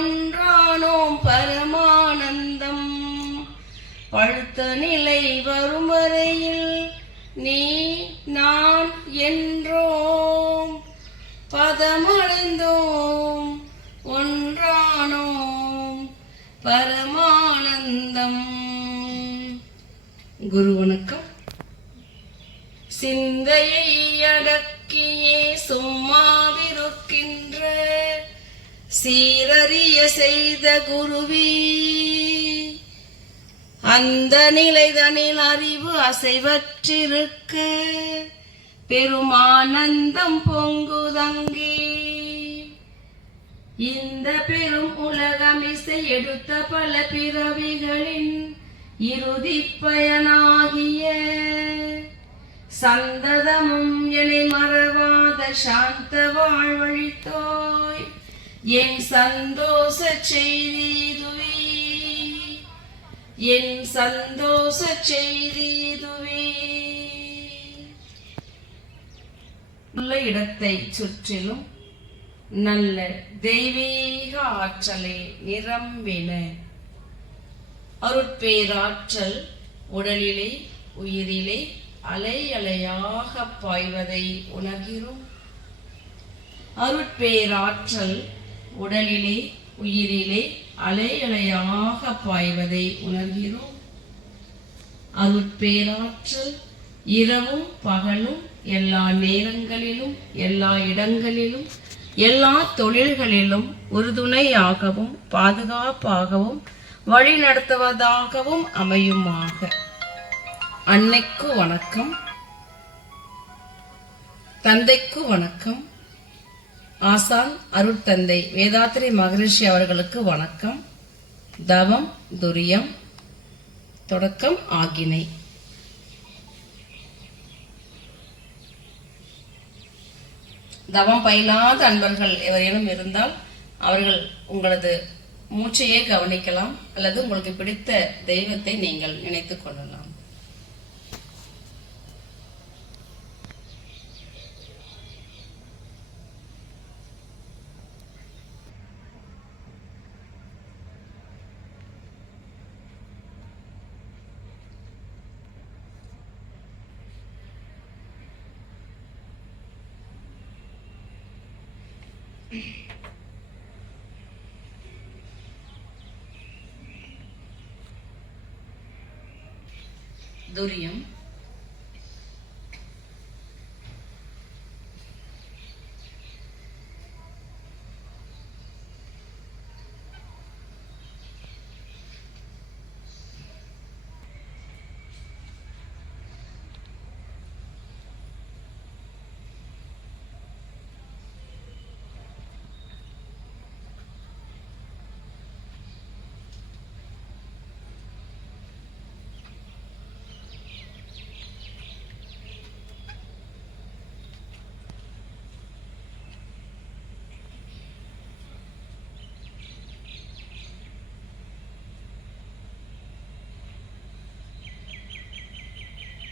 ஒன்றானோம் பரமானந்தம். பழுத்த நிலை வரும் வரையில் நீ நான் என்றோம், பதமடைந்தோம் ஒன்றானோம் பரமானந்தம். குரு வணக்கம். சிந்தையை அடக்கியே சும்மாவிருக்கின்ற சீரறிய செய்த குருவி, அந்த நிலைதனில் அறிவு அசைவற்றிருக்க பெருமானந்தம் பொங்குதங்கே. இந்த பெரும் உலகமிசை எடுத்த பல பிறவிகளின் இறுதி பயனாகிய சந்ததமும் என்னை மறவாத சாந்த வாழ்வழித்தோய் என் சந்தோஷ செய்திதுவே, என் சந்தோஷ செய்திதுவே. உள்ள இடத்தை சுற்றிலும் நல்ல தெய்வீக ஆற்றலை நிரம்பின அருட்பேராற்றல் உடலிலே உயிரிலே அலை அலையாக பாய்வதை உணர்கிறோம். அருட்பேராற்றல் உடலிலே உயிரிலே அலை அலையாக பாய்வதை உணர்கிறோம். அருட்பேராற்றல் இரவும் பகலும் எல்லா நேரங்களிலும் எல்லா இடங்களிலும் எல்லா தொழில்களிலும் உறுதுணையாகவும் பாதுகாப்பாகவும் வழி நடத்துவதாகவும் அமையுமாக. அன்னைக்கு வணக்கம், தந்தைக்கு வணக்கம், ஆசான் அருட்தந்தை வேதாத்ரி மகரிஷி அவர்களுக்கு வணக்கம். தவம் துரியம் தொடக்கம் ஆகினை. தவம் பயிலாத அன்பர்கள் எவரேனும் இருந்தால் அவர்கள் உங்களது மூச்சையே கவனிக்கலாம், அல்லது உங்களுக்கு பிடித்த தெய்வத்தை நீங்கள் நினைத்துக் கொள்ளலாம். துரியம்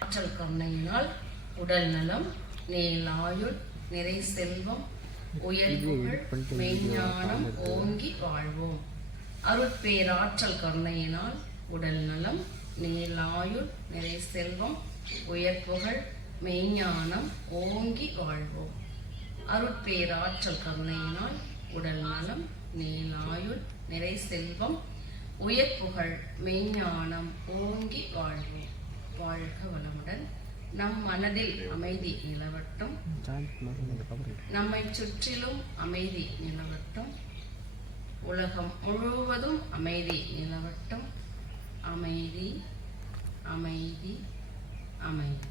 ஆற்றல் கருணையினால் உடல் நலம், நீலாயுள், நிறை செல்வம், உயர்வுகள், மெய்ஞானம் ஓங்கி வாழ்வோம். அருட்பேராற்றல் கருணையினால் உடல் நலம், நீலாயுள், நிறை செல்வம், உயர்வுகள், மெய்ஞானம் ஓங்கி வாழ்வோம். அருட்பேராற்றல் கருணையினால் உடல் நலம், நீலாயுள், நிறை செல்வம், உயர்வுகள், மெய்ஞானம் ஓங்கி வாழ்வோம். வாழ்க வளமுடன். நம் மனதில் அமைதி நிலவட்டும், நம்மை சுற்றிலும் அமைதி நிலவட்டும், உலகம் முழுவதும் அமைதி நிலவட்டும். அமைதி அமைதி அமைதி.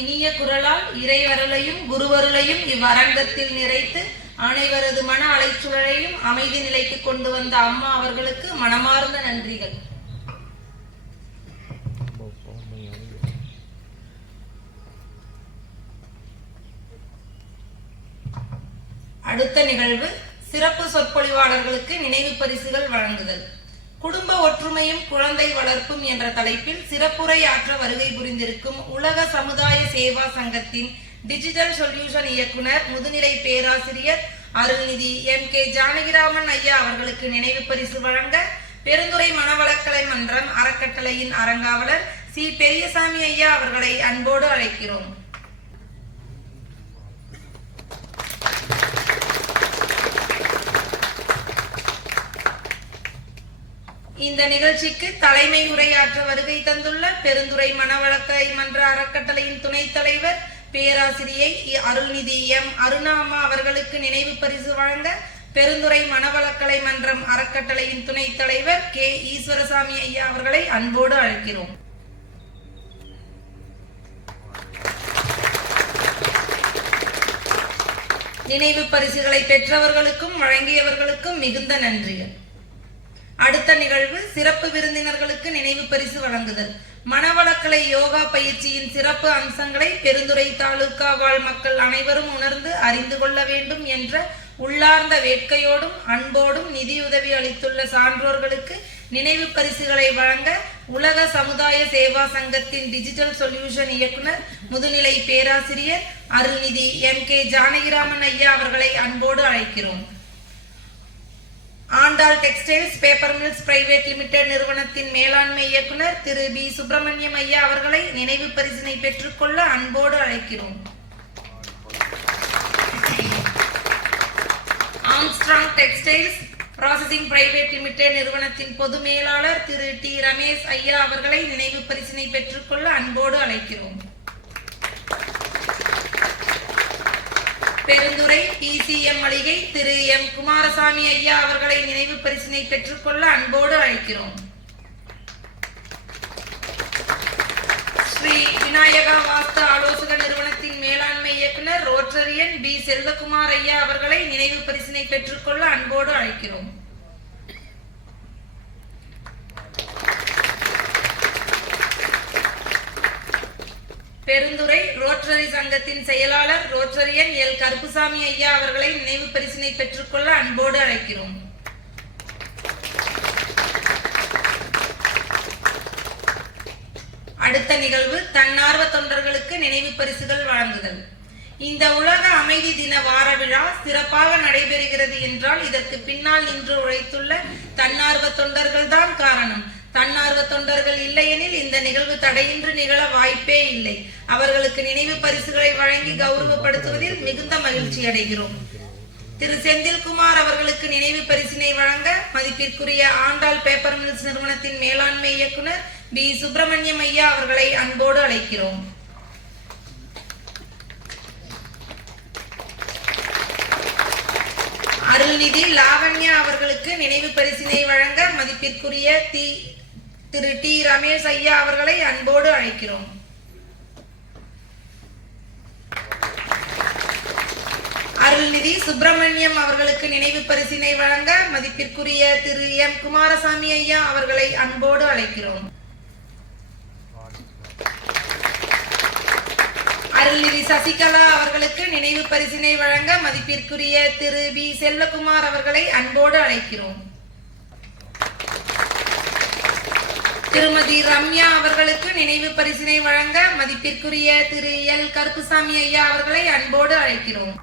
இனிய குரலால் இறைவருளையும் குருவருளையும் இவ்வரங்கத்தில் நிறைத்து அனைவரது மன அலைச்சுழலையும் அமைதி நிலைக்கு கொண்டு வந்த அம்மா அவர்களுக்கு மனமார்ந்த நன்றிகள். அடுத்த நிகழ்வு சிறப்பு சொற்பொழிவாளர்களுக்கு நினைவு பரிசுகள் வழங்குதல். குடும்ப ஒற்றுமையும் குழந்தை வளர்ப்பும் என்ற தலைப்பில் சிறப்புரை ஆற்ற வருகை புரிந்திருக்கும் உலக சமுதாய சேவா சங்கத்தின் டிஜிட்டல் சொல்யூஷன் இயக்குனர் முதுநிலை பேராசிரியர் அருள்நிதி MK ஜானகிராமன் ஐயா அவர்களுக்கு நினைவு பரிசு வழங்க பெருந்துறை மனவளக்கலை மன்றம் அறக்கட்டளையின் அறங்காவலர் சி பெரியசாமி ஐயா அவர்களை அன்போடு அழைக்கிறோம். இந்த நிகழ்ச்சிக்கு தலைமை உரையாற்ற வருகை தந்துள்ள பெருந்துறை மனவளக்கலை மன்ற அறக்கட்டளையின் துணைத் தலைவர் பேராசிரியை அருள்நிதி அருணா அம்மா அவர்களுக்கு நினைவு பரிசு வழங்க பெருந்துறை மனவளக்கலை மன்றம் அறக்கட்டளையின் துணைத் தலைவர் K ஈஸ்வரசாமி ஐயா அவர்களை அன்போடு அழைக்கிறோம். நினைவு பரிசுகளை பெற்றவர்களுக்கும் வழங்கியவர்களுக்கும் மிகுந்த நன்றிகள். அடுத்த நிகழ்வு சிறப்பு விருந்தினர்களுக்கு நினைவு பரிசு வழங்குதல். மனவளக்கலை யோகா பயிற்சியின் சிறப்பு அம்சங்களை பெருந்துறை தாலுகா வாழ் மக்கள் அனைவரும் உணர்ந்து அறிந்து கொள்ள வேண்டும் என்ற உள்ளார்ந்த வேட்கையோடும் அன்போடும் நிதியுதவி அளித்துள்ள சான்றோர்களுக்கு நினைவு பரிசுகளை வழங்க உலக சமுதாய சேவா சங்கத்தின் டிஜிட்டல் சொல்யூஷன் இயக்குனர் முதுநிலை பேராசிரியர் அருள்நிதி MK ஜானகிராமன் ஐயா அவர்களை அன்போடு அழைக்கிறோம். Andal textiles paper mills private limited நிறுவனத்தின் மேலாண்மை இயக்குனர் திரு B சுப்பிரமணியம் ஐயா அவர்களை நினைவு பரிசினை பெற்றுக்கொள்ள அன்போடு அழைக்கிறோம். Armstrong textiles processing private limited நிறுவனத்தின் பொது மேலாளர் திரு T ரமேஷ் ஐயா அவர்களை நினைவு பரிசினை பெற்றுக்கொள்ள அன்போடு அழைக்கிறோம். பெருந்துறை PCM மளிகை திரு M குமாரசாமி ஐயா அவர்களை நினைவு பரிசினை பெற்றுக்கொள்ள அன்போடு அழைக்கிறோம். ஸ்ரீ விநாயகா வாஸ்து ஆலோசக நிறுவனத்தின் மேலாண்மை இயக்குனர் ரோட்டரியன் B செல்வகுமார் ஐயா அவர்களை நினைவு பரிசினை பெற்றுக்கொள்ள அன்போடு அழைக்கிறோம். பெருந்துறை ரோட்டரி சங்கத்தின் செயலாளர் ரோட்டரியன் L கருப்புசாமி ஐயா அவர்களை நினைவு பரிசினை பெற்றுக்கொள்ள அன்போடு அழைக்கிறோம். அடுத்த நிகழ்வு தன்னார்வ தொண்டர்களுக்கு நினைவு பரிசுகள் வழங்குதல். இந்த உலக அமைதி தின வார விழா சிறப்பாக நடைபெறுகிறது என்றால் இதற்கு பின்னால் நின்று உழைத்துள்ள தன்னார்வ தொண்டர்கள் தான் காரணம். தன்னார்வ தொண்டர்கள் இல்லையெனில் இந்த நிகழ்வு தடையின்றி நிகழ வாய்ப்பே இல்லை. அவர்களுக்கு நினைவு பரிசுகளை வழங்கி கௌரவப்படுத்துவதில் மிகுந்த மகிழ்ச்சி அடைகிறோம். திரு செந்தில்குமார் அவர்களுக்கு நினைவு பரிசினை வழங்க மதிப்பிற்குரிய ஆண்டாள் பேப்பர் மில்ஸ் நிறுவனத்தின் மேலாண்மை இயக்குனர் B சுப்பிரமணியம் ஐயா அவர்களை அன்போடு அழைக்கிறோம். அருள்நிதி லாவண்யா அவர்களுக்கு நினைவு பரிசினை வழங்க மதிப்பிற்குரிய திரு T ரமேஷ் ஐயா அவர்களை அன்போடு அழைக்கிறோம். அருள்நிதி சுப்பிரமணியம் அவர்களுக்கு நினைவு பரிசினை வழங்க மதிப்பிற்குரிய திரு M குமாரசாமி ஐயா அவர்களை அன்போடு அழைக்கிறோம். அருள்நிதி சசிகலா அவர்களுக்கு நினைவு பரிசினை வழங்க மதிப்பிற்குரிய திரு B செல்வகுமார் அவர்களை அன்போடு அழைக்கிறோம். திருமதி ரம்யா அவர்களுக்கு நினைவு பரிசினை வழங்க மதிப்பிற்குரிய திரு L கருப்புசாமி ஐயா அவர்களை அன்போடு அழைக்கிறோம்.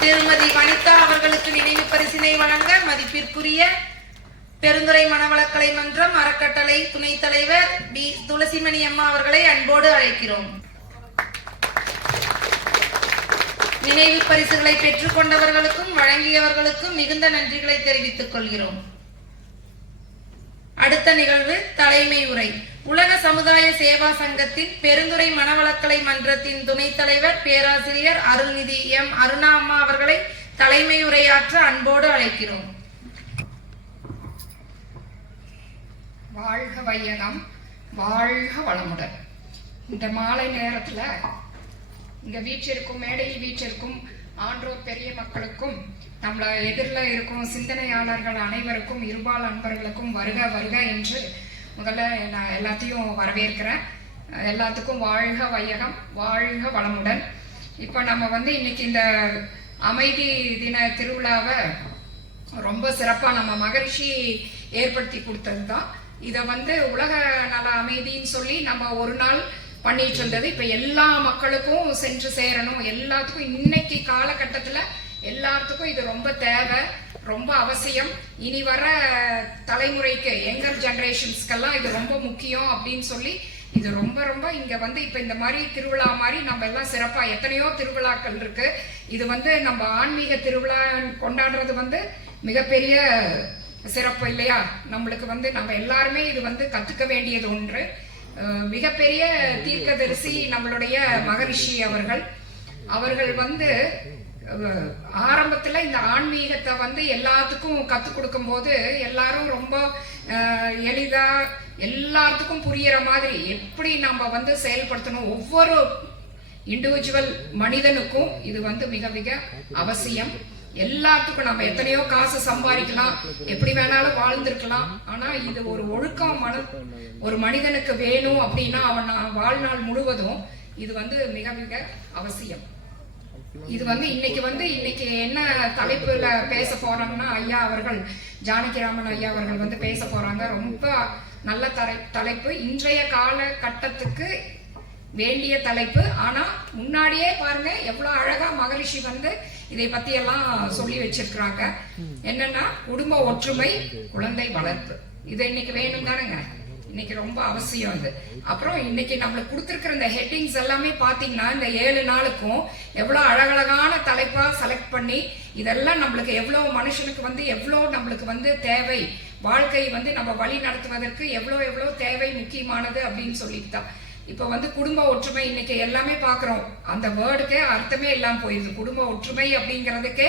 திருமதி வனிதா அவர்களுக்கு நினைவு பரிசினை வழங்க மதிப்பிற்குரிய பெருந்துறை மனவளக்கலை மன்றம் அறக்கட்டளை துணைத் தலைவர் B துளசிமணி அம்மா அவர்களை அன்போடு அழைக்கிறோம். நினைவு பரிசுகளை பெற்றுக் கொண்டவர்களுக்கும் வழங்கியவர்களுக்கும் மிகுந்த நன்றிகளை தெரிவித்துக் கொள்கிறோம். அடுத்த நிகழ்வு தலைமை உரை. உலக சமுதாய சேவா சங்கத்தின் பெருந்துறை மனவளக்கலை மன்றத்தின் துணைத் தலைவர் பேராசிரியர் அருள்நிதி அருணா அம்மா அவர்களை தலைமை உரையாற்ற அன்போடு அழைக்கிறோம். வாழ்க வையகம், வாழ்க வளமுடன். இந்த மாலை நேரத்துல இங்க வீற்றிருக்கும் மேடையில் வீற்றிருக்கும் ஆன்றோர் பெரிய மக்களுக்கும் நம்மள எதிரில் இருக்கும் சிந்தனையாளர்கள் அனைவருக்கும் இருபால் அன்பர்களுக்கும் வருக வருக என்று முதல்ல நான் எல்லாத்தையும் வரவேற்கிறேன். எல்லாத்துக்கும் வாழ்க வையகம், வாழ்க வளமுடன். இப்போ நம்ம இன்னைக்கு இந்த அமைதி தின திருவிழாவை ரொம்ப சிறப்பாக நம்ம மகிழ்ச்சி ஏற்படுத்தி கொடுத்தது தான். இதை உலக நல அமைதின்னு சொல்லி நம்ம ஒரு நாள் பண்ணிட்டு இருந்தது இப்ப எல்லா மக்களுக்கும் சென்று சேரணும். எல்லாத்துக்கும் இன்னைக்கு காலகட்டத்துல எல்லாத்துக்கும் இது ரொம்ப தேவை, ரொம்ப அவசியம். இனி வர தலைமுறைக்கு, யங்கர் ஜெனரேஷன்ஸ்க்கெல்லாம் இது ரொம்ப முக்கியம் அப்படின்னு சொல்லி இது ரொம்ப ரொம்ப இங்க வந்து இப்ப இந்த மாதிரி திருவிழா மாதிரி நம்ம எல்லாம் சிறப்பா எத்தனையோ திருவிழாக்கள் இருக்கு. இது வந்து நம்ம ஆன்மீக திருவிழா கொண்டாடுறது வந்து மிகப்பெரிய சிறப்பு இல்லையா? நம்மளுக்கு வந்து நம்ம எல்லாருமே இது வந்து கத்துக்க வேண்டியது ஒன்று. மிகப்பெரிய தீர்க்கதரிசி நம்மளுடைய மகரிஷி அவர்கள் வந்து ஆரம்பத்துல இந்த ஆன்மீகத்தை வந்து எல்லாத்துக்கும் கத்துக் கொடுக்கும் போது எல்லாரும் ரொம்ப எளிதா எல்லாத்துக்கும் புரியுற மாதிரி எப்படி நம்ம வந்து செயல்படுத்தணும், ஒவ்வொரு இண்டிவிஜுவல் மனிதனுக்கும் இது வந்து மிக மிக அவசியம். எல்லாத்துக்கும் நம்ம எத்தனையோ காசு சம்பாதிக்கலாம், எப்படி வேணாலும் வாழ்ந்திருக்கலாம், ஆனா இது ஒரு ஒழுக்கம் ஒரு மனிதனுக்கு வேணும் அப்படின்னா அவன் வாழ்நாள் முழுவதும் இது வந்து மிக மிக அவசியம். இது வந்து இன்னைக்கு என்ன தலைப்புல பேச போறோம்னா, ஐயா அவர்கள் ஜானகிராமன் ஐயா அவர்கள் வந்து பேச போறாங்க. ரொம்ப நல்ல தலைப்பு, இன்றைய காலகட்டத்துக்கு வேண்டிய தலைப்பு. ஆனா முன்னாடியே பாருங்க எவ்வளவு அழகா மகரிஷி வந்து இதை பத்தி எல்லாம் சொல்லி வச்சிருக்கிறாங்க. என்னன்னா குடும்ப ஒற்றுமை, குழந்தை வளர்ப்பு, இது இன்னைக்கு வேணும் தானுங்க, இன்னைக்கு ரொம்ப அவசியம் இது. அப்புறம் இன்னைக்கு நம்மளுக்கு கொடுத்துருக்கிற இந்த ஹெட்டிங்ஸ் எல்லாமே பாத்தீங்கன்னா இந்த 7 நாளுக்கும் எவ்வளவு அழகழகான தலைப்பா செலக்ட் பண்ணி இதெல்லாம் நம்மளுக்கு எவ்வளவு மனுஷனுக்கு வந்து எவ்வளவு நம்மளுக்கு வந்து தேவை, வாழ்க்கை வந்து நம்ம வழி நடத்துவதற்கு எவ்வளவு தேவை, முக்கியமானது அப்படின்னு சொல்லிட்டு தான் இப்ப வந்து குடும்ப ஒற்றுமை இன்னைக்கு எல்லாமே பாக்குறோம். அந்த வேர்டுக்கே அர்த்தமே இல்லாம போயிடுது. குடும்ப ஒற்றுமை அப்படிங்கிறதுக்கே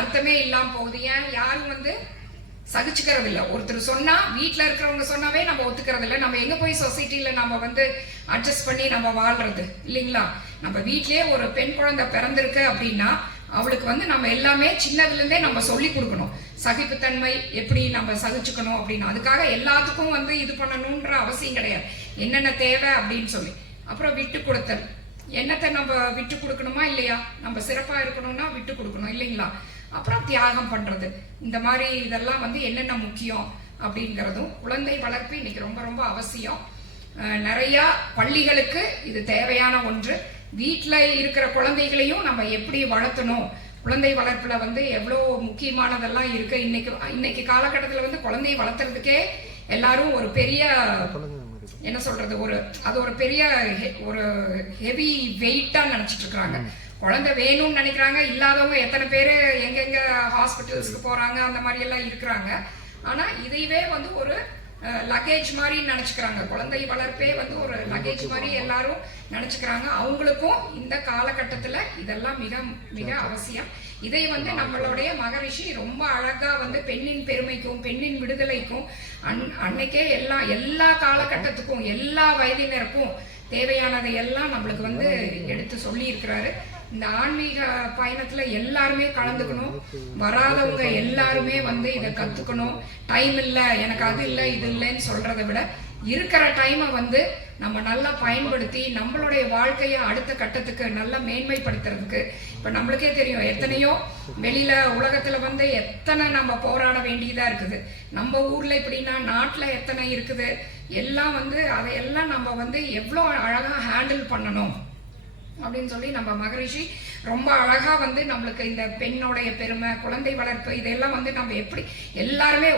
அர்த்தமே இல்லாம போகுது. ஏன் யாரும் வந்து சகிச்சுக்கிறது இல்ல. ஒருத்தர் சொன்னா, வீட்டுல இருக்கிறவங்க சொன்னாவே நம்ம ஒத்துக்கிறது இல்ல. நம்ம எங்க போய் சொசைட்டில நம்ம வந்து அட்ஜஸ்ட் பண்ணி நம்ம வாழ்றது இல்லைங்களா? நம்ம வீட்லயே ஒரு பெண் குழந்தை பிறந்திருக்கு அப்படின்னா அவளுக்கு வந்து நம்ம எல்லாமே சின்னதுல இருந்தே நம்ம சொல்லி கொடுக்கணும். சகிப்புத்தன்மை எப்படி நம்ம சகிச்சுக்கணும் அப்படின்னு. அதுக்காக எல்லாத்துக்கும் வந்து இது பண்ணணும்ன்ற அவசியம் கிடையாது. என்னென்ன தேவை அப்படின்னு சொல்லி. அப்புறம் விட்டு கொடுத்தல், என்னத்தை நம்ம விட்டு கொடுக்கணுமா இல்லையா? நம்ம சிறப்பா இருக்கணும்னா விட்டு கொடுக்கணும் இல்லைங்களா? அப்புறம் தியாகம் பண்றது, இந்த மாதிரி இதெல்லாம் வந்து என்னென்ன முக்கியம் அப்படிங்கிறதும். குழந்தை வளர்ப்பு இன்னைக்கு ரொம்ப ரொம்ப அவசியம். நிறைய பள்ளிகளுக்கு இது தேவையான ஒன்று. வீட்டுல இருக்கிற குழந்தைகளையும் நம்ம எப்படி வளர்த்தணும், குழந்தை வளர்ப்புல வந்து எவ்வளவு முக்கியமானதெல்லாம் இருக்கு. இன்னைக்கு காலகட்டத்துல வந்து குழந்தையை வளர்த்துறதுக்கே எல்லாரும் ஒரு பெரிய என்ன சொல்றது, அது ஒரு பெரிய ஒரு ஹெவி வெயிட்டா நினைச்சிட்டு இருக்காங்க. குழந்தை வேணும்னு நினைக்கிறாங்க. இல்லாதவங்க எத்தனை பேரு எங்கெங்க ஹாஸ்பிட்டல்ஸ்க்கு போறாங்க, அந்த மாதிரி எல்லாம் இருக்கிறாங்க. ஆனா இதையவே வந்து ஒரு லக்கேஜ் மாதிரி நினைச்சுக்கிறாங்க. குழந்தை வளர்ப்பே வந்து ஒரு லக்கேஜ் மாதிரி எல்லாரும் நினைச்சுக்கிறாங்க. அவங்களுக்கும் இந்த காலகட்டத்துல இதெல்லாம் மிக மிக அவசியம். இதை வந்து நம்மளுடைய மகரிஷி ரொம்ப அழகா வந்து பெண்ணின் பெருமைக்கும் பெண்ணின் விடுதலைக்கும் அன்னைக்கே எல்லா காலகட்டத்துக்கும் எல்லா வயதினருக்கும் தேவையானதை எல்லாம் நம்மளுக்கு வந்து எடுத்து சொல்லி இருக்கிறாரு. இந்த ஆன்மீக பயணத்துல எல்லாருமே கலந்துக்கணும். வராதவங்க எல்லாருமே வந்து இதை கத்துக்கணும். டைம் இல்ல, எனக்கு அது இல்லை இது இல்லைன்னு சொல்றதை விட இருக்கிற டைமை வந்து நம்ம நல்லா பயன்படுத்தி நம்மளுடைய வாழ்க்கையை அடுத்த கட்டத்துக்கு நல்லா மேன்மைப்படுத்துறதுக்கு. இப்ப நம்மளுக்கே தெரியும் எத்தனையோ வெளியில உலகத்துல வந்து எத்தனை நம்ம போராட வேண்டியதா இருக்குது. நம்ம ஊர்ல இப்படின்னா நாட்டுல எத்தனை இருக்குது. எல்லாம் வந்து அதையெல்லாம் நம்ம வந்து எவ்வளவு அழகா ஹேண்டில் பண்ணணும் அப்படின்னு சொல்லி நம்ம மகரிஷி ரொம்ப அழகா வந்து நம்மளுக்கு இந்த பெண்ணுடைய பெருமை, குழந்தை வளர்ப்பு, இதெல்லாம் வந்து நம்ம எப்படி எல்லாருமே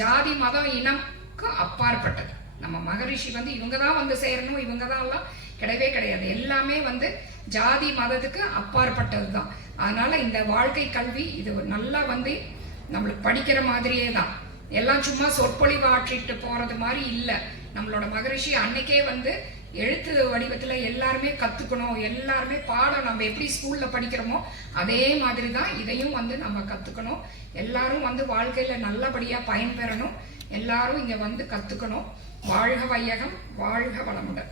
ஜாதி மதம் இனம்க்கு அப்பாற்பட்டது. நம்ம மகரிஷி வந்து இவங்கதான் வந்து சேரணும், இவங்கதான் எல்லாம் கிடையவே கிடையாது. எல்லாமே வந்து ஜாதி மதத்துக்கு அப்பாற்பட்டதுதான். அதனால இந்த வாழ்க்கை கல்வி இது நல்லா வந்து நம்மளுக்கு படிக்கிற மாதிரியே தான். எல்லாம் சும்மா சொற்பொழிவு ஆற்றிட்டு போறது மாதிரி இல்லை. நம்மளோட மகரிஷி அன்னைக்கே வந்து எழுத்து வடிவத்துல எல்லாருமே கத்துக்கணும், எல்லாருமே பாடம் நம்ம எப்படி ஸ்கூல்ல படிக்கிறோமோ அதே மாதிரி தான் இதையும் வந்து நம்ம கத்துக்கணும். எல்லாரும் வந்து வாழ்க்கையில நல்லபடியா பயன்பெறணும். எல்லாரும் இங்க வந்து கத்துக்கணும். வாழ்க வையகம், வாழ்க வளமுடன்.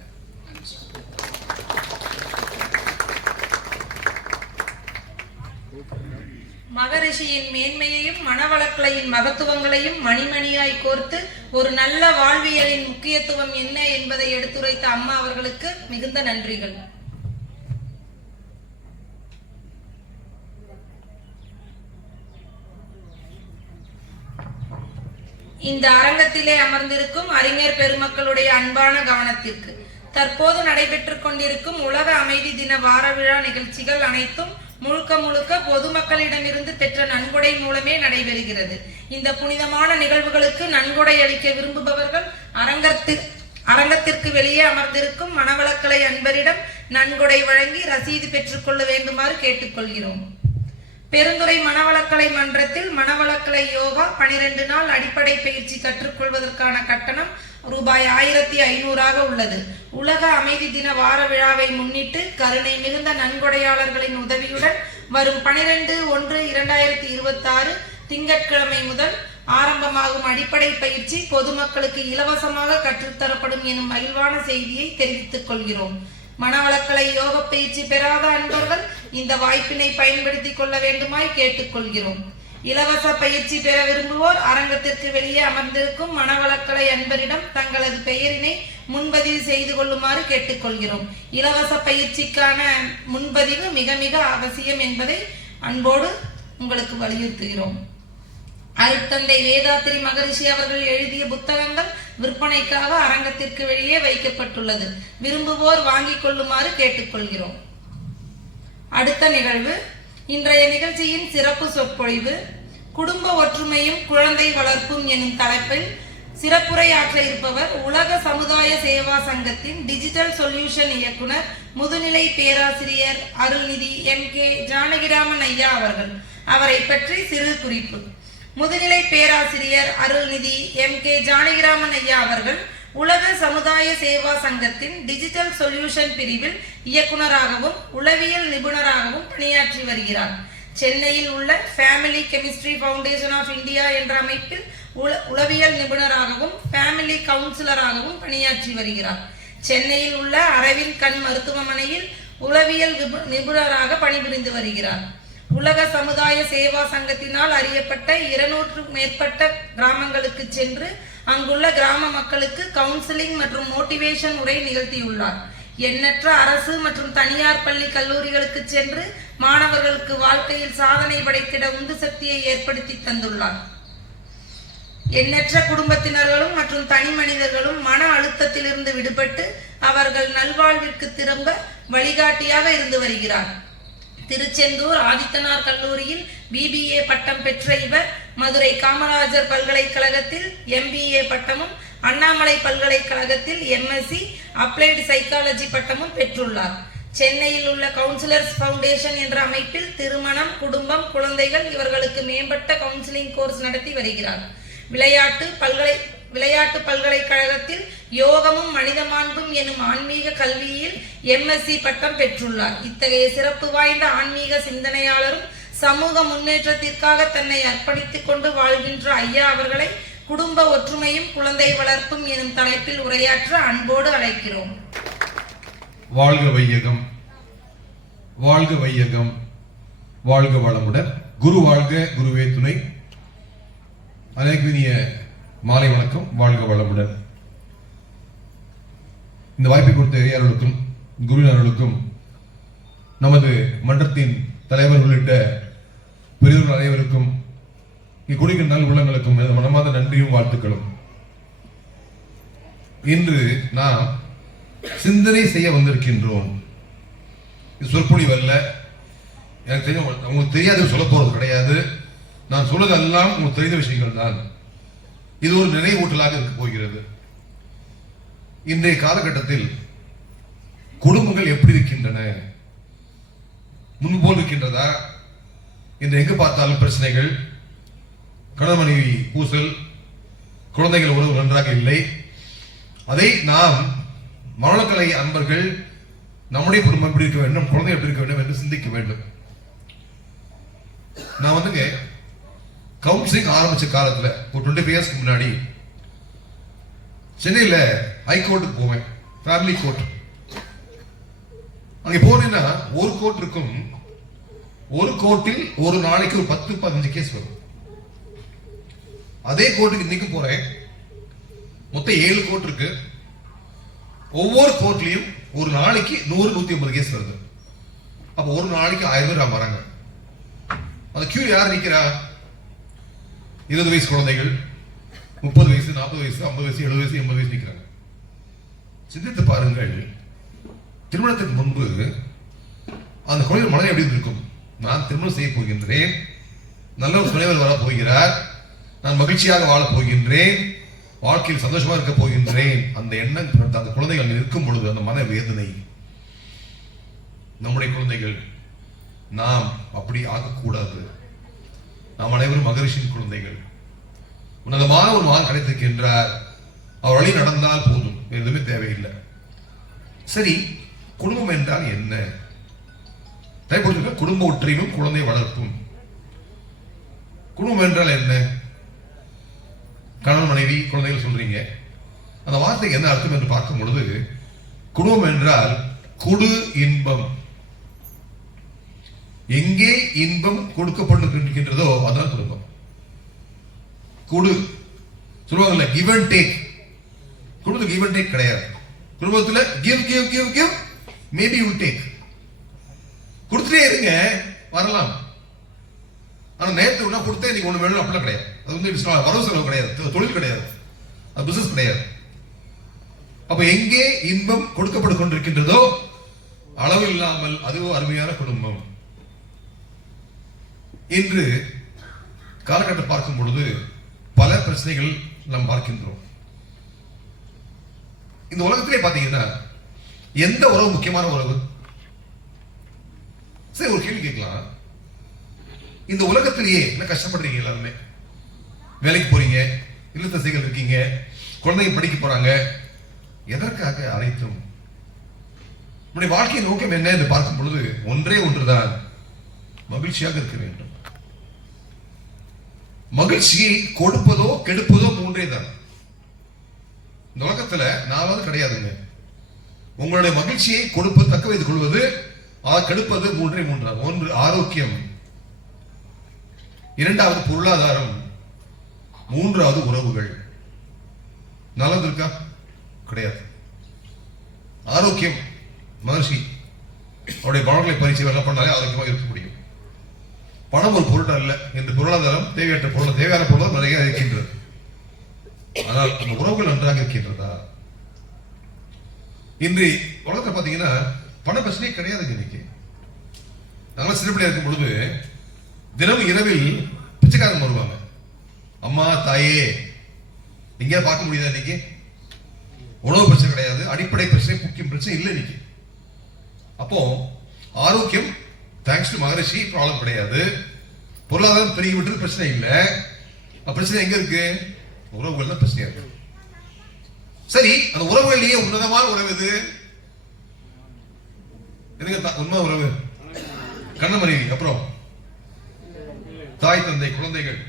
மகரிஷியின் மேன்மையையும் மனவளக்கலையின் மகத்துவங்களையும் மணிமணியாய் கோர்த்து ஒரு நல்ல வாழ்வியலின் முக்கியத்துவம் என்ன என்பதை எடுத்துரைத்த அம்மா அவர்களுக்கு மிகுந்த நன்றிகள். இந்த அரங்கத்திலே அமர்ந்திருக்கும் அறிஞர் பெருமக்களுடைய அன்பான கவனத்திற்கு தற்போது நடைபெற்றுக் கொண்டிருக்கும் உலக அமைதி தின வார விழா நிகழ்ச்சிகள் அனைத்தும் முழுக்க பொதுமக்களிடமிருந்து பெற்ற நன்கொடை மூலமே நடைபெறுகிறது. இந்த புனிதமான நிகழ்வுகளுக்கு நன்கொடை அளிக்க விரும்புபவர்கள் அரங்கத்திற்கு வெளியே அமர்ந்திருக்கும் மனவளக்கலை அன்பரிடம் நன்கொடை வழங்கி ரசீது பெற்றுக் கொள்ள வேண்டுமாறு கேட்டுக்கொள்கிறோம். பெருந்துறை மனவளக்கலை மன்றத்தில் மனவளக்கலை யோகா 12 நாள் அடிப்படை பயிற்சி கற்றுக்கொள்வதற்கான கட்டணம் ரூபாய் 1500 உள்ளது. உலக அமைதி தின வார விழாவை முன்னிட்டு கருணை மிகுந்த நன்கொடையாளர்களின் உதவியுடன் வரும் 12/1/2026 திங்கட்கிழமை முதல் ஆரம்பமாகும் அடிப்படை பயிற்சி பொதுமக்களுக்கு இலவசமாக கற்றுத்தரப்படும் எனும் மகிழ்வான செய்தியை தெரிவித்துக் கொள்கிறோம். மனவளக்கலை யோக பயிற்சி பெறாத அன்பர்கள் இந்த வாய்ப்பினை பயன்படுத்திக் கொள்ள வேண்டுமாய் கேட்டுக்கொள்கிறோம். இலவச பயிற்சி பெற விரும்புவோர் அரங்கத்திற்கு வெளியே அமர்ந்திருக்கும் மனவளக்கலை அன்பரிடம் தங்களது பெயரினை முன்பதிவு செய்து கொள்ளுமாறு கேட்டுக்கொள்கிறோம். இலவச பயிற்சிக்கான முன்பதிவு மிக மிக அவசியம் என்பதை அன்போடு உங்களுக்கு வலியுறுத்துகிறோம். அருட்தந்தை வேதாத்திரி மகரிஷி அவர்கள் எழுதிய புத்தகங்கள் விற்பனைக்காக அரங்கத்திற்கு வெளியே வைக்கப்பட்டுள்ளது. விரும்புவோர் வாங்கிக் கொள்ளுமாறு கேட்டுக்கொள்கிறோம். அடுத்த நிகழ்வு இன்றைய நிகழ்ச்சியின் சிறப்பு சொற்பொழிவு குடும்ப ஒற்றுமையும் குழந்தை வளர்ப்பும் எனும் தலைப்பில் சிறப்புரையாற்ற இருப்பவர் உலக சமுதாய சேவா சங்கத்தின் டிஜிட்டல் சொல்யூஷன் இயக்குனர் முதுநிலை பேராசிரியர் அருள்நிதி MK ஜானகிராமன் ஐயா அவர்கள். அவரை பற்றி சிறு குறிப்பு. முதுநிலை பேராசிரியர் அருள்நிதி MK ஜானகிராமன் ஐயா அவர்கள் உலக சமுதாய சேவா சங்கத்தின் டிஜிட்டல் சொல்யூஷன் பிரிவில் இயக்குனராகவும் உளவியல் நிபுணராகவும் பணியாற்றி வருகிறார். சென்னையில் உள்ள family chemistry foundation of India என்ற அமைப்பில் உளவியல் நிபுணராகவும் ஃபேமிலி கவுன்சிலராகவும் பணியாற்றி வருகிறார். சென்னையில் உள்ள அரவிந்த் கண் மருத்துவமனையில் உளவியல் நிபுணராக பணிபுரிந்து வருகிறார். உலக சமுதாய சேவா சங்கத்தினால் அறியப்பட்ட 200க்கும் மேற்பட்ட கிராமங்களுக்கு சென்று அங்குள்ள கிராம மக்களுக்கு கவுன்சிலிங் மற்றும் மோட்டிவேஷன் உரை நிகழ்த்தியுள்ளார். எண்ணற்ற அரசு மற்றும் தனியார் பள்ளி கல்லூரிகளுக்கு சென்று மாணவர்களுக்கு வாழ்க்கையில் சாதனை படைத்திட உந்து சக்தியை ஏற்படுத்தி தந்துள்ளார். எண்ணற்ற குடும்பத்தினர்களும் மற்றும் தனி மனிதர்களும் மன அழுத்தத்திலிருந்து விடுபட்டு அவர்கள் நல்வாழ்விற்கு திரும்ப வழிகாட்டியாக இருந்து வருகிறார். திருச்செந்தூர் ஆதித்தனார் கல்லூரியில் BBA பட்டம் பெற்ற இவர் மதுரை காமராஜர் பல்கலைக்கழகத்தில் MBA பட்டமும் அண்ணாமலை பல்கலைக்கழகத்தில் MSc அப்ளைடு சைக்காலஜி பட்டமும் பெற்றுள்ளார். சென்னையில் உள்ள கவுன்சிலர்ஸ் ஃபவுண்டேஷன் என்ற அமைப்பில் திருமணம், குடும்பம், குழந்தைகள் இவர்களுக்கு மேம்பட்ட கவுன்சிலிங் கோர்ஸ் நடத்தி வருகிறார். விளையாட்டு பல்கலைக்கழகத்தில் யோகமும் மனித மாண்பும் எனும் ஆன்மீக கல்வியில் MSc பட்டம் பெற்றுள்ளார். இத்தகைய சிறப்பு வாய்ந்த ஆன்மீக சிந்தனையாளரும் சமூக முன்னேற்றத்திற்காக தன்னை அர்ப்பணித்துக் கொண்டு வாழ்கின்ற ஐயா அவர்களை குடும்ப ஒற்றுமையும் குழந்தை வளர்ப்பும் எனும் தலைப்பில் உரையாற்ற அன்போடு அழைக்கிறோம். வாழ்க வையகம், வாழ்க வையகம், வாழ்க வளமுடன். குரு வாழ்க, குருவே துணை. அனைவருக்கும் மாலை வணக்கம். வாழ்க வளமுடன். இந்த வாய்ப்பை கொடுத்த இறையாளர்களுக்கும் குருவினர்களுக்கும் நமது மன்றத்தின் தலைவர் உள்ளிட்ட பெரியவர்கள் அனைவருக்கும் இக்குடிக்கிற நல் உள்ளங்களுக்கும் மனமார்ந்த நன்றியும் வாழ்த்துக்களும். இன்று நாம் சிந்தனை செய்ய வந்திருக்கின்றோம். சொற்பொழிவு அல்ல, எனக்கு தெரியும் உங்களுக்கு தெரியாது, சொல்ல போறது கிடையாது. நான் சொல்வதெல்லாம் உங்களுக்கு தெரிந்த விஷயங்கள் தான். இது ஒரு நினைவூட்டலாக இருக்க போகிறது. இன்றைய காலகட்டத்தில் குடும்பங்கள் எப்படி இருக்கின்றன? முன்போல் இருக்கின்றதா? இன்று எங்கு பார்த்தாலும் பிரச்சனைகள், கணவன் மனைவி பூசல், குழந்தைகள் உறவு நன்றாக இல்லை. அதை நாம் மனவளக்கலை அன்பர்கள் நம்முடைய குடும்பம் எப்படி இருக்க வேண்டும், குழந்தை எப்படி இருக்க வேண்டும் என்று சிந்திக்க வேண்டும். நான் வந்துங்க கவுன்சிலிங் ஆரம்பிச்ச காலத்துல ஒரு 25 இயர்ஸ்க்கு முன்னாடி சென்னையில ஹைகோர்ட்டுக்கு போவேன், ஃபேமிலி கோர்ட். அங்க போனேன்னா ஒரு கோர்ட் இருக்கும், ஒரு கோர்ட்டில் ஒரு நாளைக்கு ஒரு 10-15 கேஸ் வரும். அதே கோர்ட்டுக்கு இன்னைக்கு போறேன், மொத்தம் 7 கோர்ட் இருக்கு. ஒவ்வொரு கோர்ட்லயும் ஒரு நாளைக்கு 100-150 கேஸ் வருது. அப்ப ஒரு நாளைக்கு 1000 பேர் வராங்க. அந்த கியூ யார் நிக்கிறா? 20 வயசு குழந்தைகள், 30 வயசு, 40 வயசு, 50 வயசு, 70 வயசு, 80 வயசு நிக்கிறாங்க. சிந்தித்து பாருங்கள். திருமணத்துக்கு முன்பு அந்த குழந்தை மனதை எப்படி இருக்கும்? நான் திருமணம் செய்ய போகின்றேன், நல்ல ஒரு துணைவர் வர போகிறார், நான் மகிழ்ச்சியாக வாழப் போகின்றேன், வாழ்க்கையில் சந்தோஷமா இருக்க போகின்றேன். அந்த எண்ணம் அந்த குழந்தைகள் இருக்கும் பொழுது அந்த மன வேதனை. நம்முடைய குழந்தைகள் நாம் அப்படி ஆகக்கூடாது. நாம் அனைவரும் மகரிஷியின் குழந்தைகள். உன்னதமான ஒரு மகன் கிடைத்திருக்கின்றார், அவர் வழி நடந்தால் போதும், எதுவுமே தேவையில்லை. சரி, குடும்பம் என்றால் என்ன? குடும்ப ஒற்றுமையும் குழந்தை வளர்ப்பும். குடும்பம் என்றால் என்ன? கணவன் மனைவி குழந்தைகள் சொல்றீங்க, அந்த வார்த்தைக்கு என்ன அர்த்தம் என்று பார்க்கும் பொழுது, குடும்பம் என்றால் குடு இன்பம். எங்கே இன்பம் கொடுக்கப்பட்டிருக்கின்றதோ அதான் குடும்பம். குடு சொல்லுவாங்கல்ல, கிவ் அண்ட் டேக். குடும்பத்துக்கு கிவ் அண்ட் டேக் கிடையாது. குடும்பத்துல give give give give, maybe you take. கொடுத்துட்டே இருங்க, வரலாம். ஆனா நேரத்தை ஒண்ணா கொடுத்தே நீங்க ஒண்ணு வேணும் அப்படிலாம் கிடையாது. அது வந்து வரவு செலவு கிடையாது, தொழில் கிடையாது, அது பிசினஸ் கிடையாது. அப்ப எங்கே இன்பம் கொடுக்கப்பட்டு கொண்டிருக்கின்றதோ அளவு இல்லாமல் அதுவும் அருமையான குடும்பம். இன்று காலகட்டம் பார்க்கும் பொழுது பல பிரச்சனைகள் நாம் பார்க்கின்றோம். இந்த உலகத்திலே பாத்தீங்கன்னா எந்த உறவு முக்கியமான உறவு? சரி, ஒரு கேள்வி கேட்கலாம். இந்த உலகத்திலேயே என்ன கஷ்டப்படுறீங்க? எல்லாருமே வேலைக்கு போறீங்க, இல்லத்தரசிகள் இருக்கீங்க, குழந்தைங்க படிக்க போறாங்க. எதற்காக? அனைத்தும் நம்முடைய வாழ்க்கையின் நோக்கம் என்ன என்று பார்க்கும் பொழுது ஒன்றே ஒன்றுதான், மகிழ்ச்சியாக இருக்க வேண்டும். மகிழ்ச்சியை கொடுப்பதோ கெடுப்பதோ மூன்றே தான். இந்த உலகத்துல நாலாவது கிடையாதுங்க. உங்களுடைய மகிழ்ச்சியை கொடுப்பது, தக்க வைத்துக் கொள்வது, கெடுப்பது மூன்றே மூன்றாம். ஒன்று ஆரோக்கியம், இரண்டாவது பொருளாதாரம், மூன்றாவது உறவுகள். நல்லது இருக்கா? கிடையாது. ஆரோக்கியம், மகிழ்ச்சி, அவருடைய பணங்களை பரிசு எல்லாம் பண்ணாலே ஆரோக்கியமாக இருக்க முடியும். பணம் ஒரு பொருள் அல்ல என்று பொருளாதாரம் தேவையற்ற பொருள், தேவையான பொருள் நிறைய இருக்கின்றது. ஆனால் அந்த உறவுகள் நன்றாக இருக்கின்றதா? இன்று உலகத்தை பார்த்தீங்கன்னா பண பிரச்சனையே கிடையாது. இன்னைக்கு நாங்கள் சிறுபிள்ளையா இருக்கும் பொழுது தினம் இரவில் பிச்சைக்காரங்க வருவாங்க. அம்மா தாயே எங்கேயா பார்க்க முடியுதா? இன்னைக்கு உணவு பிரச்சனை கிடையாது, அடிப்படை பிரச்சனை, முக்கிய பிரச்சனை இல்லை இன்னைக்கு. அப்போ ஆரோக்கியம் தேங்க்ஸ் டு மகரிஷி ப்ராப்ளம் கிடையாது. பொருளாதாரம் பெருகி விட்டு பிரச்சனை இல்லை. பிரச்சனை எங்க இருக்கு? உறவுகள் தான் பிரச்சனையா இருக்கு. சரி, அந்த உறவுகளிலேயே உன்னதமான உறவு எது? உண்மை உறவு கண்ண மனைவி, அப்புறம் தாய் தந்தை குழந்தைகள்.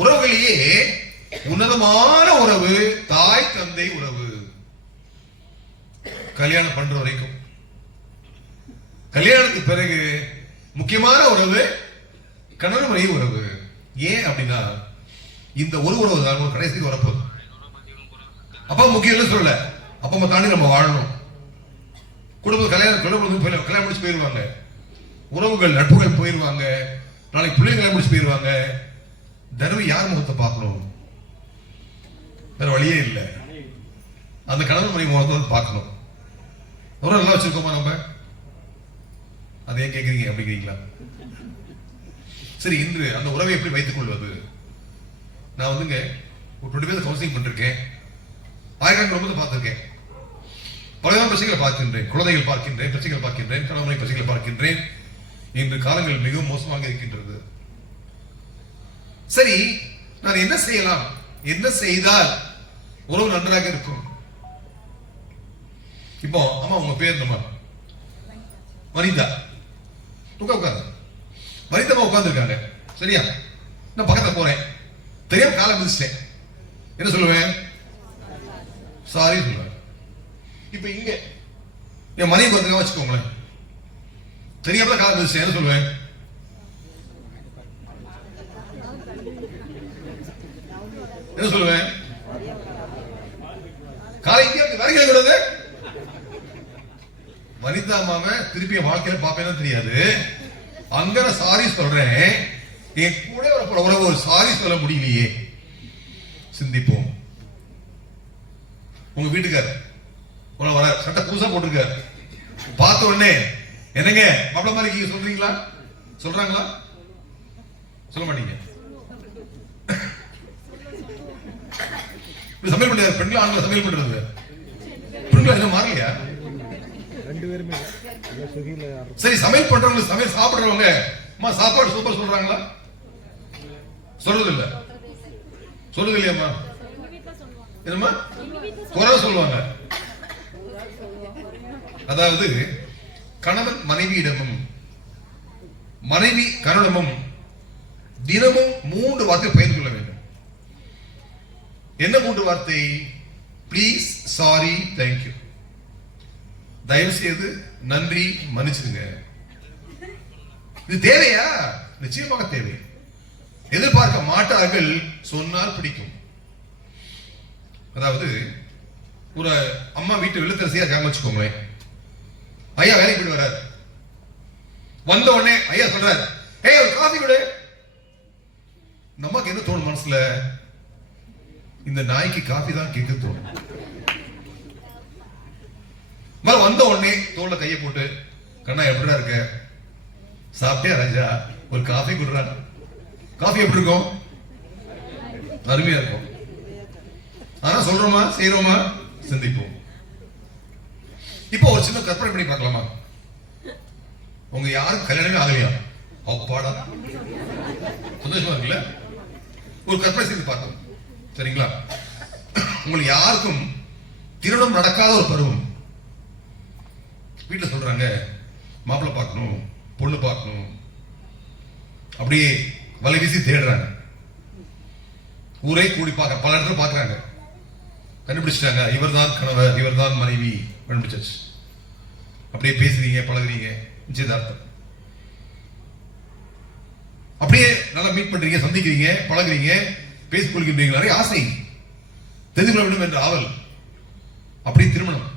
உறவுகளிலேயே உன்னதமான உறவு தாய் தந்தை உறவு. கல்யாணம் பண்ற வரைக்கும், கல்யாணத்துக்கு பிறகு முக்கியமான உறவு கணவன் மனைவி உறவு. ஏன் அப்படின்னா இந்த ஒரு உறவு தான் கடைசிக்கு வரப்போகுது. அப்பா முக்கியம் சொல்லல, அப்பா அம்மா தாண்டி நம்ம வாழணும். குடும்பம் கல்யாணம் முடிச்சு போயிருவாங்க, உறவுகள் நட்புகள் போயிருவாங்க, நாளைக்கு பிள்ளைங்க கல்யாணம் முடிச்சு போயிருவாங்க. தடவை யார் முகத்தை பார்க்கணும்? வேற வழியே இல்லை. அந்த கணவன் மனைவி முகத்தை பார்க்கணும். உறவு நல்லா வச்சிருக்கோமா நம்ம? அதை ஏன் கேட்குறீங்க? அப்படிங்கிறீங்களா? சரி, இன்று அந்த உறவை எப்படி வைத்துக் கொள்வது? நான் வந்துங்க ஒரு 20 பேர் கவுன்சிலிங் பண்ணிருக்கேன், ஆயிரம் குடும்பத்தை பார்த்திருக்கேன், பலவிதமான பிரச்சனைகளை பார்க்கின்றேன், குழந்தைகள் பார்க்கின்றேன், பிரச்சனைகள் பார்க்கின்றேன், கணவனை பிரச்சனைகளை பார்க்கின்றேன். இன்று காலங்கள் மிகவும் மோசமாக இருக்கின்றது. சரி, நான் என்ன செய்யலாம்? என்ன செய்தால் உறவு நன்றாக இருக்கும்? இப்போ அம்மா உங்க பேர் நம்ம வனிதா, உட்காந்து வனிதா உட்கார்ந்து இருக்காங்க. சரியா? நான் பக்கத்துல போறேன், தெரியாம காலை மிதிச்சிட்டேன். என்ன சொல்லுவேன்? சாரி சொல்லுவேன். இப்ப இங்க என் மனைவி பார்த்துக்க வச்சுக்கோங்களேன், தெரியாம காலை மிதிச்சிட்டேன். என்ன சொல்லுவேன்? என்ன சொல்லுவேன்? காலை இங்கே வரைக்க கூடாது. வனிதா மாம திருப்பி வாழ்க்கையில பாப்பேன்னு தெரியாது. அங்க நான் சாரி சொல்றேன், என் கூட ஒரு சாரி சொல்ல முடியலையே. சிந்திப்போம். உங்க வீட்டுக்காரு வர சட்டை புதுசா போட்டிருக்காரு. பார்த்த உடனே என்னங்க மாப்பிள மாதிரி இருக்கீங்க சொல்றீங்களா? சொல்றாங்களா? சொல்ல மாட்டீங்க. சமையல் பண்றாரு பெண்கள் ஆண்கள் சமையல் பண்றது பெண்கள் என்ன மாறலையா? சரி, சமையல் பண்றவங்க சமையல் சாப்பிடுறவங்க அம்மா சாப்பாடு சூப்பர் சொல்றாங்களா? சொல்றது இல்ல. சொல்றது இல்லையாம்மா? என்னம்மா குறை சொல்லுவாங்க. அதாவது கணவன் மனைவியிடமும் மனைவி கணவனிடமும் தினமும் 3 வார்த்தை பகிர்ந்து கொள்ள வேண்டும். என்ன 3 வார்த்தை? Please, sorry, thank you. தயவு செய்து, நன்றி, மன்னிச்சிடுங்க. இது தேவையா? நிச்சயமாக தேவை. எதிர்பார்க்க மாட்டார்கள், சொன்னால் பிடிக்கும். அதாவது ஒரு அம்மா வீட்டு வெள்ளத்தரசியா இருக்காங்க வச்சுக்கோங்களேன். ஐயா வேலைக்கு போயிட்டு வர்றாரு. வந்த உடனே ஐயா சொல்றாரு, ஏய் ஒரு காஃபி கொடு. நமக்கு என்ன தோணும் மனசுல? இந்த நாய்க்கு காஃபி தான் கேட்க தோணும். வந்த உடனே தோல்ல கையை போட்டு, கண்ணா எப்படிடா இருக்க? சாப்பிட்டே ராஜா, ஒரு காஃபி கொடுறாங்க. காஃபி எப்படி இருக்கும்? அருமையா இருக்கும். ஆனா சொல்றோமா, செய்யறோமா? சிந்திப்போம். இப்போ ஒரு சின்ன கற்பனை பண்ணி பார்க்கலாமா? உங்க யாரும் கல்யாணமே ஆகலையா? அப்பாடா, சந்தோஷமா இருக்குல்ல? ஒரு கற்பனை செய்து பார்த்தோம், சரிங்களா? உங்களுக்கு யாருக்கும் திருமணம் நடக்காத ஒரு பருவம். வீட்டுல சொல்றாங்க மாப்பிள்ளை பார்க்கணும், பொண்ணு பார்க்கணும். அப்படியே வலை வீசி தேடுறாங்க. ஊரே கூடி பார்க்க, பல இடத்துல பார்க்கறாங்க. கண்டுபிடிச்சிட்டாங்க, இவர்தான் கணவர், இவர்தான் மனைவி, கண்டுபிடிச்சாச்சு. அப்படியே பேசுறீங்க, பழகுறீங்க, நிச்சயதார்த்தம். அப்படியே நல்லா மீட் பண்றீங்க, சந்திக்கிறீங்க, பழகுறீங்க, பேசி கொள்கின்றீங்க. நிறைய ஆசை, தெரிந்து கொள்ள வேண்டும் என்ற ஆவல். அப்படி திருமணம்.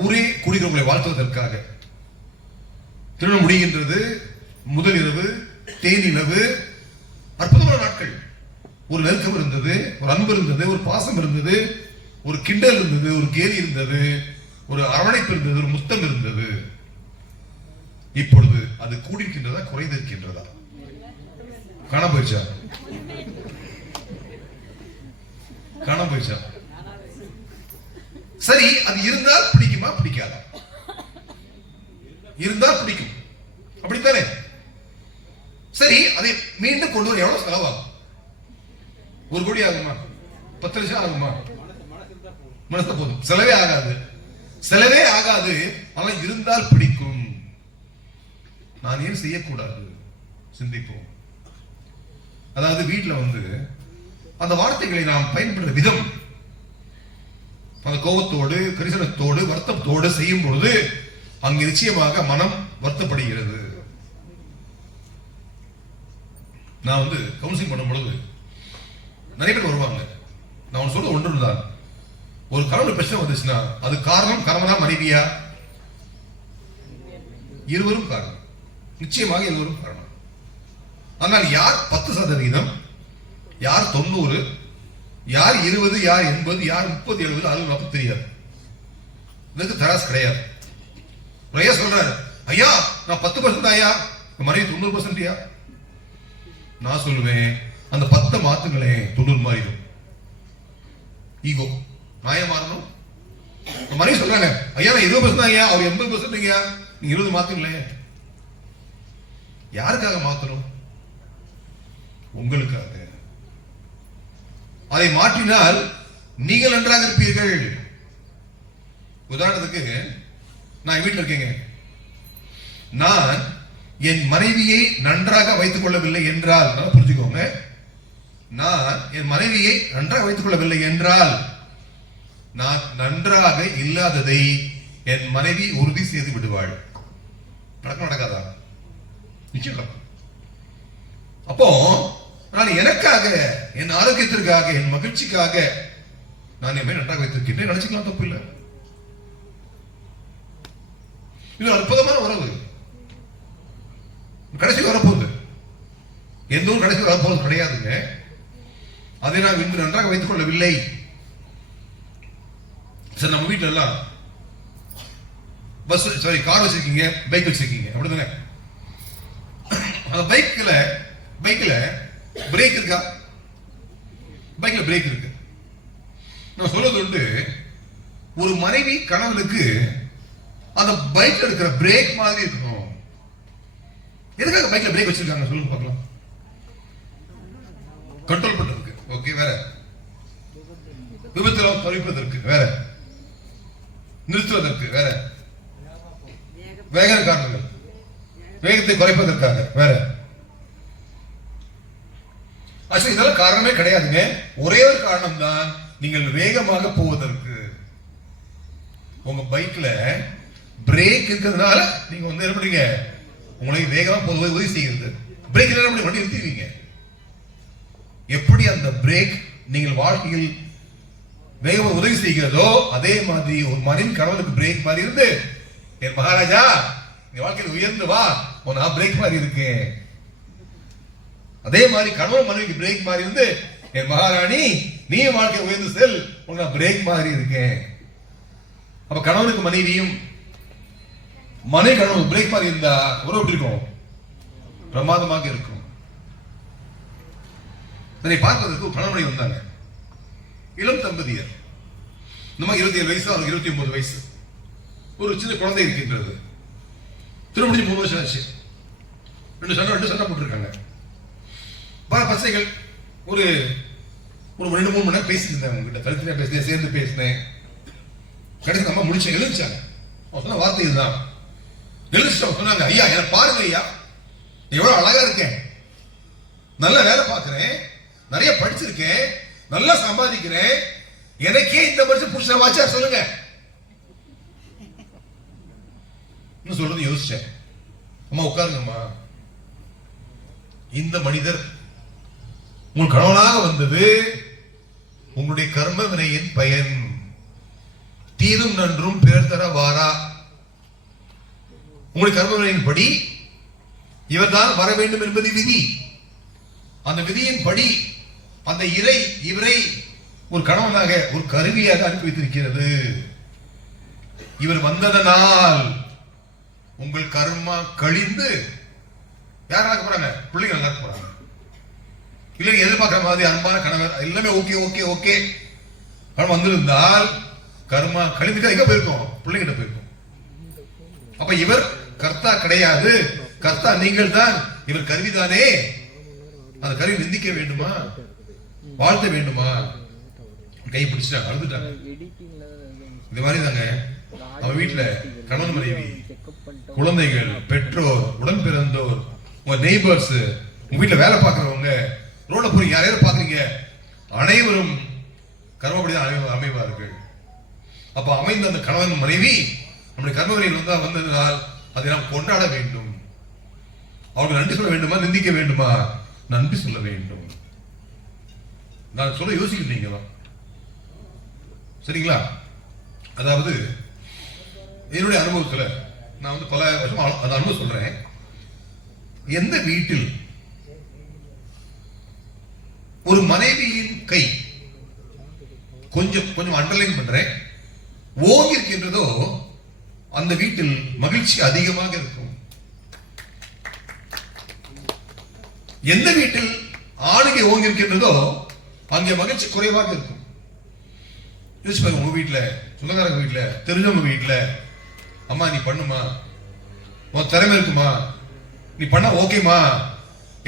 ஊரே கூடுகிறவங்களை வாழ்த்துவதற்காக திருமணம் முடிகின்றது. முதல் இரவு, தேனிலவு, அற்புதமான நாட்கள். ஒரு நெருக்கம் இருந்தது, ஒரு அன்பு இருந்தது, ஒரு பாசம் இருந்தது, ஒரு கிண்டல் இருந்தது, ஒரு கேலி இருந்தது, ஒரு அரவணைப்பு இருந்தது, ஒரு முத்தம் இருந்தது. இப்பொழுது அது கூடியிருக்கின்றதா, குறைந்திருக்கின்றதா? காண போயிடுச்சா? காண போயிடுச்சா? சரி, அது இருந்தால் பிடிக்குமா, பிடிக்காதா? இருந்தால் பிடிக்கும், அப்படித்தானே? சரி, அதை மீண்டும் கொண்டு வர எவ்வளவு செலவாகும்? 1 கோடி ஆகுமா? 10 லட்சம் ஆகுமா? மனசு போதும். செலவே ஆகாது, செலவே ஆகாது. ஆனால் இருந்தால் பிடிக்கும். நான் ஏன் செய்யக்கூடாது? சிந்திப்போம். அதாவது வீட்டில் அந்த வார்த்தைகளை நாம் பயன்படுற விதம், அந்த கோபத்தோடு, கரிசனத்தோடு, வருத்தத்தோடு செய்யும் பொழுது அங்கு நிச்சயமாக மனம் வருத்தப்படுகிறது. நான் கவுன்சிலிங் பண்ணும் பொழுது நிறைய பேர் வருவாங்க. நான் சொல்றது ஒன்றுதான், ஒரு கணவன் பிரச்சனை வந்துச்சுன்னா அது காரணம் கணவனா மனைவியா? இருவரும் காரணம், நிச்சயமாக இருவரும் காரணம். ஆனால் யார் 10%, யார் 90, யார் 20, யார் 80, யார் 30, 70, அது நமக்கு தெரியாது. இதுக்கு தராசு கிடையாது. ஐயா சொல்றாரு, ஐயா நான் 10% ஐயா, மனைவி 90%. நான் சொல்லுவேன், அந்த 10 மாத்துங்களே 90 மாறிடும். ஈகோ நாய மாறணும். மனைவி சொல்றாங்க, ஐயா நான் 20% ஐயா, அவர் 80% ஐயா, நீங்க 20 மாத்துங்களே. யாருக்காக மாத்தணும்? உங்களுக்காக. அதை மாற்றினால் நீங்கள் நன்றாக இருப்பீர்கள். உதாரணத்துக்கு, நான் வீட்டில் இருக்கேங்க, நான் என் மனைவியை நன்றாக வைத்துக் கொள்ளவில்லை என்றால், புரிஞ்சுக்கோங்க, நான் என் மனைவியை நன்றாக வைத்துக் கொள்ளவில்லை என்றால் நான் நன்றாக இல்லாததை என் மனைவி உறுதி செய்து விடுவாள். நடக்காதா? நிச்சயம். அப்போ நான் எனக்காக, என் ஆரோக்கியத்திற்காக, என் மகிழ்ச்சிக்காக நான் என் நன்றாக வைத்திருக்கின்றேன், நினைச்சுக்கலாம், தப்பு இல்லை. இது அற்புதமான உறவு. கடைசி வரப்போகுது, எந்த ஒரு கடைசி வரப்போவது கிடையாதுங்க. அதை நாம் இன்று நன்றாக வைத்துக் கொள்ளவில்லை, சரி, நம்ம வீட்டுல எல்லாம் பஸ் சாரி கார் வச்சிருக்கீங்க, பைக் வச்சிருக்கீங்க, அப்படிதானே? அந்த பைக்ல பிரேக் இருக்கா? பைக்ல பிரேக் இருக்கு. நான் சொல்றது உண்டு, ஒரு மனைவி கணவனுக்கு அந்த பைக்ல இருக்கிற பிரேக் மாதிரி இருக்கணும். எதுக்காக பைக்ல பிரேக் வச்சிருக்காங்க சொல்லுங்க பார்க்கலாம். கண்ட்ரோல் பண்றதுக்கு. ஓகே, வேற விபத்துல தவிர்ப்பதற்கு, வேற நிறுத்துவதற்கு, வேற வேக காரணங்கள், வேகத்தை குறைப்பதற்காக, வேற. இதெல்லாம் காரணமே கிடையாதுங்க. ஒரே ஒரு காரணம் தான், நீங்கள் வேகமாக போவதற்கு. உங்க பைக்ல பிரேக் இருக்கிறதுனால நீங்க வந்து என்ன பண்றீங்க, உங்களை வேகமா போவது உதவி செய்கிறது. பிரேக் இல்லைன்னா வண்டி நிறுத்திடுவீங்க. எப்படி அந்த பிரேக் நீங்கள் வாழ்க்கையில் வேகமா உதவி செய்கிறதோ, அதே மாதிரி ஒரு மனிதன் கணவனுக்கு பிரேக் மாதிரி இருந்து, என் மகாராஜா நீ வாழ்க்கையில் உயர்ந்து வா, நான் பிரேக் மாதிரி இருக்கேன். அதே மாதிரி கணவன் மனைவிக்கு பிரேக் மாதிரி இருந்து, என் மகாராணி நீ வாழ்க்கை உயர்ந்து செல், நான் பிரேக் மாதிரி இருக்கேன். அப்ப கணவனுக்கு மனைவியும், மனைவி கணவன் பிரேக் மாதிரி இருந்தா உறவு எப்படி இருக்கும்? பிரமாதமாக இருக்கும். இதை பார்ப்பதற்கு கணவனை வந்தாங்க, இளம் தம்பதியர். நம்ம 27 வயசு, அவருக்கு 29 வயசு. ஒரு சின்ன குழந்தை இருக்கின்றது. திருமணம் 3 வருஷம் ஆச்சு. ரெண்டு சண்டை போட்டிருக்காங்க. பல பசைகள் ஒரு 2-3 மணி நேரம் பேசியிருந்தேன். உங்ககிட்ட தனித்தனியா பேசினேன், சேர்ந்து பேசினேன். கடைசி அம்மா முடிச்சு எழுதிச்சாங்க. சொன்ன வார்த்தை இதுதான். எழுதிச்சு சொன்னாங்க, ஐயா எனக்கு பாருங்க ஐயா, எவ்வளவு அழகா இருக்கேன், நல்ல வேலை பார்க்கிறேன், நிறைய படிச்சிருக்கேன், நல்லா சம்பாதிக்கிறேன், எனக்கே இந்த வருஷம் புருஷன் வாச்சா சொல்லுங்க. சொல்றது யோசிச்சேன். அம்மா உட்காருங்கம்மா, இந்த மனிதர் உங்கள் கணவனாக வந்தது உங்களுடைய கர்ம வினையின் பயன். தீதும் நன்றும் பேர் தர வாரா. உங்களுடைய கர்ம வினையின் படி இவர்தான் வர வேண்டும் என்பது விதி. அந்த விதியின் படி அந்த இவரை ஒரு கணவனாக, ஒரு கருவியாக அனுப்பி வைத்திருக்கிறது. இவர் வந்ததனால் உங்கள் கர்மா கழிந்து யார் நடக்க போறாங்க? பிள்ளைங்க நல்லா போறாங்க. இல்லைங்க எதிர்பார்க்கிற மாதிரி அன்பான கணவர் எல்லாமே ஓகே ஓகே ஓகே கணவன் வந்திருந்தால் கர்மா கழிந்துட்டு எங்க போயிருக்கோம்? பிள்ளைகிட்ட போயிருக்கோம். அப்ப இவர் கர்த்தா கிடையாது, கர்த்தா நீங்கள் தான். இவர் கருவிதானே. அந்த கருவி நிந்திக்க வேண்டுமா, வாழ்த்த வேண்டுமா? கை பிடிச்சிட்டாங்க, அழுதுட்டாங்க. இந்த மாதிரி தாங்க நம்ம வீட்டுல கணவன் மனைவி, குழந்தைகள், பெற்றோர், உடன் பிறந்தோர், உங்க நெய்பர்ஸ், உங்க வீட்டுல வேலை பார்க்கிறவங்க, ரோட்ல போய் யாரையாவது பாக்குறீங்க, அனைவரும் கர்மப்படிதான் அமைவார்கள். அப்ப அமைந்த அந்த கணவன் மனைவி நம்முடைய கர்மவரையில் வந்ததினால் அதை நாம் கொண்டாட வேண்டும். அவர்கள் நன்றி சொல்ல வேண்டுமா, நிந்திக்க வேண்டுமா? நன்றி சொல்ல வேண்டும். நான் சொல்ல யோசிக்கிறீங்க தான், சரிங்களா? அதாவது என்னுடைய அனுபவத்துல நான் பல வருஷம் அந்த அனுபவம் சொல்றேன். எந்த வீட்டில் ஒரு மனைவியின் கை கொஞ்சம் அண்டர்லைன் பண்றேன், ஓங்கி இருக்கின்றதோ அந்த வீட்டில் மகிழ்ச்சி அதிகமாக இருக்கும். எந்த வீட்டில் ஆளுகை ஓங்கி இருக்கின்றதோ அங்கே மகிழ்ச்சி குறைவாக இருக்கும். யோசிச்சு பாருங்க, உங்க வீட்டுல, சொந்தக்காரங்க வீட்டுல, தெரிஞ்சவங்க வீட்டுல, அம்மா நீ பண்ணுமா, உன் திறமை இருக்குமா, நீ பண்ண ஓகேமா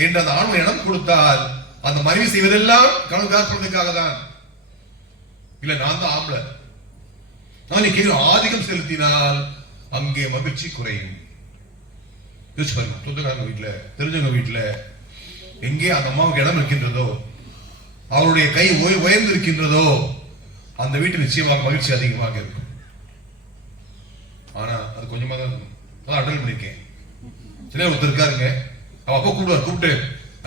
என்று அந்த ஆண்மை இடம் கொடுத்தால் அந்த மனைவி செய்வதெல்லாம் கணவனுக்காக குழந்தைக்காக தான். இல்ல நான் தான் ஆம்பளை, நான் நீ கீழே ஆதிக்கம் செலுத்தினால் அங்கே மகிழ்ச்சி குறையும். யோசிச்சு பாருங்க, சொந்தக்காரங்க வீட்டுல, தெரிஞ்சவங்க வீட்டுல எங்கே அந்த அம்மாவுக்கு இடம் இருக்கின்றதோ, அவருடைய கை உயர்ந்து இருக்கின்றதோ அந்த வீட்டில் நிச்சயமாக மகிழ்ச்சி அதிகமாக இருக்கும். ஆனா அது கொஞ்சமா தான் இருக்கும். அதான் அட்டல் பண்ணிருக்கேன். சில ஒருத்தர் இருக்காருங்க, அவ அப்பா கூப்பிட்டு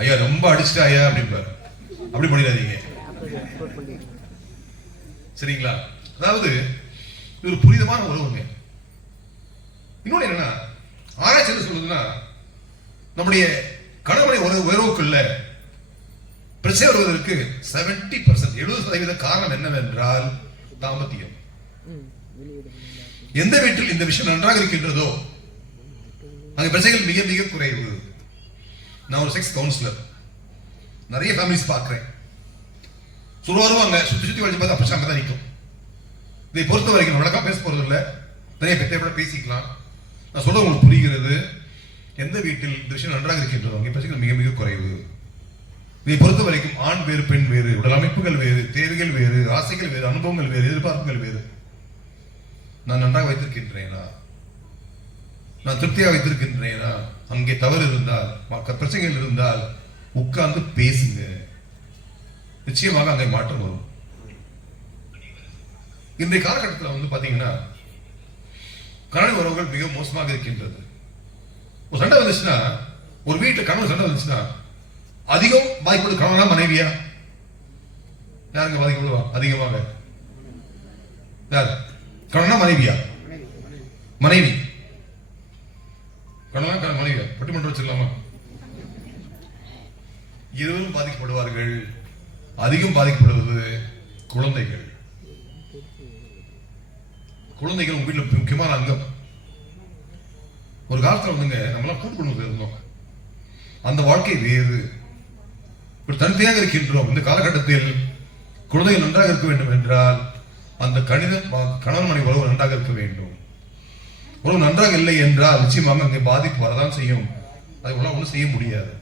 ஐயா ரொம்ப அடிச்சுட்டா ஐயா அப்படின்பாரு. அப்படி பண்ணிடாதீங்க, சரிங்களா? அதாவது இது ஒரு புனிதமான உறவுங்க. இன்னொன்னு என்னன்னா, ஆராய்ச்சி என்ன சொல்லுதுன்னா, நம்முடைய கணவனை உறவுக்குள்ள பிரச்சனை வருவதற்கு 70% காரணம் என்னவென்றால் தாம்பத்தியம். எந்த வீட்டில் இந்த விஷயம் நன்றாக இருக்கின்றதோ அங்க பிரச்சனைகள் மிக மிக குறைவு. நான் ஒரு செக்ஸ் கவுன்சிலர், நிறைய ஃபேமிலிஸ் பார்க்கிறேன். வருவாங்க, சுத்தி சுத்தி வளைச்சு பார்த்து அப்படி அங்கதான் நிற்கும். இதை பொறுத்த வரைக்கும் வழக்கம் பேச போறது இல்லை, நிறைய பெற்ற பேசிக்கலாம். நான் சொல்ல உங்களுக்கு புரிகிறது. எந்த வீட்டில் இந்த விஷயம் நன்றாக இருக்கின்றதோ அங்கே பிரச்சனைகள் மிக மிக குறைவு. இதை பொறுத்த வரைக்கும் ஆண் வேறு பெண் வேறு, உடல் அமைப்புகள் வேறு, தேவைகள் வேறு, ஆசைகள் வேறு, அனுபவங்கள் வேறு, எதிர்பார்ப்புகள் வேறு. நான் நன்றாக வைத்திருக்கின்றேனா, நான் திருப்தியாக வைத்திருக்கின்றேனா? அங்கே தவறு இருந்தால், பிரச்சனைகள் இருந்தால் உட்கார்ந்து பேசுங்க, நிச்சயமாக அங்கே மாற்றம் வரும். இன்றைய காலகட்டத்தில் பாத்தீங்கன்னா கணவன் உறவுகள் மிக மோசமாக இருக்கின்றது. ஒரு சண்டை வந்துச்சுன்னா, ஒரு வீட்டுல கணவன் சண்டை வந்துச்சுன்னா அதிகம் பாதிக்கப்படும் கணவனா மனைவியா? யாருங்க பாதிக்கப்படுவா அதிகமாக? யார்? கணவனா மனைவியா? மனைவி. கணவனா மனைவியா? பட்டிமன்றம் வச்சிடலாமா? இருவரும் பாதிக்கப்படுவார்கள். அதிகம் பாதிக்கப்படுவது குழந்தைகள். குழந்தைகள் உங்க வீட்டில் முக்கியமான அங்கம். ஒரு காலத்துல நம்மளாம் கூட்டு இருந்தோம், அந்த வாழ்க்கை வேறு. தனித்தையாக இருக்கின்றோம். இந்த காலகட்டத்தில் குழந்தைகள் நன்றாக இருக்க வேண்டும் என்றால் அந்த கணவன் மனைவி உறவு நன்றாக இருக்க வேண்டும். உறவு நன்றாக இல்லை என்றால் நிச்சயமாக அங்கே பாதிப்பு வரதான் செய்யும். அதை ஒன்றும் செய்ய முடியாது.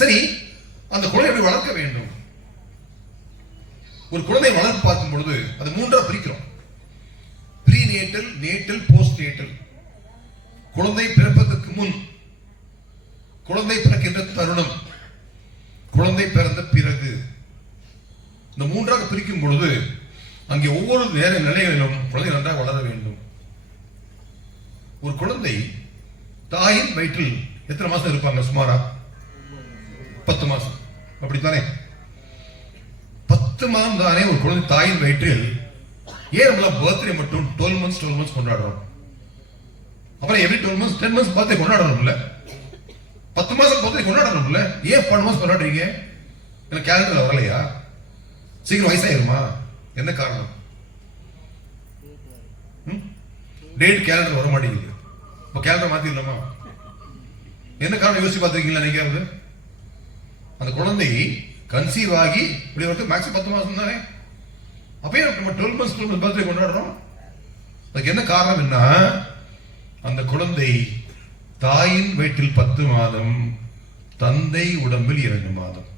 சரி, அந்த குழந்தை எப்படி வளர்க்க வேண்டும்? ஒரு குழந்தை வளர்ப்பு பார்க்கும் பொழுது அது மூன்றா பிரிக்கிறோம். Prenatal, natal, post natal. குழந்தை பிறப்பதற்கு முன், குழந்தை பிறக்கின்ற தருணம், குழந்தை பிறந்த பிறகு. இந்த மூன்றாக பிரிக்கும் பொழுது அங்கே ஒவ்வொரு நேர நிலைகளிலும் குழந்தை நன்றாக வளர வேண்டும். ஒரு குழந்தை தாயின் வயிற்றில் எத்தனை மாசம் இருப்பாங்க? சுமாரா 10 மாசம். அப்படித்தானே? 10 மாதம் தானே ஒரு குழந்தை தாயின் வயிற்றில். ஏன் நம்மள பர்த்டே மட்டும் 12 months கொண்டாடுறோம்? அப்புறம் எவ்ரி 12 months 10 months பர்த்டே கொண்டாடணும்ல? 10 மாசம் பர்த்டே கொண்டாடணும்ல? ஏன் 12 மாசம் கொண்டாடுறீங்க? எனக்கு கேலண்டர்ல வரலையா? சீக்கிரம் வயசாயிருமா? என்ன காரணம்? டேட் கேலண்டர் வர மாட்டேங்குது. இப்ப கேலண்டர் மாத்திடலாமா? என்ன காரணம் யோசிச்சு பார்த்திருக்கீங்களா நீங்க? அந்த குழந்தை கன்சீவ் ஆகி இப்படி வந்து மேக்ஸிமம் 10 மாசம் தானே. அப்பயே நம்ம 12 months பர்த்டே கொண்டாடுறோம். அதுக்கு என்ன காரணம்? என்ன, அந்த குழந்தை தாயின் வயிற்றில் 10 மாதம், தந்தை உடம்பில் 2 மாதம்.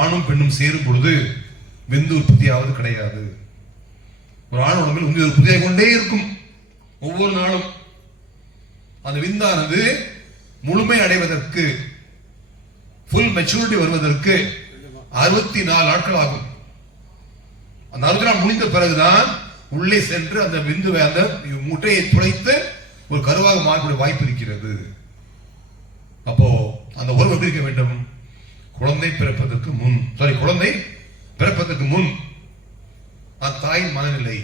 ஆணும் பெண்ணும் சேரும் பொழுது விந்து உற்பத்தியாவது கிடையாது. ஒரு ஆண் உடம்பில் விந்து உற்பத்தியாக கொண்டே இருக்கும் ஒவ்வொரு நாளும். அந்த விந்தானது முழுமை அடைவதற்கு, ஃபுல் மெச்சூரிட்டி வருவதற்கு 64 நாட்கள் ஆகும். அந்த 60 நாள் முடிந்த பிறகுதான் உள்ளே சென்று அந்த விந்துவை, அந்த முட்டையை துளைத்து ஒரு கருவாக மாறக்கூடிய வாய்ப்பு இருக்கிறது. அப்போ அந்த உறவு எப்படி இருக்க வேண்டும்? குழந்தை பிறப்பதற்கு முன், குழந்தை பிறப்பதற்கு முன் தாயின் மனநிலை,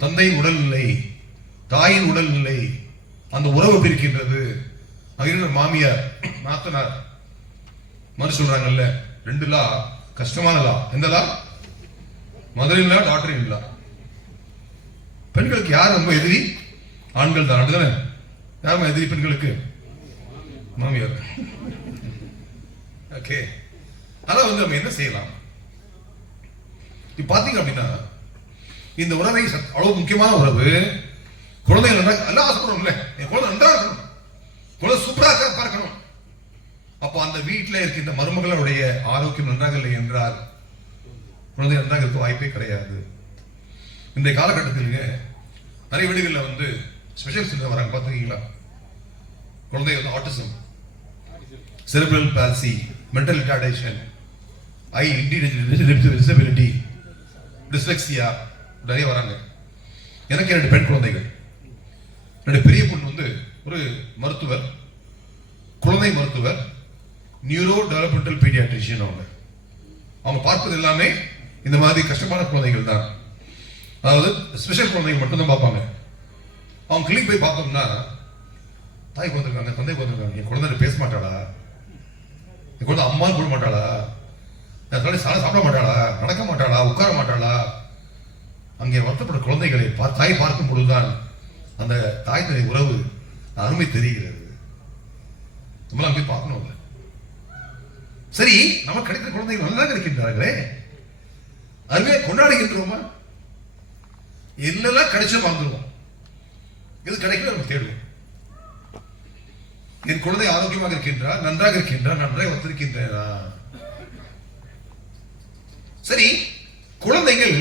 தந்தையின் உடல்நிலை, தாயின் உடல்நிலை, அந்த உறவு எப்படி இருக்கின்றது? அங்க மாமியார், நாத்தனார் மாதிரி சொல்றாங்கல்ல, 2 லா கஷ்டமான லா. எந்த லா? Mother in law, daughter in லா. பெண்களுக்கு யார் ரொம்ப எதிரி? ஆண்கள் தான். அப்படிதானே? யாருமா எதிரி பெண்களுக்கு? மாமியார். ஓகே. அதான் நம்ம என்ன செய்யலாம்? பாத்தீங்க அப்படின்னா இந்த உறவை அவ்வளவு முக்கியமான உறவு. குழந்தைகள் எல்லாம் ஆசைப்படுறோம்ல, குழந்தை நன்றாக இருக்கணும், குழந்தை சூப்பராக பார்க்கணும். அப்போ அந்த வீட்டில் இருக்கின்ற மருமகளுடைய ஆரோக்கியம் நன்றாக இல்லை என்றால் குழந்தை நன்றாக இருக்க வாய்ப்பே கிடையாது. இந்த காலகட்டத்தில் நிறைய வீடுகளில் வந்து ஸ்பெஷலிஸ்ட் வராங்க, பார்த்துருக்கீங்களா? குழந்தை வந்து autism, cerebral palsy, mental retardation, eye disability, dyslexia, நிறைய வராங்க. எனக்கு 2 பெண் குழந்தைகள். 2 பெரிய பொண்ணு வந்து ஒரு மருத்துவர், குழந்தை மருத்துவர், நியூரோ டெவலப்மெண்டல் பீடியாட்ரிஷியன். அவங்க பார்ப்பது எல்லாமே இந்த மாதிரி கஷ்டமான குழந்தைகள் தான். அதாவது ஸ்பெஷல் குழந்தைகள் மட்டும் தான் பார்ப்பாங்க. அவங்க கிளினிக் போய் பார்த்தோம்னா, தாய் வந்திருக்காங்க, தந்தை வந்திருக்காங்க, என் குழந்தை பேச மாட்டாளா, என் குழந்தை அம்மான்னு கூட மாட்டாளா, சாப்பிட மாட்டாளா, நடக்க மாட்டாளா, உட்கார மாட்டாளா? அங்கே வருத்தப்பட்ட குழந்தைகளை தாய் பார்க்கும் பொழுதுதான் அந்த தாய் தந்தை உறவு அருமை தெரிகிறது. நம்மளாம் போய் பார்க்கணும். சரி, நமக்கு கிடைத்த குழந்தைகள் நல்லா கிடைக்கின்றார்களே, அருமையை கொண்டாடுகின்றோமா? என்னெல்லாம் கிடைச்ச வாழ்ந்துருவோம், இது கிடைக்கல நம்ம தேடுவோம். என் குழந்தை ஆரோக்கியமாக இருக்கின்றார், நன்றாக இருக்கின்றார், நன்றாக ஒத்திருக்கின்றா. சரி, குழந்தைகள்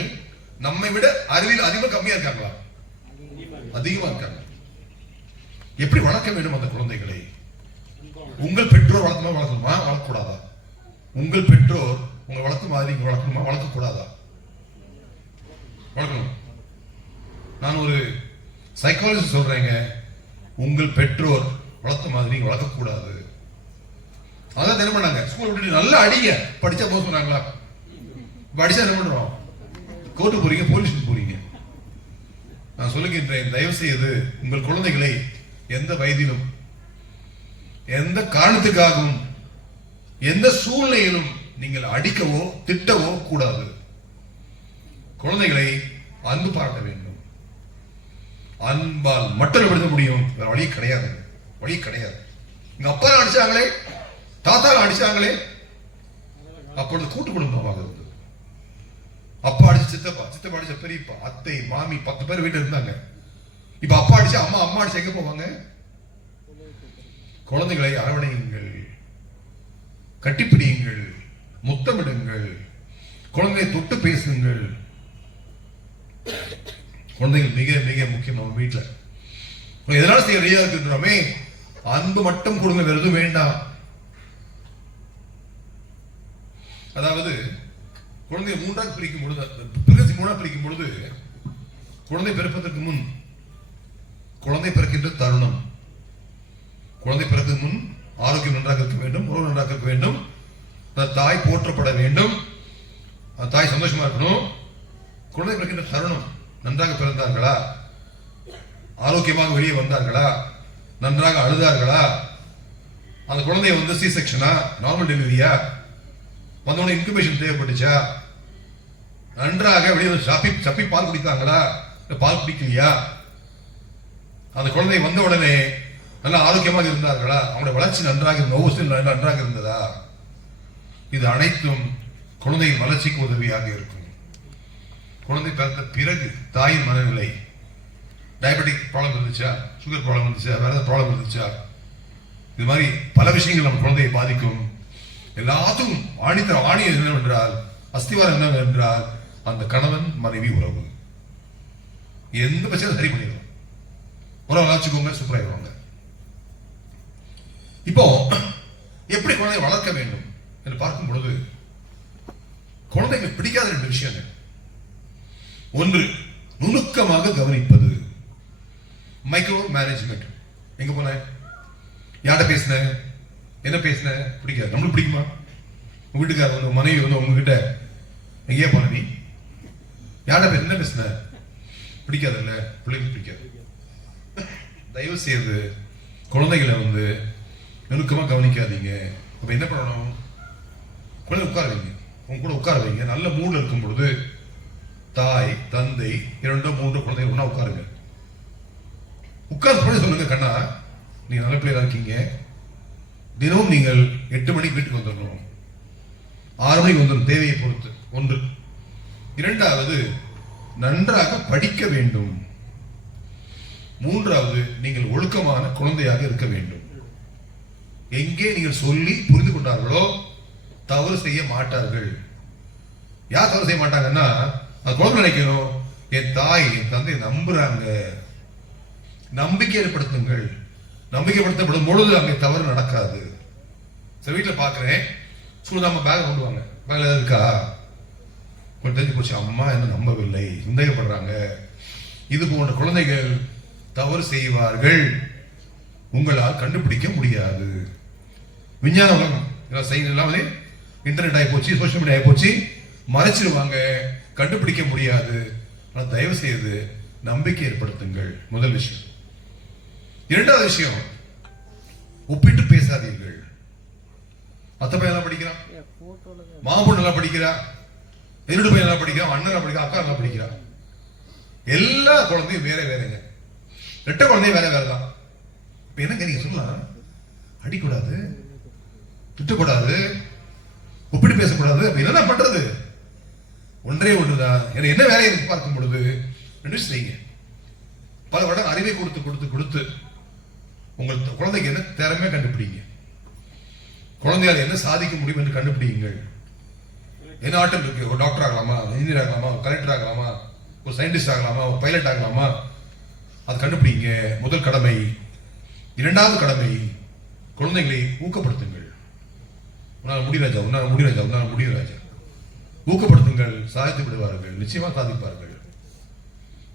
நம்மை விட அறிவில் அதிகமாக கம்மியா இருக்காங்களா? அதிகமா இருக்காங்க. எப்படி வளர்க்க வேண்டும் அந்த குழந்தைகளை? உங்கள் பெற்றோர் வளர்க்கணுமா, வளர்க்கணுமா, வளர்க்கக்கூடாதா? உங்கள் பெற்றோர் உங்களை வளர்த்த மாதிரி நீங்க வளர்க்கணுமா, வளர்க்கக்கூடாதா? வளர்க்கணும். நான் ஒரு சைக்காலஜிஸ்ட் சொல்றேங்க, உங்கள் பெற்றோர் வளர்த்த மாதிரி நீங்க வளர்க்கக்கூடாது. அதான் என்ன பண்ணாங்க, ஸ்கூல் விட்டு நல்லா அடிங்க, படிச்சா போக சொன்னாங்களா? படிச்சா என்ன பண்றோம்? கோர்ட்டு போறீங்க, போலீஸ் போறீங்க. நான் சொல்லுகின்றேன், தயவு செய்து உங்கள் குழந்தைகளை எந்த வயதிலும், எந்த காரணத்துக்காகவும், எந்த சூழ்நிலையிலும் நீங்கள் அடிக்கவோ திட்டவோ கூடாது. குழந்தைகளை அன்பு பாராட்ட வேண்டும். அன்பால் மட்டும் விடுத்த முடியும், வேற வழி கிடையாது. வழி கிடையாது. எங்க அப்பா அடிச்சாங்களே, தாத்தா அடிச்சாங்களே, அப்பொழுது கூட்டு குடும்பமாக இருந்தது. அப்பா அடிச்சு சித்தப்பா, சித்தப்பா அடிச்ச பெரியப்பா, அத்தை, மாமி, 10 பேர் வீட்டுல இருந்தாங்க. இப்ப அப்பா அடிச்சா அம்மா, அம்மா அடிச்சு எங்க போவாங்க? குழந்தைகளை அரவணையுங்கள், கட்டிப்பிடியுங்கள், முத்தமிடுங்கள், குழந்தைகளை தொட்டு பேசுங்கள். குழந்தைகள் மிக மிக முக்கியம் நம்ம வீட்டுல. எதனால செய்ய ரெடியா இருக்கின்றோமே, அன்பு மட்டும் கொடுங்க, வேற எதுவும் வேண்டாம். அதாவது குழந்தையை 3ஆக பிரிக்கும் பொழுது, பிறகு 3ஆக பிரிக்கும் பொழுது, குழந்தை பிறப்பதற்கு முன், குழந்தை பிறக்கின்ற தருணம், குழந்தை பிறகு முன் ஆரோக்கியம் நன்றாக இருக்க வேண்டும், உறவு நன்றாக இருக்க வேண்டும், தாய் போற்றப்பட வேண்டும், தாய் சந்தோஷமா இருக்கணும். குழந்தை பிறக்கின்ற தருணம், நன்றாக பிறந்தார்களா, ஆரோக்கியமாக வெளியே வந்தார்களா, நன்றாக அழுதார்களா, அந்த குழந்தைய சி செக்ஷனா, நார்மல் டெலிவரியா, வந்தோடனே இன்குபேஷன் தேவைப்பட்டுச்சா, நன்றாக வெளியே சப்பி பால் குடித்தாங்களா, பால் குடிக்கலையா, அந்த குழந்தை வந்த உடனே நல்ல ஆரோக்கியமாக இருந்தார்களா, அவங்களுடைய வளர்ச்சி நன்றாக நன்றாக இருந்ததா? இது அனைத்தும் குழந்தையின் வளர்ச்சிக்கு உதவியாக இருக்கும். குழந்தை பிறந்த பிறகு தாயின் மனநிலை, டயபெட்டிக் ப்ராப்ளம் இருந்துச்சா, சுகர் ப்ராப்ளம் இருந்துச்சா, வேற ஏதாவது ப்ராப்ளம் இருந்துச்சா, இது மாதிரி பல விஷயங்கள் நம்ம குழந்தையை பாதிக்கும். எல்லாத்துக்கும் ஆணி என்னவென்றால், அஸ்திவாரம் என்னவென்றால், அந்த கணவன் மனைவி உறவு. எந்த பிரச்சனை சரி பண்ணிடுவோம், உறவு வளர்ச்சிக்கோங்க, சூப்பராகிடுவாங்க. இப்போ எப்படி குழந்தையை வளர்க்க வேண்டும் என்று பார்க்கும் பொழுது, குழந்தைக்கு பிடிக்காத 2 விஷயங்கள். ஒன்று, நுணுக்கமாக கவனிப்பது, மைக்ரோ மேனேஜ்மெண்ட். எங்க போன, யார்கிட்ட பேசின, என்ன பேசின, பிடிக்காது. நம்மளுக்கு பிடிக்குமா? உங்க வீட்டுக்காரர் மனைவி உங்ககிட்ட எங்கேயா போன, நீ யார்கிட்ட என்ன பேசின, பிடிக்காது இல்ல, பிள்ளைங்களுக்கு பிடிக்காது. தயவு செய்து குழந்தைகளை நுணுக்கமா கவனிக்காதீங்க. அப்ப என்ன பண்ணணும், குழந்தை உட்கார வைங்க, உங்க கூட உட்கார வைங்க. நல்ல மூட்ல இருக்கும் பொழுது தாய், தந்தை, 2 3 குழந்தைகள் ஒண்ணா உட்காருங்க. உட்கார்ந்து சொல்லுங்க, கண்ணா நீங்க நல்ல பிள்ளையா இருக்கீங்க, தினமும் நீங்கள் 8 மணிக்கு வீட்டுக்கு வந்துடணும், 6 மணிக்கு வந்துடணும், தேவையை பொறுத்து. 1. 2வது, நன்றாக படிக்க வேண்டும். 3வது, நீங்கள் ஒழுக்கமான குழந்தையாக இருக்க வேண்டும். எங்கே நீங்கள் சொல்லி புரிந்து கொண்டார்களோ தவறு செய்ய மாட்டார்கள். யார் தவறு செய்ய மாட்டாங்கன்னா, குழந்தை நினைக்கணும், என் தாய் என் தந்தை நம்புறாங்க. நம்பிக்கை ஏற்படுத்துங்கள். நம்பிக்கைப்படுத்தப்படும் பொழுது அங்கே தவறு நடக்காது. சில வீட்டில் பார்க்கிறேன், ஸ்கூல் பேக் கொண்டு வாங்க, பேக்ல இருக்கா, கொஞ்சம் தெரிஞ்சு போச்சு, அம்மா என்ன நம்பவில்லை, சந்தேகப்படுறாங்க. இது போன்ற குழந்தைகள் தவறு செய்வார்கள், உங்களால் கண்டுபிடிக்க முடியாது. விஞ்ஞான உலகம் எல்லாம் இன்டர்நெட் ஆகி போச்சு, சோசியல் மீடியா ஆகி போச்சு, மறைச்சிருவாங்க, கண்டுபிடிக்க முடியாது. தயவு செய்து நம்பிக்கை ஏற்படுத்துங்கள். முதல் விஷயம். 2வது விஷயம், ஒப்பிட்டு பேசாதீர்கள். அத்த பையன் படிக்கிறான், மாமன் நல்லா படிக்கிறா, என்னோட பையன் நல்லா படிக்கிறான், அண்ணன் நல்லா படிக்கிறா, அக்கா நல்லா படிக்கிறா. எல்லா குழந்தையும் வேற வேறங்க, ரெட்ட குழந்தையும் வேற வேறதான். இப்ப என்னங்க நீங்க சொல்லலாம், அடிக்கூடாது, திட்டக்கூடாது, ஒப்பிட்டு பேசக்கூடாது, அப்ப என்ன பண்றது? ஒன்றே ஒன்றுதான். எனக்கு என்ன வேலையை பார்க்கும் பொழுது ரெண்டு செய்யுங்க. பல வருடம் அறிவை கொடுத்து கொடுத்து கொடுத்து உங்கள் குழந்தைக்கு என்ன திறமையா கண்டுபிடிங்க. குழந்தையால் என்ன சாதிக்க முடியும் என்று கண்டுபிடிங்கள். என்ன ஆட்டம் இருக்கு? ஒரு டாக்டர் ஆகலாமா, இன்ஜினியர் ஆகலாமா, கலெக்டர் ஆகலாமா, ஒரு சயின்டிஸ்ட் ஆகலாமா, ஒரு பைலட் ஆகலாமா, அது கண்டுபிடிங்க. முதல் கடமை. இரண்டாவது கடமை, குழந்தைகளை ஊக்கப்படுத்துங்கள். உன்னால் முடியும் ராஜா, உன்னால் முடியும் ராஜா, உன்னால் முடியும் ராஜா. ஊக்கப்படுத்துங்கள், சாதித்து விடுவார்கள், நிச்சயமா சாதிப்பார்கள்.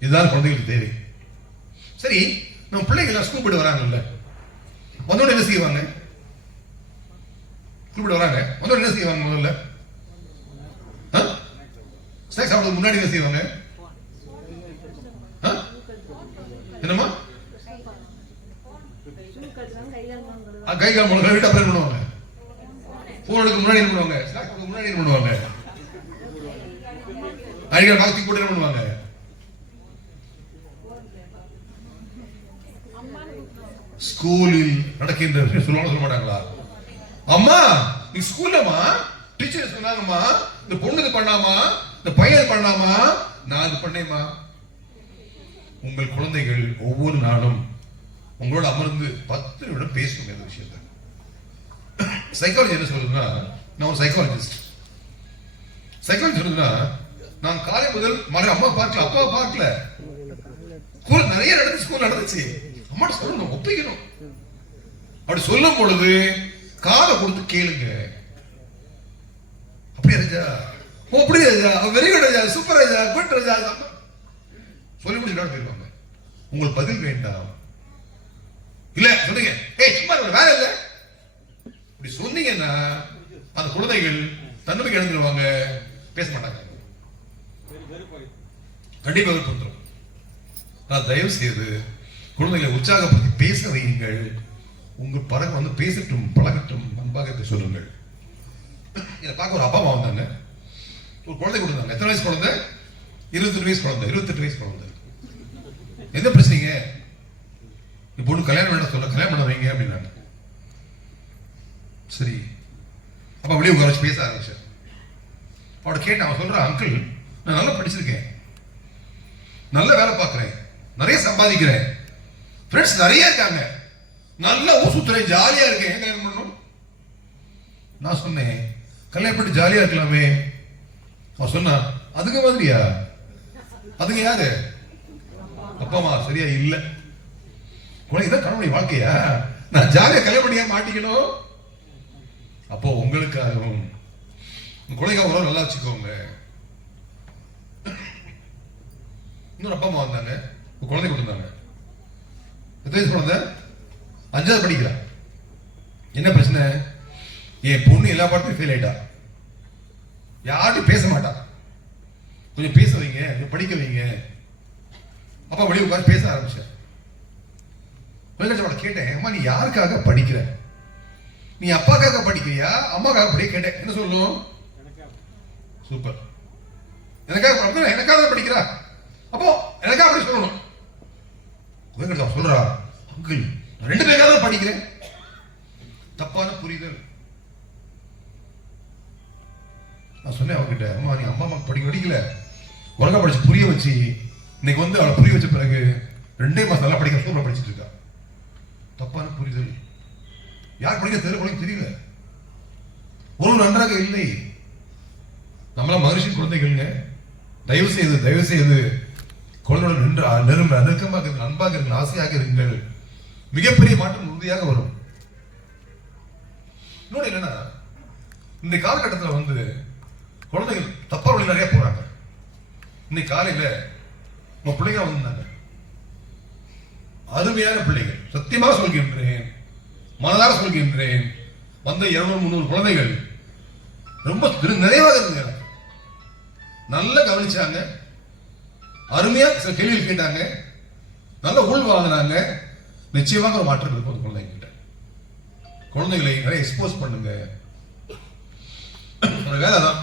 இதுதான் குழந்தைகளுக்கு தேவை. சரி, நம்ம பிள்ளைகள் ஸ்கூல் போயிட்டு வராங்கல்ல, வந்தோட என்ன செய்வாங்க? ஸ்கூல் போயிட்டு வராங்க, வந்தோட என்ன செய்வாங்க? முதல்ல ஸ்நாக்ஸ் சாப்பிடுறதுக்கு முன்னாடி என்ன செய்வாங்க? என்னமா? கை கால் முழுக்க வீட்டை அப்புறம் பண்ணுவாங்க. போனுக்கு முன்னாடி என்ன பண்ணுவாங்க? ஸ்நாக்ஸ் முன்னாடி என்ன பண்ணுவாங்க? அடிக்கடி பாக்தி போட்டு என்ன பண்ணுவாங்க? ஸ்கூலில் நடக்கின்ற சொல்லுவாங்க, சொல்ல மாட்டாங்களா? அம்மா நீ ஸ்கூல்லமா டீச்சர் சொன்னாங்கம்மா, இந்த பொண்ணு இது பண்ணாமா, இந்த பையன் பண்ணாமா, நான் இது பண்ணேம்மா. உங்கள் குழந்தைகள் ஒவ்வொரு நாளும் உங்களோட அமர்ந்து 10 நிமிடம் பேசுங்க இந்த விஷயத்த. சைக்காலஜி என்ன சொல்லுதுன்னா, நான் ஒரு சைக்காலஜிஸ்ட். சைக்காலஜி சொல்லுதுன்னா, நான் காலை முதல் மறு அம்மா பார்க்கல, அப்பா பார்க்கல, ஸ்கூல் நிறைய நடந்துச்சு, ஸ்கூல் நடந்துச்சு, அம்மாட்ட சொல்லணும், ஒப்பிக்கணும். அப்படி சொல்லும் பொழுது காதை கொடுத்து கேளுங்க. அப்படியே ராஜா, அப்படி ராஜா, வெரி குட் ராஜா, சூப்பர் ராஜா, குட் ராஜா சொல்லி முடிச்சுட்டு போயிருவாங்க. உங்களுக்கு பதில் வேண்டாம். இல்ல சொல்லுங்க, ஏய் சும்மா வேலை இல்ல, இப்படி சொன்னீங்கன்னா அந்த குழந்தைகள் தன்னம்பிக்கை இழந்துருவாங்க, பேச மாட்டாங்க, கண்டிப்பா விருப்பம். நான் தயவு செய்து குழந்தைகளை உற்சாகப்படுத்தி பேச வையுங்கள். உங்க பழக்கம் வந்து பேசட்டும், பழகட்டும், அன்பாக சொல்லுங்கள். இதை பார்க்க ஒரு அப்பா அம்மா வந்தாங்க, ஒரு குழந்தை கொடுத்தாங்க. எத்தனை வயசு குழந்தை? 22 வயசு குழந்தை, 28 வயசு குழந்தை. எந்த பிரச்சனைங்க? இப்போ ஒன்று கல்யாணம் வேண்டாம் சொல்ல, கல்யாணம் பண்ண வைங்க அப்படின்னாங்க. சரி, அப்ப அப்படியே உட்கார வச்சு பேச ஆரம்பிச்சேன். அவட கேட்டேன், அவன் சொல்றான், அங்கிள் நான் நல்லா படிச்சிருக்கேன், நல்ல வேலை பார்க்கிறேன், நிறைய சம்பாதிக்கிறேன், ஃப்ரெண்ட்ஸ் நிறைய இருக்காங்க, நல்லா ஊர் சுத்துறேன், ஜாலியா இருக்கேன், ஏன் கல்யாணம் பண்ணணும்? நான் சொன்னேன், கல்யாணம் பண்ணி ஜாலியா இருக்கலாமே. அவன் சொன்னா, அதுக்கு மாதிரியா? அதுங்க யாரு? அப்பா அம்மா சரியா இல்ல. இதான் கணவனுடைய வாழ்க்கையா? நான் ஜாலியா கல்யாணம் பண்ணியா மாட்டிக்கணும்? அப்போ உங்களுக்காகவும் குழந்தைங்க உறவு நல்லா வச்சுக்கோங்க. இன்னொரு அப்பா அம்மா வந்தாங்க, குழந்தை கொடுத்தாங்க. எத்தனை வயசு குழந்தை? 5வது படிக்கிறா. என்ன பிரச்சனை? என் பொண்ணு எல்லா பாட்டையும் ஃபெயில் ஆயிட்டா, யார்ட்டும் பேச மாட்டா, கொஞ்சம் பேச வைங்க, கொஞ்சம் படிக்க வைங்க. அப்பா வெளியே உட்காந்து பேச ஆரம்பிச்சேன். கேட்டேன், அம்மா நீ யாருக்காக படிக்கிற? நீ அப்பாக்காக படிக்கிறியா, அம்மாக்காக படிக்க? கேட்டேன். என்ன சொல்லணும்? சூப்பர், எனக்காக எனக்காக படிக்கிறா, அப்போ எனக்காக அப்படி சொல்லணும். சொல்றா, அங்கிள் நான் 2 பேருக்காக படிக்கிறேன். தப்பான புரிதல். நான் சொன்னேன் அவகிட்ட, அம்மா நீ அம்மா அம்மா படிக்கல, உலக படிச்சு புரிய வச்சு இன்னைக்கு வந்து அவளை புரிய வச்ச பிறகு 2 மாசம் நல்லா படிக்கிற சூப்பரா படிச்சுட்டு இருக்கா. தப்பான புரிதல். யார் படிக்க தெரியல, ஒரு நன்றாக இல்லை. நம்மள மகரிஷி குழந்தைகள்ங்க. தயவு செய்து குழந்தையோட நின்று நெருக்கமாக அன்பாக இருங்கள், ஆசையாக இருங்கள். மிகப்பெரிய மாற்றம் உறுதியாக வரும். இன்னொன்று என்னன்னா, இந்த காலகட்டத்தில் வந்து குழந்தைகள் தப்பா வழி நிறைய போறாங்க. இன்னைக்கு காலையில உங்க பிள்ளைங்க வந்திருந்தாங்க, அருமையான பிள்ளைகள், சத்தியமாக சொல்கின்றேன், மனதார சொல்கின்றேன். வந்த 200-300 குழந்தைகள் ரொம்ப நிறைவாக இருந்தாங்க, நல்லா கவனிச்சாங்க, அருமையா சில கேள்விகள் கேட்டாங்க, நல்ல உள் வாங்கினாங்க. நிச்சயமாக ஒரு மாற்றம் இருக்கும் குழந்தைகிட்ட. குழந்தைகளை நிறைய எக்ஸ்போஸ் பண்ணுங்க. அந்த வேலை தான்.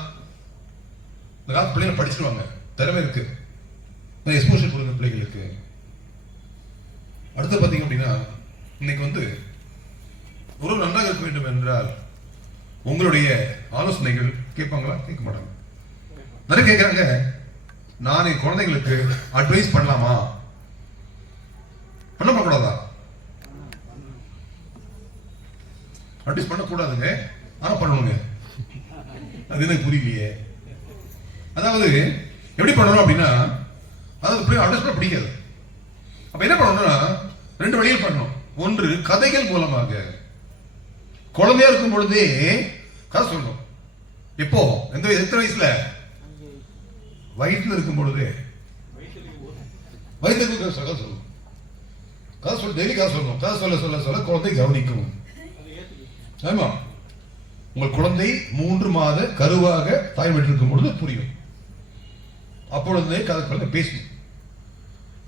இந்த காலத்து பிள்ளைங்க படிச்சிருவாங்க, திறமை இருக்கு, எக்ஸ்போஷர் கொடுங்க பிள்ளைகளுக்கு. அடுத்து பார்த்தீங்க அப்படின்னா இன்னைக்கு வந்து ஒரு நன்றாக இருக்க வேண்டும் என்றால் உங்களுடைய ஆலோசனைகள் கேட்பாங்களா? கேட்க மாட்டாங்க. நிறைய கேட்கிறாங்க, நான் என் குழந்தைங்களுக்கு அட்வைஸ் பண்ணலாமா பண்ணக்கூடாதா? அட்வைஸ் பண்ணக்கூடாதுங்க, ஆனா பண்ணணுங்க. அது எனக்கு புரியலையே. அதாவது எப்படி பண்ணணும் அப்படின்னா, அதாவது அட்வைஸ் பண்ண பிடிக்காது. அப்ப என்ன பண்ணணும்னா ரெண்டு வழியில் பண்ணணும். ஒன்று கதைகள் மூலமாக. குழந்தையா இருக்கும் பொழுதே கதை சொல்லணும். இப்போ எத்தனை வயசுல? வயிற்றுல இருக்கும் பொழுதே வயிற்றுல கதை சொல்லணும். கதை சொல்ல டெய்லி கதை சொல்லணும். கதை சொல்ல சொல்ல சொல்ல குழந்தை கவனிக்கும். ஆமா, உங்கள் குழந்தை 3 மாத கருவாக தாய் வயிற்றில் இருக்கும் பொழுது புரியும். அப்பொழுதே கதை பேசணும்.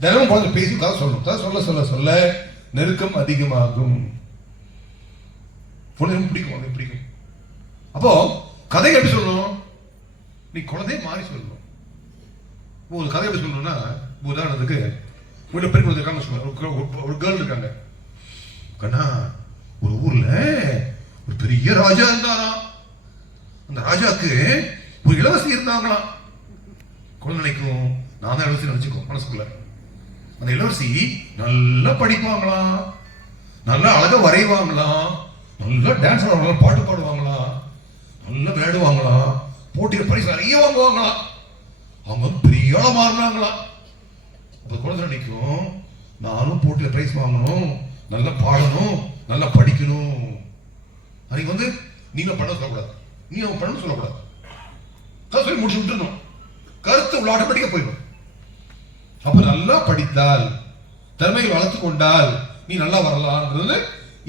தினமும் குழந்தை பேசி கதை சொல்லணும். கதை சொல்ல சொல்ல சொல்ல நெருக்கம் அதிகமாகும். பிடிக்கும், அது பிடிக்கும். அப்போ கதை எப்படி சொல்லணும்? நீ குழந்தைய மாறி சொல்லணும். ஒரு கதை எப்படி சொல்லணும்னா, உதாரணத்துக்கு ஒரு பெண் குழந்தை இருக்காங்க, ஒரு கேர்ள் இருக்காங்க. கண்ணா, ஒரு ஊர்ல ஒரு பெரிய ராஜா இருந்தாராம். அந்த ராஜாக்கு ஒரு இளவரசி இருந்தாங்களாம். குழந்தை நினைக்கும், நான் தான் இளவரசி நினைச்சுக்கோ மனசுக்குள்ள. அந்த இளவரசி நல்லா படிப்பாங்களாம், நல்லா அழகா வரைவாங்களாம், நல்லா டான்ஸ் ஆடுவாங்களாம், பாட்டு பாடுவாங்களாம், நல்லா விளையாடுவாங்களாம், போட்டியில பரிசு நிறைய வாங்குவாங்களாம். அவங்க பெரிய ஆளா மாறினாங்களாம். அப்ப குழந்தை நினைக்கும், நானும் போட்டியில பிரைஸ் வாங்கணும், நல்லா பாடணும், நல்லா படிக்கணும். அன்னைக்கு வந்து நீங்க பண்ண சொல்லக்கூடாது, நீ அவங்க பண்ண சொல்லக்கூடாது. சொல்லி முடிச்சு விட்டுருணும். கருத்து உள்ள ஆட்டோமேட்டிக்கா போயிடும். அப்ப நல்லா படித்தால், திறமையை வளர்த்து கொண்டால் நீ நல்லா வரலாம்ன்றது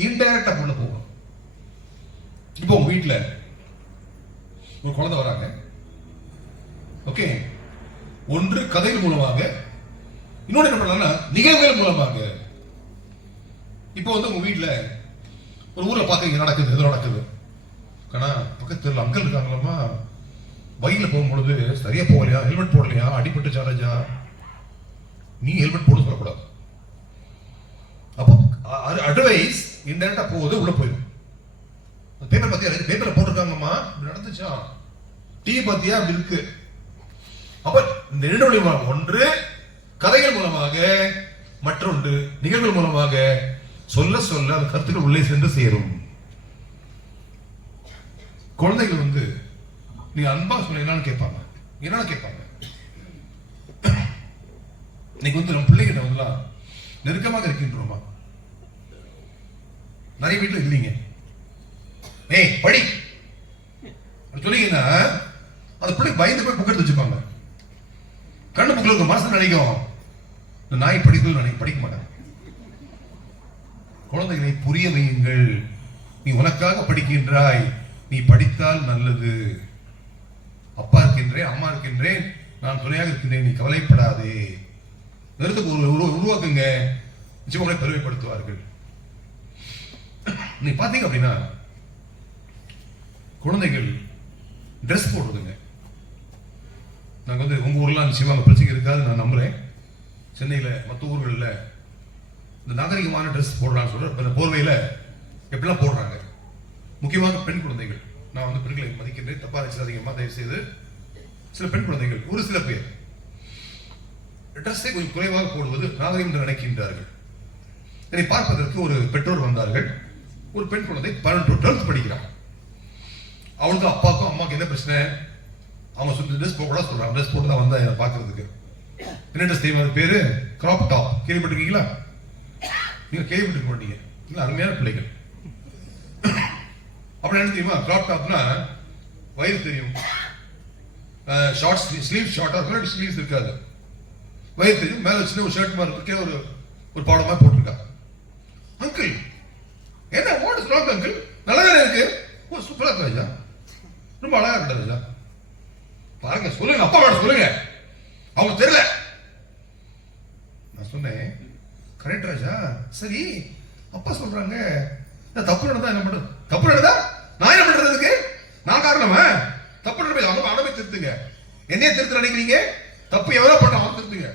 இன்டைரக்டா கொண்டு போகணும். இப்போ உங்க வீட்டுல ஒரு குழந்தை வராங்க, ஓகே, ஒன்று கதைகள் மூலமாக, இன்னொன்று என்ன பண்ணலாம்னா நிகழ்வுகள் மூலமாக. இப்போ வந்து உங்க வீட்டுல ஒரு ஊர்ல பாக்குறீங்க, நடக்குது, எது நடக்குது கண்ணா, பக்கத்துல அங்கிள் இருக்காங்களாமா, பைக்ல போகும்பொழுது சரியா போகலையா, ஹெல்மெட் போடலையா, அடிபட்டு சாரஜா, நீ ஹெல்மெட் போட சொல்லக்கூடாது. அப்போ அட்வைஸ் இன்டைரக்டா போகுது, உள்ள போயிடும். பேப்பர் பத்தியா, பேப்பர்ல போட்டிருக்காங்கம்மா, நடந்துச்சா, டிவி பத்தியா, அப்படி இருக்கு. அப்ப இந்த 2 வழி மூலம், ஒன்று கதைகள் மூலமாக, மற்றொன்று நிகழ்வுகள் மூலமாக சொல்ல சொல்ல அந்த கருத்துக்கள் உள்ளே சென்று சேரும். குழந்தைகள் வந்து நீங்க அன்பா சொல்ல என்னன்னு கேட்பாங்க, என்னன்னு கேட்பாங்க. இன்னைக்கு வந்து நம்ம பிள்ளைகிட்ட வந்து நெருக்கமாக இருக்கின்றோமா? நிறைய வீட்டுல இல்லைங்க. ஏய் படி சொன்னீங்கன்னா அந்த பிள்ளை பயந்து போய் புக் எடுத்து வச்சுப்பாங்க. கண்ணு புக்கில் இருக்க மனசு நினைக்கும், இந்த நாய் படிக்கல, படிக்க மாட்டாங்க. குழந்தைகளை புரிய வையுங்கள். நீ உனக்காக படிக்கின்றாய், நீ படித்தால் நல்லது. அப்பா இருக்கின்றேன், அம்மா இருக்கின்றேன், நான் துணையாக இருக்கின்றேன், நீ கவலைப்படாதே. உருவாக்குங்க, நிச்சயமாக பெருமைப்படுத்துவார்கள். நீ பாத்தீங்க அப்படின்னா குழந்தைகள் ட்ரெஸ் போடுறதுங்க. நாங்க வந்து உங்க ஊர்லாம் நிச்சயமாக பிரச்சனை இருக்காது நான் நம்புறேன். சென்னையில மற்ற ஊர்களில் இந்த நாகரிகமான ட்ரெஸ் போடுறான்னு சொல்ற போர்வையில எப்படிலாம் போடுறாங்க. முக்கியமாக பெண் குழந்தைகள், நான் வந்து பெண்களை மதிக்கின்றேன், தப்பா நினைச்சாதீங்கம்மா தயவு செய்து. சில பெண் குழந்தைகள், ஒரு சில பேர் ட்ரெஸ்ஸை கொஞ்சம் குறைவாக போடுவது நாகரிகம் என்று நினைக்கின்றார்கள். இதை பார்ப்பதற்கு ஒரு பெற்றோர் வந்தார்கள். ஒரு பெண் குழந்தை 12th படிக்கிறாங்க. அவளுக்கு அப்பாவுக்கும் அம்மாவுக்கு என்ன பிரச்சனை? அவங்க சொல்லி ட்ரெஸ் போட சொல்றாங்க. ட்ரெஸ் போட்டு தான் வந்தா பாக்குறதுக்கு. என்ன ட்ரெஸ் தெரியுமா? அது பேரு கிராப் டாப். கேள்விப்பட்டிருக்கீங்களா? நீங்க கேள்விப்பட்டிருக்க மாட்டீங்க. அருமையான பிள்ளைகள். அப்படி என்ன தெரியுமா? கிராப் டாப்னா வயிறு தெரியும், ஷார்ட் ஸ்லீவ் ஷார்ட்டா இருக்கும், ஸ்லீவ்ஸ் இருக்காது, வயிறு தெரியும், மேல சின்ன ஒரு ஷர்ட் மாதிரி இருக்கே, ஒரு பாடம் மாதிரி போட்டிருக்கா. அங்கிள் என்ன வாட் இஸ் ராங் அங்கிள்? நல்லா இருக்கு. ஓ சூப்பரா இருக்கு ராஜா, ரொம்ப அழகா இருக்கு ராஜா. பாருங்க, சொல்லுங்க, அப்பா வேட சொல்லுங்க, அவங்க தெரியல. நான் சொன்னேன், கரெக்ட் ராஜா, சரி அப்பா சொல்றாங்க, தப்பு நடந்தா என்ன பண்றது? தப்பு நடந்தா நான் என்ன பண்றதுக்கு? நான் காரணமா? என்னைய திருத்த நினைக்கிறீங்க? தப்பு எவரோ பண்ண அவன் திருத்துங்க.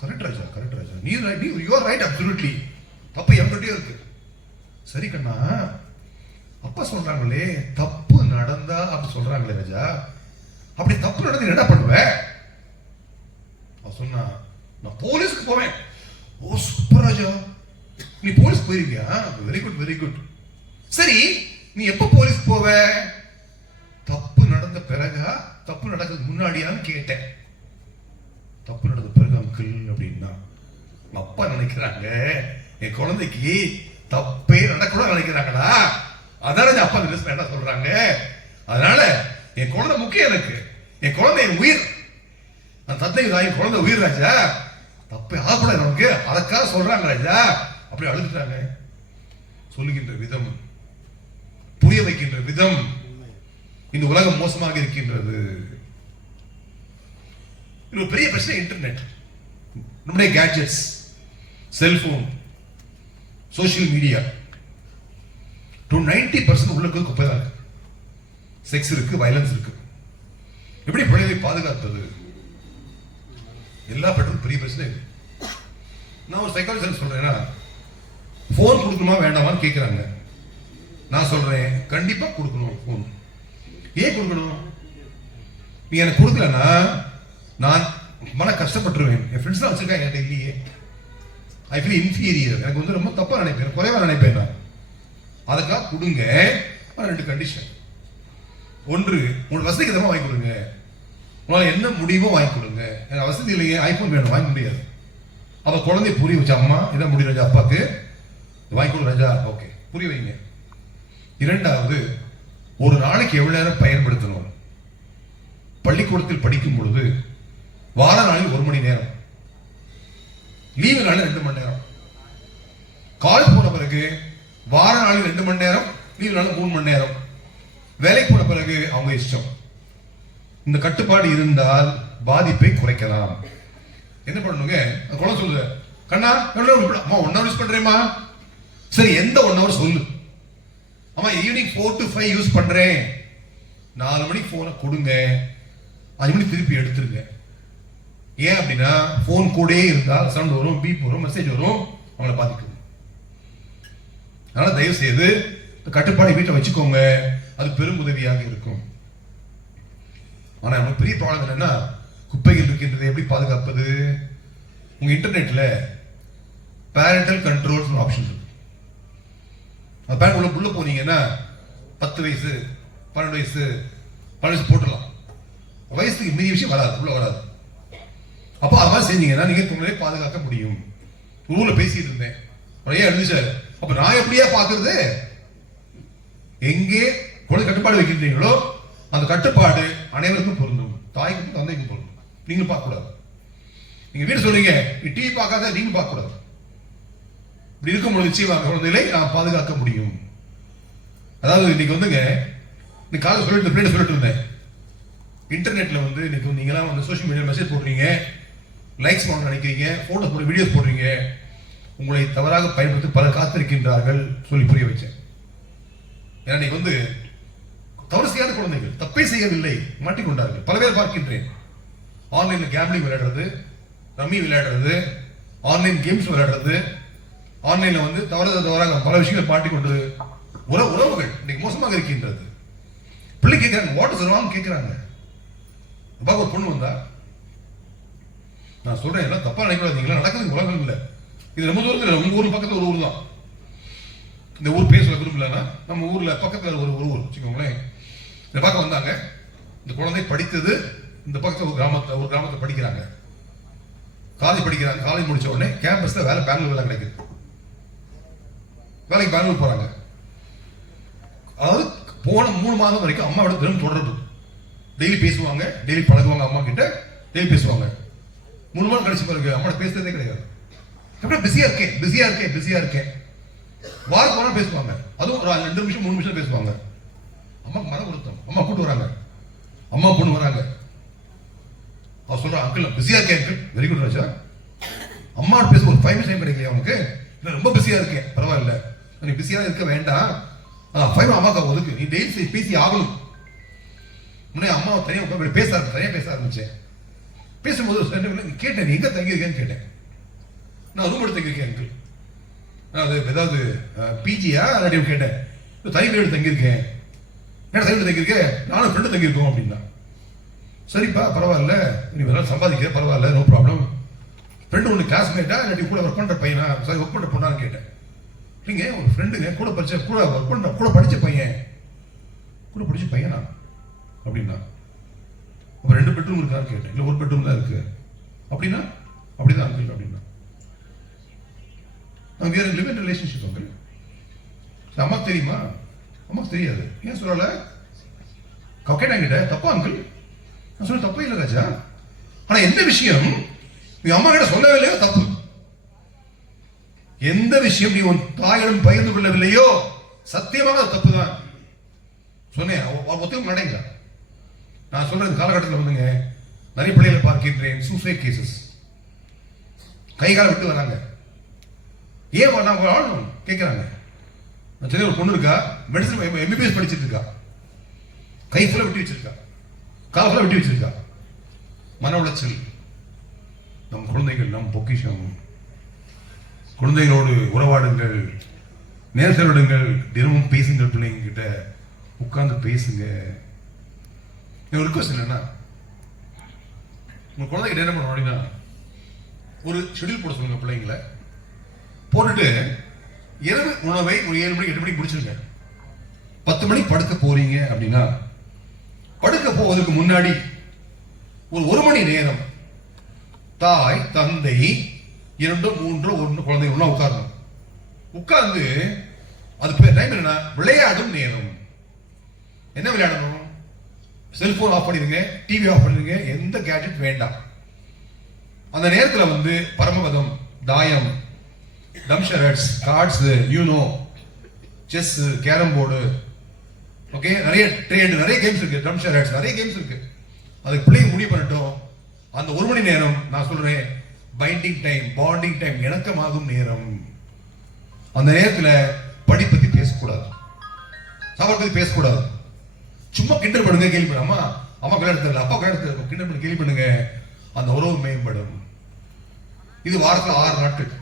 கரெக்ட் ராஜா, கரெக்ட் ராஜா, நீ யூ ஆர் ரைட், அப்சல்யூட்லி. தப்பு எவன்கிட்டயும் இருக்கு. சரி கண்ணா, அப்பா சொல்றாங்களே தப்பு நடந்தா அப்படி சொல்றாங்களே ராஜா, அப்படி தப்பு நடந்து என்ன பண்ணுவேன்? அவன் சொன்னா, நான் போலீஸ்க்கு போவேன். ஓ சூப்பர் ராஜா, நீ போலீஸ் போயிருக்கியா? Very good, very good. சரி, நீ எப்ப போலீஸ் போவ? தப்பு நடந்த பிறகா தப்பு நடக்கிறதுக்கு முன்னாடியான்னு கேட்டேன். தப்பு நடந்த பிறகு அங்கிள் அப்படின்னா அப்பா நினைக்கிறாங்க என் குழந்தைக்கு தப்பே நடக்கூட நினைக்கிறாங்களா? அதான அப்பா என்ன சொல்றாங்க. அதனால என் குழந்தை முக்கியம் எனக்கு. என் குழந்தை என் உயிர். நான் தந்தை தாயின் குழந்தை உயிர் ராஜா. தப்பே ஆகக்கூடாது நமக்கு, அதற்காக சொல்றாங்க ராஜா. அப்படி அழுதுட்டாங்க. சொல்லுகின்ற விதம், புரிய வைக்கின்ற விதம், இந்த உலகம் மோசமாக இருக்கின்றது. இது பெரிய பிரச்சனை. இன்டர்நெட், நம்முடைய கேட்ஜெட்ஸ், செல்போன், சோசியல் மீடியா 90% உள்ள குப்பை தான் இருக்கு. செக்ஸ் இருக்கு, வயலன்ஸ் இருக்கு. எப்படி பிள்ளைகளை பாதுகாத்தது? எல்லா பெற்றோரும் பெரிய பிரச்சனை. நான் ஒரு சைக்காலஜிஸ்ட் சொல்றேன்னா, போன் கொடுக்கணுமா வேண்டாமான்னு கேட்கிறாங்க. நான் சொல்றேன் கண்டிப்பா கொடுக்கணும். போன் ஏன் கொடுக்கணும்? நீ எனக்கு கொடுக்கலன்னா நான் மன கஷ்டப்பட்டுருவேன். என் ஃப்ரெண்ட்ஸ் தான் வச்சிருக்காங்க, என்கிட்ட இல்லையே. I feel inferior. எனக்கு வந்து ரொம்ப தப்பா நினைப்பேன், குறைவா நினைப்பேன். நான் அதுக்காக கொடுங்க. ரெண்டு கண்டிஷன். ஒன்று, உங்களுக்கு வசதிக்கு தரமா வாங்கி கொடுங்க. உங்களால் என்ன முடியுமோ வாங்கி கொடுங்க. எனக்கு வசதி இல்லையே, ஐபோன் வேணும், வாங்க முடியாது. அவ குழந்தை புரிய வச்ச, அம்மா இதான் முடியும் ராஜா, அப்பாக்கு வாங்கி கொடு ராஜா. ஓகே, புரிய வைங்க. இரண்டாவது, ஒரு நாளைக்கு எவ்வளவு நேரம் பயன்படுத்தணும்? பள்ளிக்கூடத்தில் படிக்கும் பொழுது வார நாளில் 1 மணி நேரம், லீவு நாளில் 2 மணி நேரம், காலேஜ் போன பிறகு வார நாளில் 2 மணி நேரம், லீவு நாளில் 3 மணி நேரம், வேலைக்கு போன பிறகு அவங்க இஷ்டம். இந்த கட்டுப்பாடு இருந்தால் பாதிப்பை குறைக்கலாம். என்ன பண்ணணுங்க? குழந்தை சொல்லுங்க, கண்ணா அம்மா 1 hour யூஸ் பண்றேம்மா. சரி, எந்த 1 hour சொல்லு. அம்மா ஈவினிங் 4 to 5 யூஸ் பண்றேன். 4 மணிக்கு போனை கொடுங்க, 5 மணி திருப்பி எடுத்துருங்க. ஏன் அப்படின்னா போன் கூடயே இருந்தால் சவுண்ட் வரும், பீப் வரும், மெசேஜ் வரும், அவங்களை பாதிக்கும். அதனால தயவு செய்து கட்டுப்பாடு வீட்டை வச்சுக்கோங்க, அது பெரும் உதவியாக இருக்கும். ஆனா நமக்கு பெரிய ப்ராப்ளம் என்னன்னா, குப்பைகள் இருக்கின்றதை எப்படி பாதுகாப்பது? உங்க இன்டர்நெட்ல பேரண்டல் கண்ட்ரோல்ஸ் ஆப்ஷன் இருக்கு. அந்த பேரண்ட் உள்ள போனீங்கன்னா 10 வயசு 12 வயசு 12 வயசு போட்டுடலாம். வயசுக்கு மீதி விஷயம் வராது, உள்ள வராது. அப்போ அது மாதிரி செஞ்சீங்கன்னா நீங்க உங்களே பாதுகாக்க முடியும். ஊர்ல பேசிட்டு இருந்தேன், நிறைய எழுதிச்சாரு. அப்ப நான் எப்படியா பாக்குறது? எங்கே குழந்தை கட்டுப்பாடு வைக்கின்றீங்களோ அந்த கட்டுப்பாடு அனைவருக்கும் பொருந்தும். தாய்க்கும் தந்தைக்கும் பொருந்தும். நீங்க பார்க்க கூடாது. நீங்க வீடு சொல்றீங்க, டிவி பார்க்காத, நீங்க பார்க்க கூடாது. இப்படி இருக்கும்போது நிச்சயமாக குழந்தைகளை நான் பாதுகாக்க முடியும். அதாவது இன்னைக்கு வந்துங்க, இன்னைக்கு காலையில் சொல்லிட்டு இருந்தேன், இன்டர்நெட்ல வந்து இன்னைக்கு நீங்களாம் வந்து சோஷியல் மீடியா மெசேஜ் போடுறீங்க, லைக்ஸ் பண்ண நினைக்கிறீங்க, போட்டோ போடுற வீடியோஸ் போடுறீங்க, உங்களை தவறாக பயன்படுத்தி பல காத்திருக்கின்றார்கள் சொல்லி புரிய வச்சேன். ஏன்னா இன்னைக்கு வந்து தவறு செய்யாத குழந்தைகள், தப்பே செய்யவில்லை, மாட்டிக்கொண்டார்கள். பல பேர் பார்க்கின்றேன். ஆன்லைன்ல கேம்பிளிங் விளையாடுறது, ரம்மி விளையாடுறது, ஆன்லைன் கேம்ஸ் விளையாடுறது, ஆன்லைன்ல வந்து தவறாக பல விஷயங்களை மாட்டிக்கொண்டு உறவுகள் இன்னைக்கு மோசமாக இருக்கின்றது. பிள்ளை கேட்கிறாங்க, வாட் இஸ் ராங் கேட்கிறாங்க. அப்பா ஒரு பொண்ணு வந்தா, நான் சொல்றேன் எல்லாம் தப்பா நினைக்கூடாது, நடக்குது உலகம் இல்லை. இது நம்ம தூரத்தில், உங்க ஊர் பக்கத்துல ஒரு ஊர் தான். இந்த ஊர் பேச விரும்பலன்னா நம்ம ஊர்ல பக்கத்துல ஒரு ஊர் வச்சுக்கோங்களேன். இந்த பக்கம் வந்தாங்க, இந்த குழந்தை படித்தது இந்த பக்கத்துல ஒரு கிராமத்தை படிக்கிறாங்க, காலேஜ் படிக்கிறாங்க. காலேஜ் முடிச்ச உடனே கேம்பஸ்ல வேலை, பெங்களூர் வேலை கிடைக்குது. வேலைக்கு பெங்களூர் போறாங்க. அதாவது போன 3 மாதம் வரைக்கும் அம்மா விட தினம் தொடர்பு, டெய்லி பேசுவாங்க, டெய்லி பழகுவாங்க, அம்மா கிட்ட டெய்லி பேசுவாங்க. 3 மாதம் கழிச்சு பிறகு அம்மா பேசுறதே கிடையாது. எப்படியா பிஸியா இருக்கேன். வாரத்துக்கு ஒரு நாள் பேசுவாங்க, அதுவும் ஒரு 2 நிமிஷம் 3 நிமிஷம் பேசுவாங்க. அம்மாக்கு மன வருத்தம். அம்மா கூட்டு வராங்க, அம்மா பொண்ணு வராங்க. அவ சொல்ற, அங்கிள் பிஸியா இருக்கேன் அங்கிள். வெரி குட் ராஜா. அம்மா பேச ஒரு 5 நிமிஷம் கிடைக்கலையா அவனுக்கு? ரொம்ப பிஸியா இருக்கேன். பரவாயில்ல, நீ பிஸியா இருக்க வேண்டாம், 5 அம்மாக்கா ஒதுக்கு, நீ டெய்லி பேசி ஆகணும். முன்னே அம்மாவை தனியாக உட்காந்து பேச ஆரம்பிச்சேன். பேசும்போது கேட்டேன், நீ எங்க தங்கியிருக்கேன்னு கேட்டேன். நான் ரூம் எடுத்து தங்கியிருக்கேன் அங்கிள். அது ஏதாவது பிஜியா அப்படின்னு கேட்டேன். தனி வீடு தங்கியிருக்கேன். என்ன தனி வீடு தங்கியிருக்கேன்? நானும் ஃப்ரெண்டு தங்கியிருக்கோம் அப்படின்னா. சரிப்பா பரவாயில்ல, நீ வேணாலும் சம்பாதிக்கிற பரவாயில்ல, நோ ப்ராப்ளம். ஃப்ரெண்டு ஒன்று கிளாஸ்மேட்டா இல்லாட்டி கூட ஒர்க் பண்ணுற பையனா, சரி ஒர்க் பண்ணுற பொண்ணான்னு கேட்டேன். இல்லைங்க ஒரு ஃப்ரெண்டுங்க, கூட படித்த பையனா அப்படின்னா. அப்போ 2 பெட்ரூம் இருக்கான்னு கேட்டேன். இல்லை ஒரு பெட்ரூம் தான் இருக்கு அப்படின்னா. அப்படிதான் அங்கிள் அப்படின்னா. அங்கே லிவ் ரிலேஷன்ஷிப் அங்கிள். அம்மாக்கு தெரியுமா? அம்மாக்கு தெரியாது. ஏன் சொல்லலை? கேட்டாங்கிட்ட தப்பா அங்கிள்? நான் சொல்ல தப்பே இல்லை ராஜா. ஆனா எந்த விஷயம் நீ அம்மா கிட்ட சொல்லவே இல்லையோ தப்பு. எந்த விஷயம் நீ உன் தாயிடம் பகிர்ந்து கொள்ளவில்லையோ சத்தியமாக அது தப்பு தான் சொன்னேன். ஒத்துக்க மாட்டேங்க. நான் சொல்ற இந்த காலகட்டத்தில் வந்துங்க நிறைய பிள்ளைகளை பார்க்கின்றேன். சூசைட் கேசஸ், கை கால விட்டு வராங்க. ஏன் வாழணும் கேட்கிறாங்க. சென்னை ஒரு பொண்ணு இருக்கா, மெடிசன் எம்பிபிஎஸ் படிச்சுட்டு இருக்கா, கை ஃபுல்லா விட்டு வச்சிருக்கா, கால ஃபுல்லா விட்டு வச்சிருக்கா. மன உளைச்சல். நம் குழந்தைகள் நம் பொக்கிஷம். குழந்தைகளோடு உறவாடுங்கள், நேரம் செலவிடுங்கள், தினமும் பேசுங்கள். பிள்ளைங்க கிட்ட உட்கார்ந்து பேசுங்க. ஒரு ரிக்வஸ்ட் என்னன்னா, உங்க குழந்தைகிட்ட என்ன பண்ணணும் அப்படின்னா, ஒரு ஷெட்யூல் போட சொல்லுங்க பிள்ளைங்களை. போட்டுட்டு இரவு உணவை ஒரு 7 மணிக்கு 8 மணிக்கு முடிச்சிருங்க. 10 மணிக்கு படுக்க போறீங்க அப்படின்னா, படுக்க போவதற்கு முன்னாடி ஒரு 1 மணி நேரம் தாய் தந்தை 2 3 1 குழந்தை ஒண்ணா உட்காரணும். உட்கார்ந்து அது டைம் என்ன, விளையாடும் நேரம். என்ன விளையாடணும்? செல்போன் ஆஃப் பண்ணிடுங்க, டிவி ஆஃப் பண்ணிடுங்க, எந்த கேஜெட் வேண்டாம். அந்த நேரத்தில் வந்து பரமபதம், தாயம், dumb charades, cards, Uno, chess, carrom board, okay, நிறைய ட்ரேட், நிறைய கேம்ஸ் இருக்கு. டம்ஷரட்ஸ் நிறைய கேம்ஸ் இருக்கு. அதுக்கு பிள்ளைங்க முடிவு பண்ணட்டும். அந்த 1 மணி நேரம் நான் சொல்றேன் பைண்டிங் டைம், பாண்டிங் டைம், இணக்கமாகும் நேரம். அந்த நேரத்தில் படி பத்தி பேசக்கூடாது, சாப்பாடு பத்தி பேசக்கூடாது. சும்மா கிண்டல் பண்ணுங்க, கேள்வி பண்ணு. அம்மா அம்மா கல்யாணத்தில் அப்பா கல்யாணத்தில் கிண்டல் பண்ணி கேள்வி பண்ணுங்க. அந்த உறவு மேம்படும். இது வாரத்தில் 6 நாட்கள்.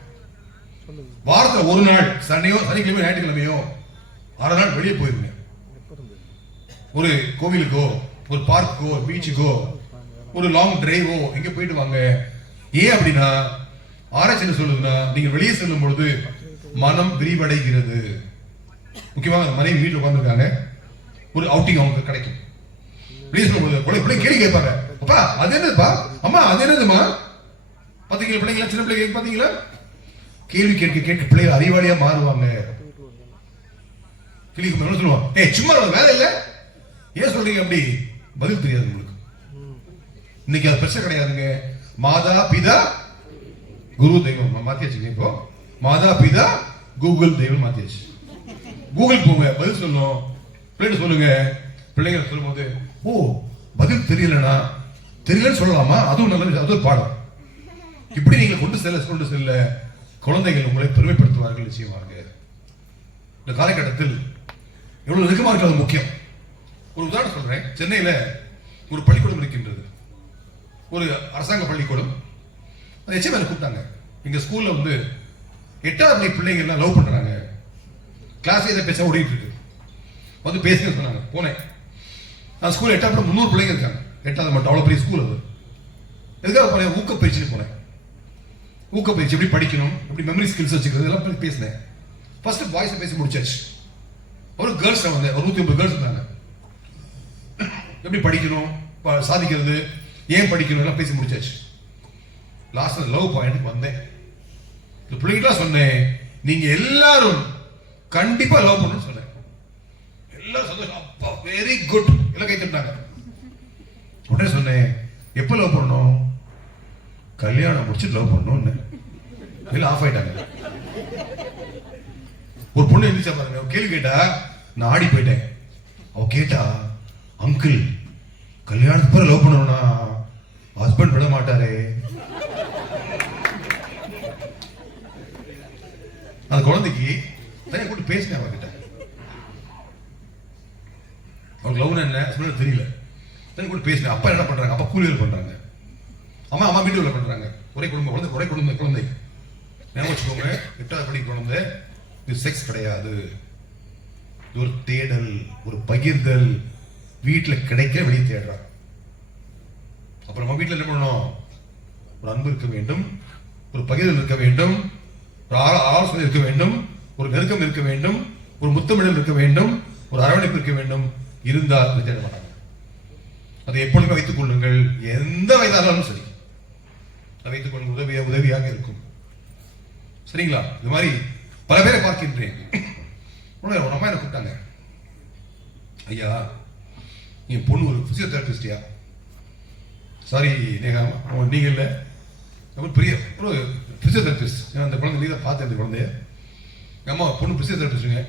வாரத்தில் 1 நாள் சனியோ சனிக்கிழமையோ ஞாயிற்றுக்கிழமையோ 6 நாள் வெளியே போயிருங்க. ஒரு கோவிலுக்கோ, ஒரு பார்க்கோ, பீச்சுக்கோ, ஒரு லாங் டிரைவோ எங்க போயிட்டு வாங்க. ஏன் அப்படின்னா ஆராய்ச்சி என்ன சொல்லுதுன்னா, நீங்க வெளியே செல்லும் பொழுது மனம் விரிவடைகிறது. முக்கியமாக மனைவி வீட்டில் உட்கார்ந்துருக்காங்க, ஒரு அவுட்டிங் அவங்களுக்கு கிடைக்கும். வெளியே சொல்லும் போது கேள்வி கேட்பாங்க, அப்பா அது என்னதுப்பா, அம்மா அது என்னதுமா, பாத்தீங்களா பிள்ளைங்களா, சின்ன பிள்ளைங்க பாத்தீங்களா, கேள்வி கேட்க கேட்க பிள்ளைகள் அறிவாளியா மாறுவாங்க. கேள்வி சொல்லுவான், ஏய் சும்மா வேலை இல்ல, ஏன் சொல்றீங்க அப்படி, பதில் தெரியாது உங்களுக்கு. இன்னைக்கு அது பிரச்சனை கிடையாதுங்க. மாதா பிதா குரு தெய்வம் மாத்தியாச்சு. இப்போ மாதா பிதா கூகுள் தெய்வம் மாத்தியாச்சு. கூகுள் போங்க, பதில் சொல்லும். பிள்ளைங்க சொல்லுங்க. பிள்ளைங்க சொல்லும் போது, ஓ பதில் தெரியலனா தெரியலன்னு சொல்லலாமா, அதுவும் நல்ல, அது ஒரு பாடம். இப்படி நீங்க கொண்டு செல்ல குழந்தைகள் உங்களை பெருமைப்படுத்துவார்கள் நிச்சயமாக. இந்த காலகட்டத்தில் எவ்வளவு நெருக்கமாக இருக்கிறது முக்கியம். ஒரு உதாரணம் சொல்றேன். சென்னையில ஒரு பள்ளிக்கூடம் இருக்கின்றது, ஒரு அரசாங்க பள்ளிக்கூடம். அது எச்எம்எல் கூப்பிட்டாங்க. எங்க ஸ்கூல்ல வந்து 8வது பிள்ளைங்க எல்லாம் லவ் பண்றாங்க, கிளாஸ் இதை பேச ஓடிட்டு இருக்கு, வந்து பேசுங்க சொன்னாங்க. போனேன். நான் ஸ்கூல் 8வது 300 பிள்ளைங்க இருக்காங்க. 8வது மட்டும், அவ்வளவு பெரிய ஸ்கூல் அது. எதுக்காக போனேன்? ஊக்கப்பயிற்சின்னு போனேன். ஊக்கப்பயிற்சி எப்படி படிக்கணும், எப்படி மெமரி ஸ்கில்ஸ் வச்சுக்கிறது எல்லாம் பேசினேன். ஃபர்ஸ்ட் பாய்ஸ் பேசி முடிச்சாச்சு. ஒரு கேர்ள்ஸ் வந்தேன், ஒரு 150 கேர்ள்ஸ் இருந்தாங்க. எப்படி படிக்கணும், சாதிக்கிறது, ஏன் படிக்கணும் எல்லாம் பேசி முடிச்சாச்சு. லாஸ்ட்ல லவ் பாயிண்ட் வந்தேன். இந்த பிள்ளைகிட்ட சொன்னேன், நீங்க எல்லாரும் கண்டிப்பா லவ் பண்ணணும்னு சொன்னேன். எல்லாரும் சந்தோஷம், அப்பா வெரி குட் எல்லாம் கை தட்டினாங்க. உடனே சொன்னேன், எப்ப லவ் பண்ணணும், கல்யாணம் முடிச்சு லவ் பண்ணணும்னு. எல்லாம் ஆஃப் ஆயிட்டாங்க. ஒரு பொண்ணு எழுந்திரிச்சா பாருங்க, கேள்வி கேட்டா, நான் ஆடி போயிட்டேன். அவ கேட்டா, அங்கிள் கல்யாணத்துக்கு பிறகு லவ் பண்ணணும்னா ஹஸ்பண்ட் விட மாட்டாரே. அந்த குழந்தைக்கு தனியாக கூட்டு பேசினேன் அவர்கிட்ட. அவங்களுக்கு லவ் என்ன சொல்ல தெரியல. கூட பேசினேன். அப்பா என்ன பண்றாங்க? அப்பா கூலி வேலை பண்றாங்க, அம்மா அம்மா வீட்டு வேலை பண்றாங்க. ஒரே குடும்பம், ஒரே குழந்தை. ஞாபகம் வச்சுக்கோங்க, 8வது படி குழந்தை. இது செக்ஸ் கிடையாது, இது ஒரு தேடல், ஒரு பகிர்தல். வீட்டுல கிடைக்க வெளியே தேடுறாங்க. அப்புறம் நம்ம வீட்டுல என்ன பண்ணணும்? ஒரு அன்பு இருக்க வேண்டும், ஒரு பகிர்தல் இருக்க வேண்டும், ஒரு ஆலோசனை இருக்க வேண்டும், ஒரு நெருக்கம் இருக்க வேண்டும், ஒரு முத்தமிழல் இருக்க வேண்டும், ஒரு அரவணைப்பு இருக்க வேண்டும். இருந்தால் தேட மாட்டாங்க. அதை எப்பொழுதுமே வைத்துக் கொள்ளுங்கள். எந்த வயதானாலும் சரி, அதை வைத்துக் கொள்ளுங்கள். உதவியாக இருக்கும். சரிங்களா? இது மாதிரி பல பேரை பார்க்கின்றேன். ஒரு அம்மா என்ன கூப்பிட்டாங்க, ஐயா என் பொண்ணு ஒரு பிசியோதெரபிஸ்டியா, சாரி நேகா நீங்க இல்லை, பெரிய ஒரு பிசியோதெரபிஸ்ட். அந்த குழந்தை நீ தான் பார்த்தேன். இந்த குழந்தைய எங்கள் அம்மா பொண்ணு பிசியோதெரபிஸ்டுங்க.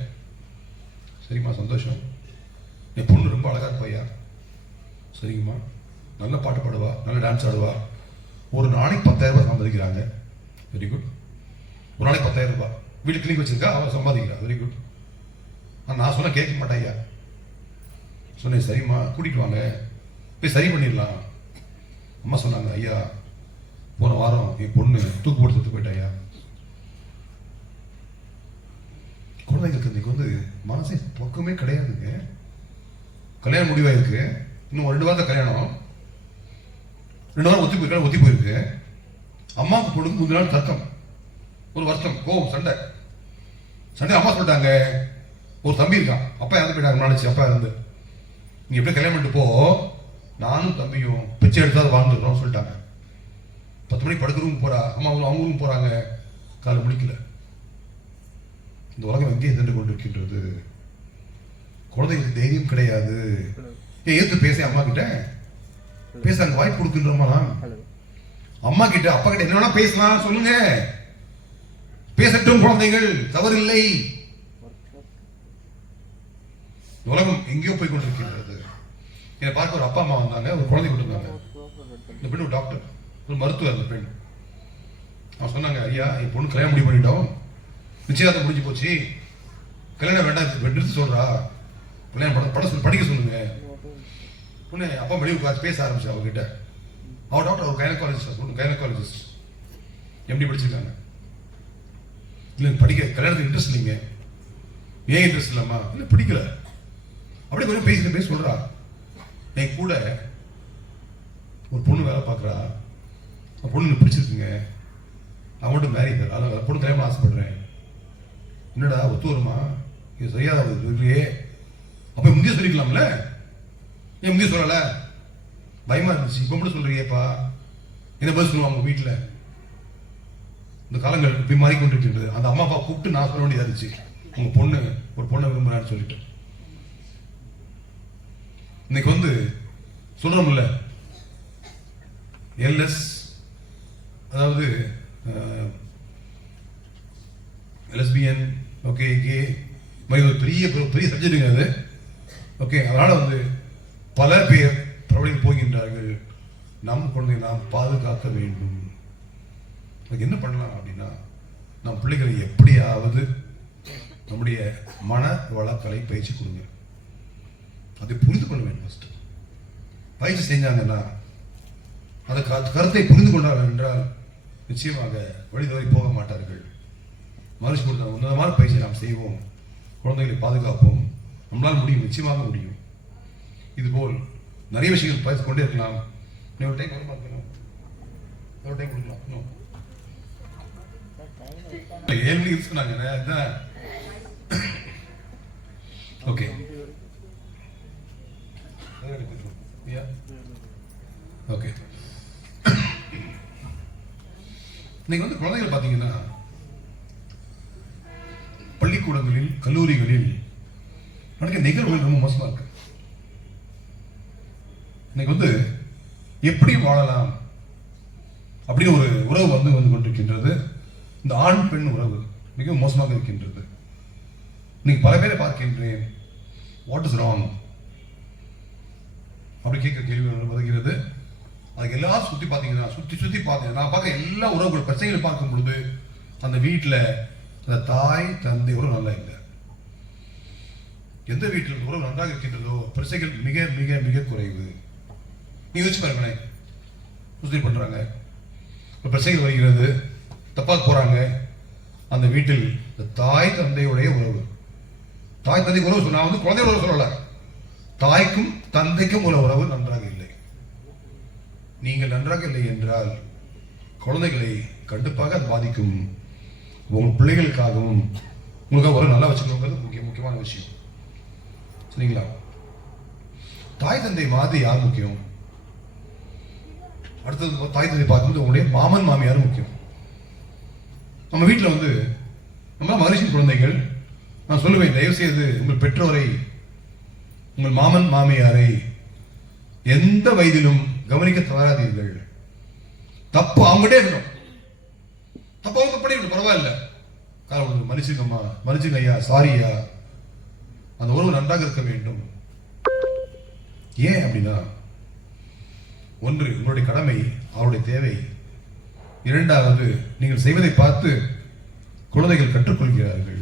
சரிம்மா, சந்தோஷம். என் பொண்ணு ரொம்ப அழகா இருப்பாயா. சரிங்கம்மா, நல்ல பாட்டு பாடுவா, நல்ல டான்ஸ் ஆடுவா. ஒரு நாளைக்கு 10,000 ரூபாய் சம்பாதிக்கிறாங்க. Very good. ஒரு நாளைக்கு 10,000 ரூபாய் வீட்டு கிளினிக் வச்சிருக்கா, அவன் சம்பாதிக்கிறா. Very good. நான் சொன்ன கேட்க மாட்டாயா. சொன்னேன், சரிம்மா கூட்டிட்டு வாங்க, போய் சரி பண்ணிடலாம். அம்மா சொன்னாங்க, ஐயா போன வாரம் என் பொண்ணு தூக்கு போட்டு செத்து போயிட்டாயா. குழந்தைங்களுக்கு இன்னைக்கு வந்து மனசே பக்கமே கிடையாதுங்க. கல்யாணம் முடிவாயிருக்கு, இன்னும் 2 வாரத்தை கல்யாணம், 2 வாரம் ஒத்தி போயிருக்கு. அம்மாவுக்கு பொண்ணுக்கு 3 நாள் தர்க்கம், ஒரு வருஷம் கோவம், சண்டை. அம்மா சொல்லிட்டாங்க, ஒரு தம்பி இருக்கான், அப்பா இறந்து போயிட்டாங்க நாளைச்சு. அப்பா இருந்து நீ எப்படி கல்யாணம் பண்ணிட்டு போ, நானும் தம்பியும் பிச்சை எடுத்தாது வாழ்ந்துடுறோம் சொல்லிட்டாங்க. 10 மணிக்கு படுக்க ரூம் போறா, அம்மா அவங்க ரூம் போறாங்க, காலை முடிக்கல. இந்த உலகம் எங்கே சென்று கொண்டிருக்கின்றது? குழந்தைகளுக்கு தைரியம் கிடையாது. ஏத்து பேச அம்மா கிட்ட பேச அங்க வாய்ப்பு கொடுக்கின்றோமா? அம்மா கிட்ட அப்பா கிட்ட என்ன வேணா பேசலாம், சொல்லுங்க, பேசட்டும் குழந்தைகள், தவறில்லை. உலகம் எங்கேயோ போய் கொண்டிருக்கின்றது. என்னை பார்க்க ஒரு அப்பா அம்மா வந்தாங்க, ஒரு குழந்தை கொடுத்தாங்க. இந்த பெண் ஒரு டாக்டர், ஒரு மருத்துவர். அந்த பெண் அவன் சொன்னாங்க, ஐயா என் பொண்ணு கல்யாணம் முடிவு பண்ணிட்டோம், நிச்சயதார்த்தம் முடிஞ்சு போச்சு, கல்யாணம் வேண்டாம் எடுத்து சொல்றா, கல்யாணம் படிக்க சொல்லுங்க. உடனே அப்பா வெளியே பேச ஆரம்பிச்சு அவகிட்ட. அவன் டாக்டர், ஒரு கைனகாலஜிஸ்ட், எப்படி படிச்சிருக்காங்க. இல்லை படிக்க கல்யாணத்துக்கு இன்ட்ரெஸ்ட் இல்லைங்க. ஏன் இன்ட்ரெஸ்ட் இல்லாமா? இல்லை பிடிக்கல. அப்படியே கொஞ்சம் பேசி சொல்றா. என் கூட ஒரு பொண்ணு வேலை பார்க்குறா, பொண்ணு பிடிச்சிருக்குங்க, அவங்கள்ட்ட மேரி பேர், அதான் பொண்ணு கல்யாணம் ஆசைப்படுறேன். என்னடா ஒத்து வருமா? இது சரியா இல்லையே. அப்ப முந்தைய சொல்லிக்கலாம்ல, ஏன் முந்தைய சொல்லல? பயமா இருந்துச்சு, இப்ப மட்டும் சொல்றீங்கப்பா. என்ன பதில் சொல்லுவாங்க உங்க வீட்டுல? இந்த காலங்கள் இப்படி மாறிக்கொண்டிருக்கின்றது. அந்த அம்மா அப்பா கூப்பிட்டு நான் சொல்ல வேண்டியதா இருந்துச்சு, உங்க பொண்ணு ஒரு பொண்ணை விரும்புறான்னு சொல்லிட்டு. இன்னைக்கு வந்து சொல்றோம்ல, எல்எஸ், அதாவது லெஸ்பியன், ஓகே, கே, ஒரு பெரிய சப்ஜெக்ட் அது. ஓகே, அதனால வந்து பல பேர் பிரபலிக்க போகின்றார்கள். நம் குழந்தை நாம் பாதுகாக்க வேண்டும். அதுக்கு என்ன பண்ணலாம் அப்படின்னா, நம் பிள்ளைகளை எப்படியாவது நம்முடைய மன வளக்கலை பயிற்சி கொடுங்க. அதை புரிந்து கொள்ள வேண்டும். ஃபர்ஸ்ட் பயிற்சி செஞ்சாங்கன்னா, அந்த கருத்தை புரிந்து கொண்டார்கள் என்றால் நிச்சயமாக வழிதவறி போக மாட்டார்கள். மகிழ்ச்சி கொடுத்த உன்னதமான பயிற்சியை நாம் செய்வோம், குழந்தைகளை பாதுகாப்போம். நம்மளால் முடியும், நிச்சயமாக முடியும். இதுபோல் நிறைய விஷயங்கள் பேசிக் கொண்டே இருக்கலாம். ஒரு டைம் கொடுக்கலாம். 7 மணிக்கு சொன்னாங்க. Okay, okay. இன்னைக்கு வந்து குழந்தைகள் பார்த்தீங்கன்னா, பள்ளிக்கூடங்களில், கல்லூரிகளில் நடக்கிற நிகழ்வுகள் ரொம்ப மோசமா இருக்கு. இன்னைக்கு வந்து எப்படி வாழலாம் அப்படின்னு ஒரு உறவு வந்து கொண்டிருக்கின்றது. இந்த ஆண் பெண் உறவு மிகவும் மோசமாக இருக்கின்றது. இன்னைக்கு பல பேரை பார்க்கின்றேன், வாட் இஸ் ராங் அப்படி கேட்கிற கேள்வி வருகிறது. அதுக்கு எல்லாரும் சுத்தி பார்த்தீங்கன்னா, சுத்தி பார்த்தேன், நான் பார்க்க எல்லா உறவுகள் பிரச்சனைகளை பார்க்கும் பொழுது அந்த வீட்டில் அந்த தாய் தந்தை உறவு நல்லா இல்லை. எந்த வீட்டில் உறவு நன்றாக இருக்கின்றதோ பிரச்சனைகள் மிக மிக மிக குறைவு. நீ யோசிச்சு பாருங்களேன், சூசைட் பண்றாங்க, ஒரு பிரச்சனைகள் வருகிறது, தப்பா போறாங்க. அந்த வீட்டில் இந்த தாய் தந்தையுடைய உறவு, தாய் தந்தை உறவு, நான் வந்து குழந்தையோட உறவு சொல்லல, தாய்க்கும் தந்தைக்கும் உள்ள உறவு நன்றாக இல்லை. நீங்கள் நன்றாக இல்லை என்றால் குழந்தைகளை கண்டிப்பாக அது பாதிக்கும். உங்கள் பிள்ளைகளுக்காகவும் உங்களுக்கு ஒரு நல்லா வச்சுக்கணுங்கிறது முக்கியமான விஷயம். சரிங்களா? தாய் தந்தை மாதிரி யார் முக்கியம்? அடுத்தது தாய் தந்தை பார்க்கும்போது உங்களுடைய மாமன் மாமியார் முக்கியம். நம்ம வீட்டில் வந்து நம்ம மகரிஷின் குழந்தைகள், நான் சொல்லுவேன், தயவு செய்து உங்கள் பெற்றோரை, உங்கள் மாமன் மாமியாரை எந்த வயதிலும் கவனிக்க தவறாதீர்கள். தப்பு அவங்ககிட்டே இருக்கணும், தப்பு அவங்க பண்ணிடணும், பரவாயில்ல, காரணம் மன்னிச்சுக்கம்மா, மன்னிச்சுங்க ஐயா, சாரியா, அந்த உறவு நன்றாக இருக்க வேண்டும். ஏன் அப்படின்னா, ஒன்று உங்களுடைய கடமை, அவருடைய தேவை. இரண்டாவது, நீங்கள் செய்வதை பார்த்து குழந்தைகள் கற்றுக்கொள்கிறார்கள்.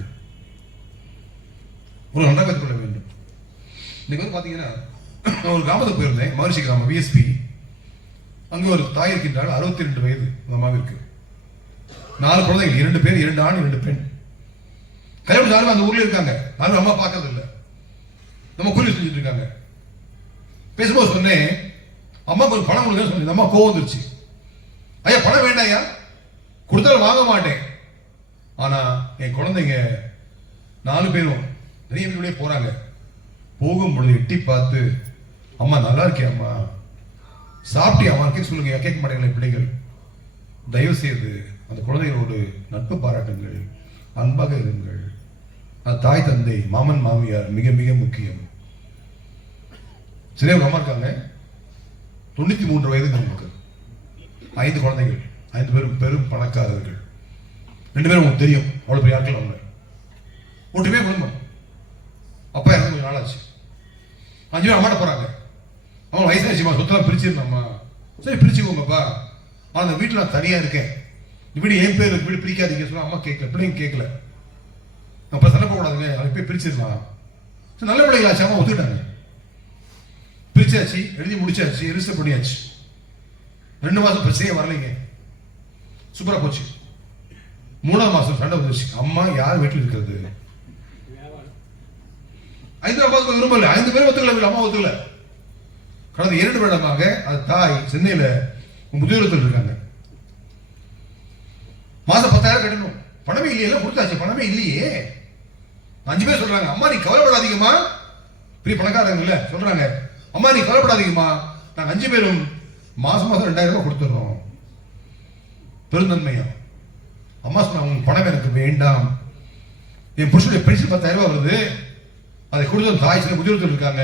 ஒரு நன்றாக கற்றுக்கொள்ள வேண்டும். இன்னைக்கு வந்து பாத்தீங்கன்னா, நான் ஒரு கிராமத்துக்கு போயிருந்தேன், மகரிஷி கிராமம், விஎஸ்பி. அங்கே ஒரு தாய் இருக்கின்றால், 62 வயது அந்த அம்மாவிற்கு. 4 குழந்தைகள், 2 பேர், 2 ஆண் 2 பெண். கல்யாணம் யாரும் அந்த ஊர்ல இருக்காங்க, யாரும் அம்மா பார்க்கறது இல்லை, நம்ம கூலி செஞ்சுட்டு இருக்காங்க. பேசும்போது சொன்னேன், அம்மா கொஞ்சம் பணம் கொடுங்க சொன்னேன். அம்மா கோவம் வந்துருச்சு. ஐயா பணம் வேண்டாம் ஐயா, கொடுத்தாலும் வாங்க மாட்டேன். ஆனா என் குழந்தைங்க 4 பேரும் நிறைய வீட்டுக்குள்ளே போறாங்க. போகும் பொழுது எட்டி பார்த்து, அம்மா நல்லா இருக்கே, அம்மா சாப்பிட்டியா அம்மா சொல்லுங்க. கேட்க மாட்டேங்களே பிள்ளைகள். தயவு செய்து அந்த குழந்தைகளோடு நட்பு பாராட்டுங்கள், அன்பாக இருங்கள். தாய் தந்தை மாமன் மாமியார் மிக மிக முக்கியம். சிறிய அம்மா இருக்காங்க, 93 வயது நமக்கு, 5 குழந்தைகள், 5 பேரும் பெரும் பணக்காரர்கள். 2 பேரும் உங்களுக்கு தெரியும், அவ்வளவு பெரிய ஆட்கள். அவங்க ஒட்டுமே குடும்பம். அப்பா இறந்து கொஞ்சம் நாளாச்சு. 5 பேர் அம்மாட்ட போறாங்க. அவங்க வயசாச்சுமா, சொத்தெல்லாம் பிரிச்சிருந்தோம்மா. சரி பிரிச்சுக்கோங்கப்பா, ஆனா அந்த வீட்டில் நான் தனியா இருக்கேன், இப்படி என் பேர் வீடு பிரிக்காதீங்க சொல்ல அம்மா கேட்கல, பிள்ளைங்க கேட்கல. அப்புறம் சண்டை போகக்கூடாதுங்க, அதை போய் பிரிச்சிடலாம். நல்ல பிள்ளைங்களாச்சு, அம்மா ஒத்துக்கிட்டாங்க. பிரிச்சாச்சு, எழுதி முடிச்சாச்சு, ரிஜிஸ்டர் பண்ணியாச்சு. 2 மாசம் பிரச்சனையே வரலைங்க, சூப்பரா போச்சு. 3ஆம் மாசம் சண்டை வந்துச்சு. அம்மா யார் வீட்டில் இருக்கிறது? 5ஆம் மாசம் விரும்பல, 5 பேரும் ஒத்துக்கல, அம்மா ஒத்துக்கல. கடந்த 2 வருடமாக அது தாய் சென்னையில முதியோரத்தில் இருக்காங்க. மாசம் 10,000 கட்டணும், பணமே இல்லையே, கொடுத்தாச்சு, பணமே இல்லையே. 5 பேர் சொல்றாங்க, அம்மா நீ கவலைப்படாதீங்கம்மா, பெரிய பணக்காரங்க இல்ல சொல்றாங்க, அம்மா நீ கவலைப்படாதீங்கம்மா, நாங்க 5 பேரும் மாசம் 2,000 ரூபாய் கொடுத்துடுறோம். பெருந்தன்மையா அம்மா சொன்னா, உங்க பணம் எனக்கு வேண்டாம், என் புருஷனுடைய பென்ஷன் 10,000 ரூபாய் வருது, அதை கொடுத்து தாய் சில முதியோரத்தில் இருக்காங்க.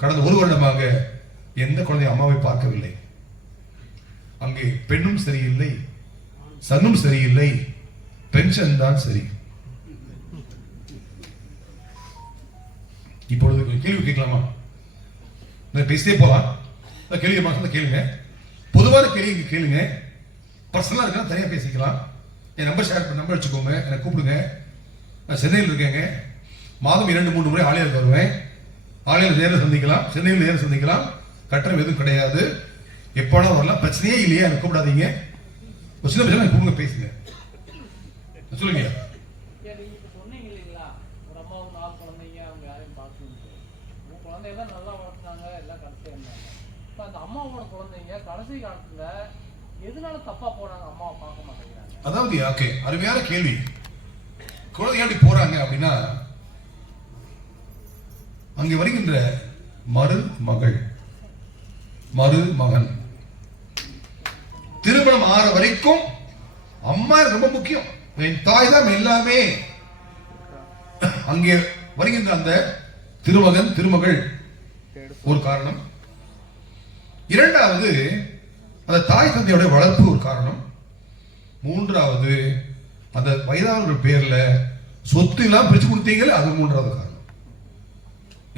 கடந்த 1 வருடமாக எந்த குழந்தையும் அம்மாவை பார்க்கவில்லை. அங்கே பெண்ணும் சரியில்லை, சன்னும் சரியில்லை, பென்ஷன் தான் சரி. இப்பொழுது கேள்வி கேட்கலாமா? பேசிட்டே போலாம். கேள்வி மாசம் கேளுங்க, பொதுவான கேள்வி கேளுங்க, பர்சனலா இருக்கலாம் தனியா பேசிக்கலாம். என் நம்பர் ஷேர் பண்ண, நம்பர் வச்சுக்கோங்க, எனக்கு கூப்பிடுங்க. நான் சென்னையில் இருக்கேங்க, மாதம் 2-3 முறை ஆலயம் வருவேன். ஆலயம் நேரில் சந்திக்கலாம், சென்னையில் நேரில் சந்திக்கலாம், கட்டணம் எதுவும் கிடையாது, எப்போனா வரலாம், பிரச்சனையே இல்லையா, எனக்கு கூப்பிடாதீங்க. ஒரு சின்ன பிரச்சனை கூப்பிடுங்க, பேசுங்க, சொல்லுங்க. சொன்னீங்க இல்லைங்களா, ஒரு அம்மா 4 குழந்தைங்க, அவங்க யாரையும் பார்க்கணும், உங்க குழந்தையெல்லாம் நல்லா வளர்த்தாங்க, எல்லாம் கடைசியாக இருந்தாங்க. இப்போ அந்த அம்மாவோட குழந்தைங்க கடைசி காலத்துல எதனால தப்பா போனாங்க, அம்மாவை பார்க்க மாட்டேங்கிறாங்க? அதாவது ஓகே, அருமையான கேள்வி. குழந்தை எப்படி போறாங்க அப்படின்னா, அங்கே வருகின்ற மருமகள், மருமகன் திருமணம் ஆற வரைக்கும் அம்மா ரொம்ப முக்கியம், என் தாய் தான் எல்லாமே. அங்கே வருகின்ற அந்த திருமகன் திருமகள் ஒரு காரணம். இரண்டாவது அந்த தாய் தந்தையோட வளர்ப்பு ஒரு காரணம். மூன்றாவது அந்த வயதானவர்கள் பேர்ல சொத்து எல்லாம் பிரிச்சு கொடுத்தீங்களே, அது 3வது காரணம்.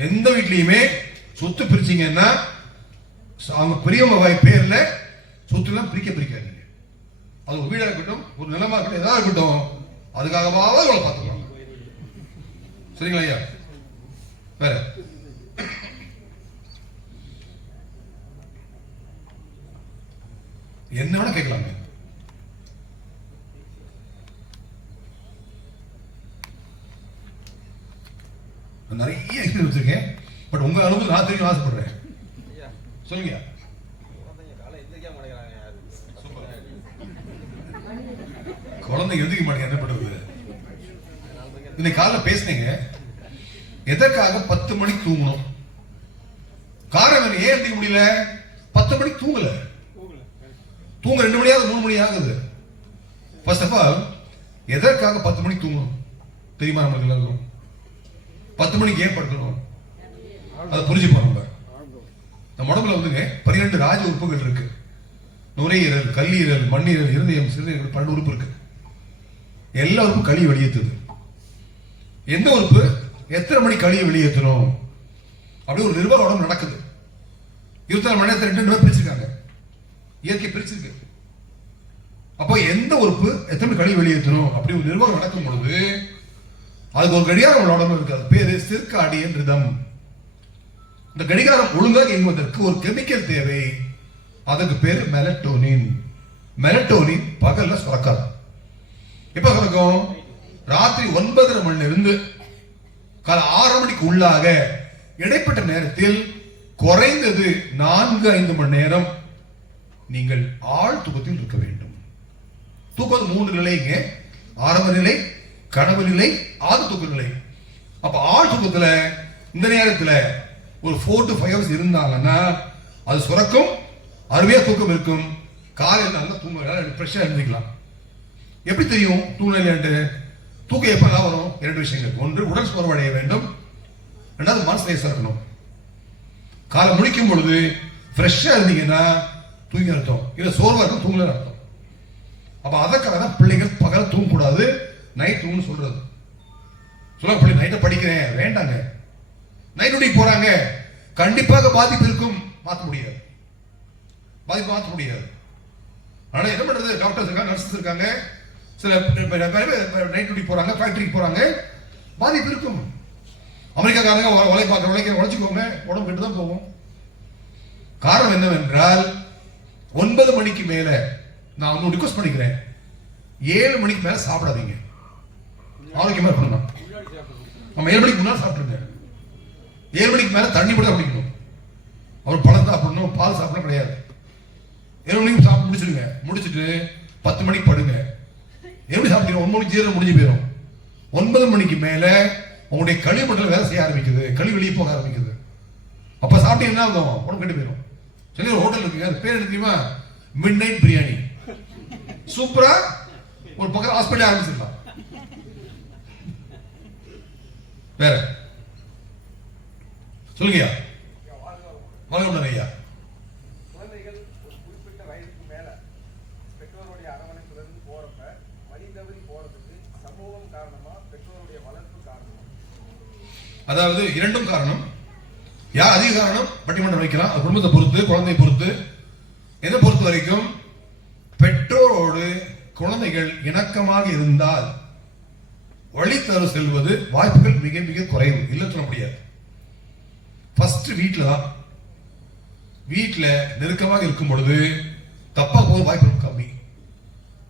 எந்த வீட்லயுமே சொத்து பிரிச்சீங்கன்னா அவங்க பெரியவங்க பேர்ல சொத்து எல்லாம் பிரிக்காதீங்க. அது ஒரு வீடா இருக்கட்டும், ஒரு நிலமா இருக்கட்டும், எதாவது இருக்கட்டும், அதுக்காகவாவது அவளை பார்த்துக்கலாம். சரிங்களா ஐயா? வேற என்ன வேணா கேட்கலாங்க. நிறைய எக்ஸ்பீரியன்ஸ் வச்சிருக்கேன். பட் உங்க அளவுக்கு நான் தெரியும் ஆசைப்படுறேன். சொல்லுங்க. குழந்தை எழுதிக்க மாட்டேங்க, என்ன பண்றது? இன்னைக்கு காலைல பேசுனீங்க, எதற்காக 10 மணிக்கு தூங்கணும்? காரணம் ஏன் எழுதிக்க முடியல? 10 மணிக்கு தூங்கல. தூங்க 2 மணி ஆகுது, 3 மணி ஆகுது. ஃபர்ஸ்ட் ஆஃப் ஆல் எதற்காக 10 மணிக்கு தூங்கணும் தெரியுமா? நம்மளுக்கு எல்லாருக்கும் 10 மணிக்கு ஏன் படுக்கணும் அதை புரிஞ்சுப்போம். நம்ம உடம்புல வந்துங்க 12 ராஜ உறுப்புகள் இருக்கு. நுரையீரல், கல்லீரல், மண்ணீரல், இருதயம், சிறுநீரல், 12 உறுப்பு இருக்கு. எல்லா உறுப்பும் கழிவு வெளியேற்றுது. எந்த உறுப்பு எத்தனை மணி கழிவு வெளியேற்றணும் அப்படி ஒரு நிர்வாக உடம்பு நடக்குது. 24 மணி நேரத்தில் 2 பிரிச்சிருக்காங்க, இயற்கை பிரிச்சிருக்கு. அப்போ எந்த உறுப்பு எத்தனை மணி கழிவு வெளியேற்றணும் அப்படி ஒரு நிர்வாகம் நடக்கும் பொழுது அதுக்கு ஒரு கடிகாரம் உடம்பு இருக்கு. அது பேரு சிர்காடியன் ரிதம். இந்த கடிகாரம் ஒழுங்காக இயங்குவதற்கு ஒரு கெமிக்கல் தேவை. அதுக்கு பேரு மெலட்டோனின். மெலட்டோனின் பகல்ல சுரக்காது. எப்ப சுரக்கும்? ராத்திரி 9:30 மணில இருந்து காலை 6 மணிக்கு உள்ளாக இடைப்பட்ட நேரத்தில் குறைந்தது 4-5 மணி நேரம் நீங்கள் ஆழ் தூக்கத்தில் இருக்க வேண்டும். தூக்கம் 3 நிலைங்க. ஆரம்ப நிலை, கனவு நிலை, ஆழ்ந்த தூக்க நிலை. அப்ப ஆழ் தூக்கத்துல இந்த நேரத்துல ஒரு 4 to 5 hours இருந்தாங்கன்னா அது சுரக்கும், அருமையா தூக்கம் இருக்கும். காலையில் நல்லா தூங்க ஃப்ரெஷ்ஷா எழுந்திக்கலாம். எப்படி தெரியும் தூங்கலையாண்டு? தூக்கம் எப்பெல்லாம் வரும்? 2 விஷயங்கள். ஒன்று, உடல் சோர்வடைய வேண்டும். 2வது, மனசு லேசா இருக்கணும். காலை முடிக்கும் பொழுது ஃப்ரெஷ்ஷா இருந்தீங்கன்னா தூங்கி அர்த்தம், இல்ல சோர்வா இருக்கும் தூங்கல அர்த்தம். அப்ப அதற்காக தான் பிள்ளைகள் பகல் தூங்கக்கூடாது, நைட் தூங்கணும்னு சொல்றது. சொல்ல பிள்ளை நைட்டை படிக்கிறேன் வேண்டாங்க. நைட் டியூட்டி போறாங்க, கண்டிப்பாக பாதிப்பு இருக்கும், மாற்ற முடியாது. பாதிப்பு மாற்ற முடியாது. ஆனா என்ன பண்றது? டாக்டர்ஸ் இருக்காங்க, நர்சஸ் இருக்காங்க, சில நைட் டியூட்டி போறாங்க, ஃபேக்டரிக்கு போறாங்க, பாதிப்பு இருக்கும். அமெரிக்காக்காரங்க உழைச்சுக்கோங்க, உடம்பு கெட்டு தான் போகும். காரணம் என்னவென்றால் 9 மணிக்கு மேல நான் ஒன்னு ரிக்வெஸ்ட் பண்ணிக்கிறேன், 7 மணிக்கு மேல சாப்பிடாதீங்க. ஆரோக்கியமா இருக்கணும். நம்ம 7 மணிக்கு முன்னாடி சாப்பிட்டுருங்க. 7 மணிக்கு மேல தண்ணி கூட குடிக்கணும். அவர் பழம் சாப்பிடணும், பால் சாப்பிடணும் கிடையாது. 7 மணிக்கு சாப்பிட்டு முடிச்சிருங்க. முடிச்சுட்டு 10 மணிக்கு படுங்க. 7 மணி சாப்பிட்டீங்க, 1 மணிக்கு ஜீரணம் முடிஞ்சு போயிடும். 9 மணிக்கு மேல உங்களுடைய கழிவு மண்டலம் வேலை செய்ய ஆரம்பிக்குது, கழிவு வெளியே போக ஆரம்பிக்குது. அப்ப சாப்பிட்டு என்ன ஆகும்? உடம்பு கெட்டு போயிடும். சரி, ஒரு ஹோட்டல் இருக்குங்க, அது பேர் என்ன தெரியுமா? Mid night biryani. சூப்பரா ஒரு பக்கம் ஹாஸ்பிட்டல் ஆரம்பிச்சிடலாம். வேற சொல்லுங்க ஐயா. குழந்தைகள் ஒரு குறிப்பிட்ட வயதுக்கு மேல பெற்றோருடைய அரவணைப்பிலிருந்து போறப்ப வழி தவறி போறதுக்கு சமூகம் காரணமா, பெற்றோருடைய வளர்ப்பு காரணமா? அதாவது இரண்டும் காரணம். யார் அதிக காரணம் பட்டிமன்றம் வைக்கலாம். அது குடும்பத்தை பொறுத்து, குழந்தையை பொறுத்து. எதை பொறுத்த வரைக்கும் பெற்றோரோடு குழந்தைகள் இணக்கமாக இருந்தால் வழித்தவறு செல்வது வாய்ப்புகள் மிக மிக குறைவு, இல்லைன்னு சொல்ல முடியாது. ஃபர்ஸ்ட் வீட்டில் தான். வீட்டில் நெருக்கமாக இருக்கும் பொழுது தப்பா போக வாய்ப்பு கம்மி.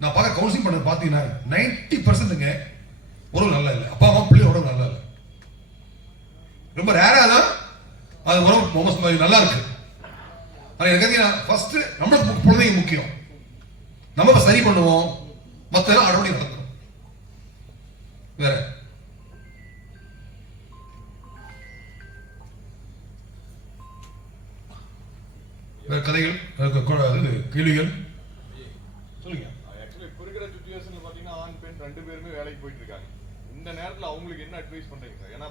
நான் பார்க்க கவுன்சிலிங் பண்ண பார்த்தீங்கன்னா 90% உறவு நல்லா இல்லை. அப்பா அம்மா பிள்ளை உறவு நல்லா இல்லை. ரொம்ப ரேரா தான் அது உறவு நல்லா இருக்கு. ஆனால் எனக்கு ஃபர்ஸ்ட் நம்மளுக்கு குழந்தைங்க முக்கியம். நம்ம சரி பண்ணுவோம், மற்ற அறுவடை நடக்கும். வேற வேற கதைகள், கேள்விகள் சொல்லுங்க. ஆக்சுவலி இப்போ இருக்கிற சிச்சுவேஷன்ல பாத்தீங்கன்னா ஆண் பெண் 2 பேருமே வேலைக்கு போயிட்டு இருக்காங்க. இந்த நேரத்துல அவங்களுக்கு என்ன அட்வைஸ் பண்றீங்க சார்? ஏன்னா